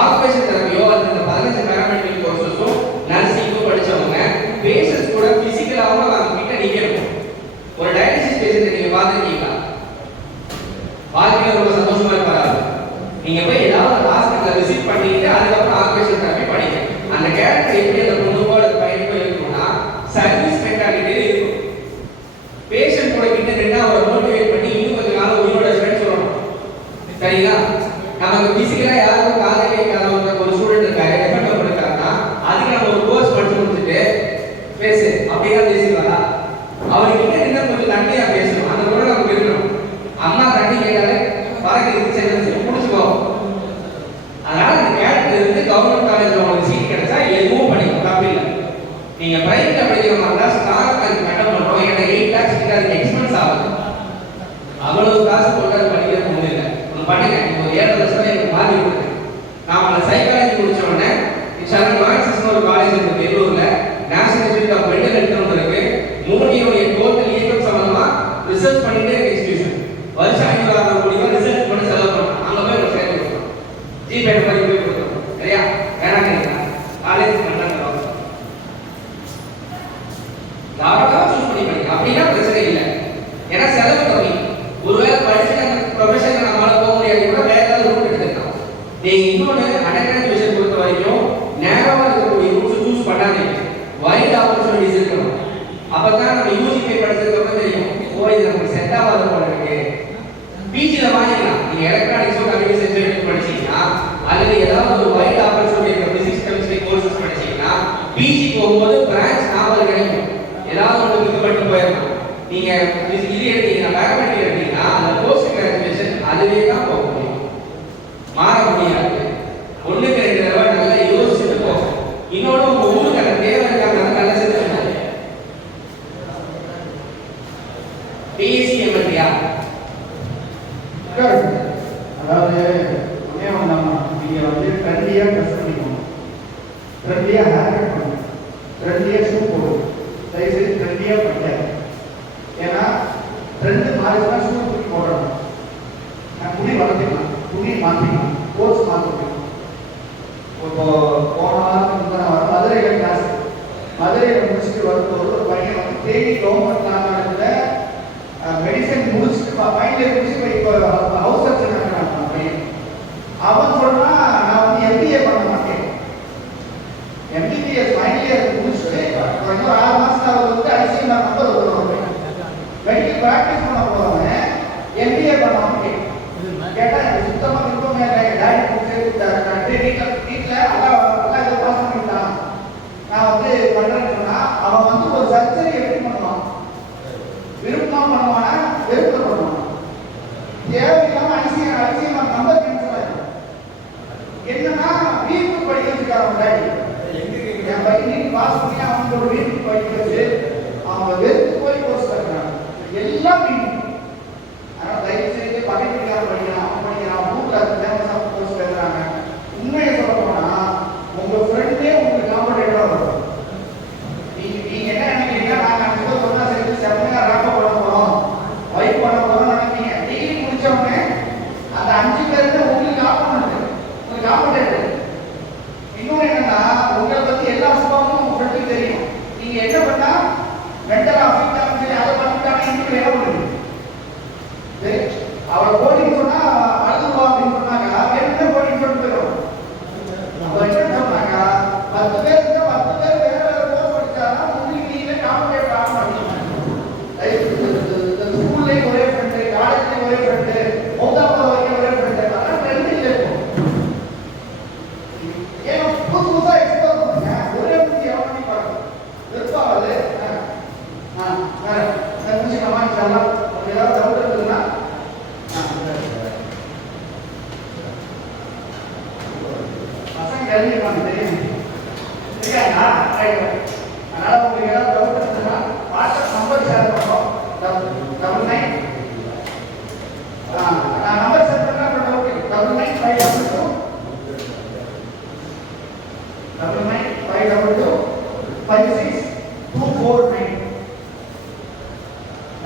ஆக்குபேஷன் தெரப்பியோ அல்லது இந்த 15 பேராமெடிக்கல் கோர்ஸஸும் நர்சிங்கும் படித்தவங்க பேஷண்ட்ஸ் கூட ஃபிசிக்கலாகவும் அவங்க கிட்ட நிற்கணும். ஒரு டயாலிசிஸ் பேஷண்ட்டை நீங்கள் பார்த்துருக்கீங்களா? வாழ்க்கையில் ரொம்ப சந்தோஷமாக இருப்பாரு. நீங்கள் போய் ஏதாவது ஹாஸ்பிட்டலில் விசிட் பண்ணிட்டு அதுக்கப்புறம் ஆக்குபேஷன் தெரப்பி படிங்க. அந்த கேரக்டர் எப்படி அந்த பொண்ணுக்கோ அல்லது பையனுக்கோ இருக்கணும்னா கவர்மெண்ட் காலேஜ்ல உங்களுக்கு சீட் கிடைச்சா எதுவும் படிக்கும் தப்பு இல்லை. நீங்க பிரைவேட்ல படிக்கிற மாதிரி தான் ஸ்டார் அதுக்கு கட்ட பண்றோம். ஏன்னா 8 lakhs கிட்ட அதுக்கு எக்ஸ்பென்ஸ் ஆகுது. அவ்வளவு காசு போட்டு அது படிக்கிறது ஒண்ணு இல்லை. ஒன்று பண்ணுங்க, ஒரு 7 லட்சம் எனக்கு மாறி கொடுங்க. நான் உங்களை சைக்காலஜி முடிச்ச உடனே இன்ஷால்லா மார்க்சிஸ்ட்னு ஒரு காலேஜ் இருக்கு பெங்களூர்ல, national institute of medical health இருக்கு. மூணியோட டோட்டல் இயக்கம் சம்பந்தமா ரிசர்ச் பண்ணிட்டே இருக்க இன்ஸ்டிடியூஷன். வருஷம் 5,000 கோடி ரூபாய் ரிசர்ச் பண்ணி செலவு பண்ணலாம். அங்க போய் ஒரு சேர்த்து கொடுக்கணும். ஜிபேட் மாதிரி போய் கொடுக்கணும். சரியா? வேணாங்க காலேஜ் பண்ணாங்க தாராளமாக சூஸ் பண்ணி படிங்க. அப்படின்னா பிரச்சனை இல்லை. ஏன்னா செலவு கம்மி. ஒருவேளை படிச்சு அந்த ப்ரொஃபஷன் நம்மளால போக முடியாது கூட வேற ஏதாவது ரூட் எடுத்துக்கலாம். நீங்க இன்னொன்று அன்அகாடமிக் விஷயம் பொறுத்த வரைக்கும் நேரமா இருக்கக்கூடிய ரூட்ஸ் சூஸ் பண்ணாதீங்க. வைட் ஆப்பர்ச்சுனிட்டிஸ் இருக்கணும். அப்பதான் நம்ம யூஜிபி படிச்சதுக்கு அப்புறம் தெரியும் ஓ இது நமக்கு செட் ஆகாத போல இருக்கு. பிஜில வாங்கிக்கலாம். நீங்க எலக்ட்ரானிக்ஸோ கம்ப்யூட்டர் சயின்ஸ் படிச்சீங்கன்னா அல்லது ஏதாவது ஒரு wide opportunity physics chemistry courses படிச்சீங்கன்னா பிஜி போகும்போது பிரான்ச் நாவல் கிடைக்கும். ஏதாவது உங்களுக்கு இது மட்டும் போயிடலாம். நீங்க இது எடுத்தீங்கன்னா மேத்தமெட்டிக்ஸ் எடுத்தீங்கன்னா அந்த போஸ்ட் கிராஜுவேஷன் அதுவே தான் போக முடியும், மாற முடியாது. ஒண்ணுக்கு 2 தடவை நல்லா யோசிச்சுட்டு போகும். இன்னொன்று உங்க ஊருக்கு அந்த தேவை இருக்காங்க நல்லா செஞ்சுருக்காங்க. பிஎஸ்சி எம்எல்டியா அதாவது நீங்க வந்து ட்ரெண்டியா ட்ரெஸ் பண்ணிக்கணும், ட்ரெண்டியா ஹேர் கட் பண்ணணும், ட்ரெண்டியா ஷூ போடணும். தயவுசெய்து ட்ரெண்டியா பண்ணல. ஏன்னா ட்ரெண்டு மாறினா ஷூ தூக்கி போடுறோம். நான் துணி வளர்த்திக்கலாம், துணியை மாற்றிக்கலாம், கோர்ஸ் மாற்றிக்கலாம். இப்போ போன வாரம் மதுரையில் கிளாஸ், மதுரையில் முடிச்சுட்டு வரும்போது ஒரு பையன் வந்து தேனி கவர்மெண்ட் நாடாளுமன்ற மெடிசன் முடிச்சுட்டு ஃபைனல் இயர் முடிச்சு இப்போ ஹவுஸ் சர்ஜன் ஆகிறான் பையன். அவன் சொல்றான் நான் வந்து எம்பிஏ பண்ண மாட்டேன், எம்பிபிஎஸ் ஃபைனல் இயர் முடிச்சுட்டு இன்னொரு 6 மாசத்துல அவர் வந்து ஐசியூ நம்பர் வருவாங்க, மெடிக்கல் ப்ராக்டிஸ் பண்ண போவாங்க, எம்பிஏ பண்ண மாட்டேன். கேட்டா எனக்கு சுத்தமா விருப்பமே இல்லை. டாடி கொடுத்து வீட்டில் அதான் இதை பாஸ் பண்ணிட்டான், நான் வந்து பண்றேன்னு சொன்னா அவன் வந்து ஒரு சர்ஜரி எப்படி பண்ணுவான்? விருப்பமா பண்ணுவானா வெறுப்பு பண்ணுவான்? தேவையில்லாம ஐசியூ நம்பர் கேன்சல் ஆயிடும். என்னன்னா வீட்டுக்கு படிக்க வச்சுக்காரன் டாடி. என் பையன் நீ பாஸ் பண்ணி அவன் ஒரு வீட்டுக்கு படிக்க வச்சு அவன் வெறுத்து போய் கோர்ஸ் கட்டுறான். எல்லாம் வீட்டு. ஆனால் தயவு செய்து பகைப்பிடிக்காம படிக்கிறான், அவன் படிக்கிறான், ஊரில் ஃபேமஸாக கோர்ஸ் பேசுறாங்க. உண்மையை சொல்ல போனா உங்க ஃப்ரெண்டே உங்களுக்கு காம்படேட்டரா வரும். நீங்க என்ன நினைக்கிறீங்க? நாங்க அந்த சொன்னா சேர்த்து செம்மையா ராக்க பண்ண போறோம், வைப் பண்ண போறோம் நினைப்பீங்க. டிகிரி முடிச்சவங்க அந்த 5 பேருக்கு உங்களுக்கு ஆப்போனன்ட், உங்களுக்கு காம்படேட்டர். இன்னொன்று என்னன்னா உங்களை பத்தி எல்லா சுபாவமும் உங்க ஃப்ரெண்டுக்கு தெரியும். நீங்க என்ன பண்ணா மென்டல் அஃபெக்ட் சரி அதை பண்ணிட்டாங்க இன்னும் என்ன பண்ணுங்க அவளை கோடிங் சொன்னா அழுதுவா அப்படின்னு சொன்னாங்க. என்ன கோடிங் சொல்லிட்டு போயிடும். அவ என்ன சொன்னாங்க 10 பேர் இருந்தா 10 பேர் வேற வேற கோர்ஸ் படிச்சாலும் உங்களுக்கு நீங்களே காம்படேட் ஆக மாட்டீங்க. ஸ்கூல்லையும் ஒரே ஃப்ரெண்டு, காலேஜ்லையும் ஒரே ஃப்ரெண்டு, மௌதாபாத் வரைக்கும் ஒரே ஃப்ரெண்டு, அதெல்லாம் ஃப்ரெண்டு இல்லை. ஏன்னா புதுசு புதுசா எக்ஸ்ப்ளோர் பண்ணுங்க. ஒரே புத்தி எவனி பாருங்க விருப்பாவது முடிச்சுக்கலாமா? இதெல்லாம் ஏதாவது டவுட் இருக்குதுன்னா பசங்க எழுதிருப்பாங்க தெரியும் சரியா? அதனால உங்களுக்கு ஏதாவது டவுட் இருக்குதுன்னா வாட்ஸ்அப் நம்பர் ஷேர் பண்ணுறோம் 99 நான் நம்பர் ஷேர் பண்ணா டவுட் 99 522 56249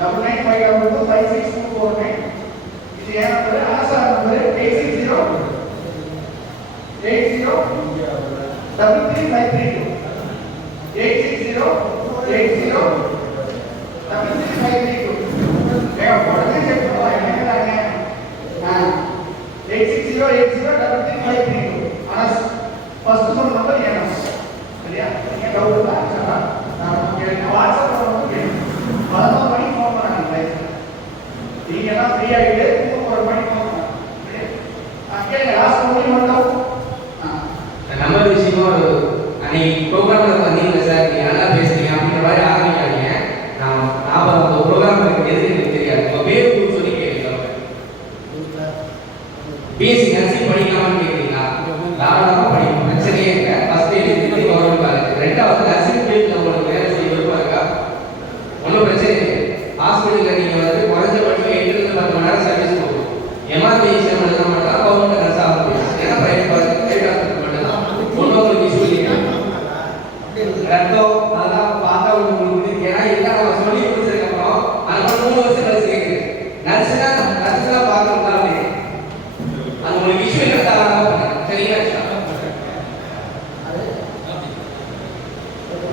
56249. இது ஏன் நம்பர்? ஆசா நம்பர் 860 33532 860 33532. ஏங்க உடனே செக் பண்ணுவா என்னங்க 860 33532. ஆனா ஃபர்ஸ்ட் சொன்ன நம்பர் ஏன் நம்பர் சரியா? நீங்க டவுட் தான் நான் வாட்ஸ்அப்ல வந்து வளர்ந்த மணி ஃபோன் பண்ணாங்க. நீங்க எல்லாம் ஃப்ரீ ஆகிட்டு ஒரு மணி ஃபோன் பண்ணாங்க. கேளுங்க லாஸ்ட் மணி வந்தோம் நம்பர் விஷயமா ஒரு அன்னைக்கு ப்ரோக்ராம்ல வந்தீங்க சார், நீங்க நல்லா பேசுறீங்க அப்படின்ற மாதிரி ஆரம்பிக்காதீங்க. நான் அந்த ப்ரோக்ராம் எனக்கு எதுக்கு தெரியாது. உங்க பேர் சொல்லி கேட்கல. பிஎஸ்சி நர்சிங் படிக்கலாமான்னு கேட்குறீங்களா?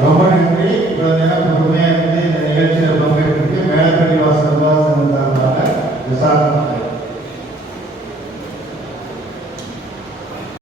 ரொம்ப நன்றி. இவ்வளவு நேரம் பொறுமையா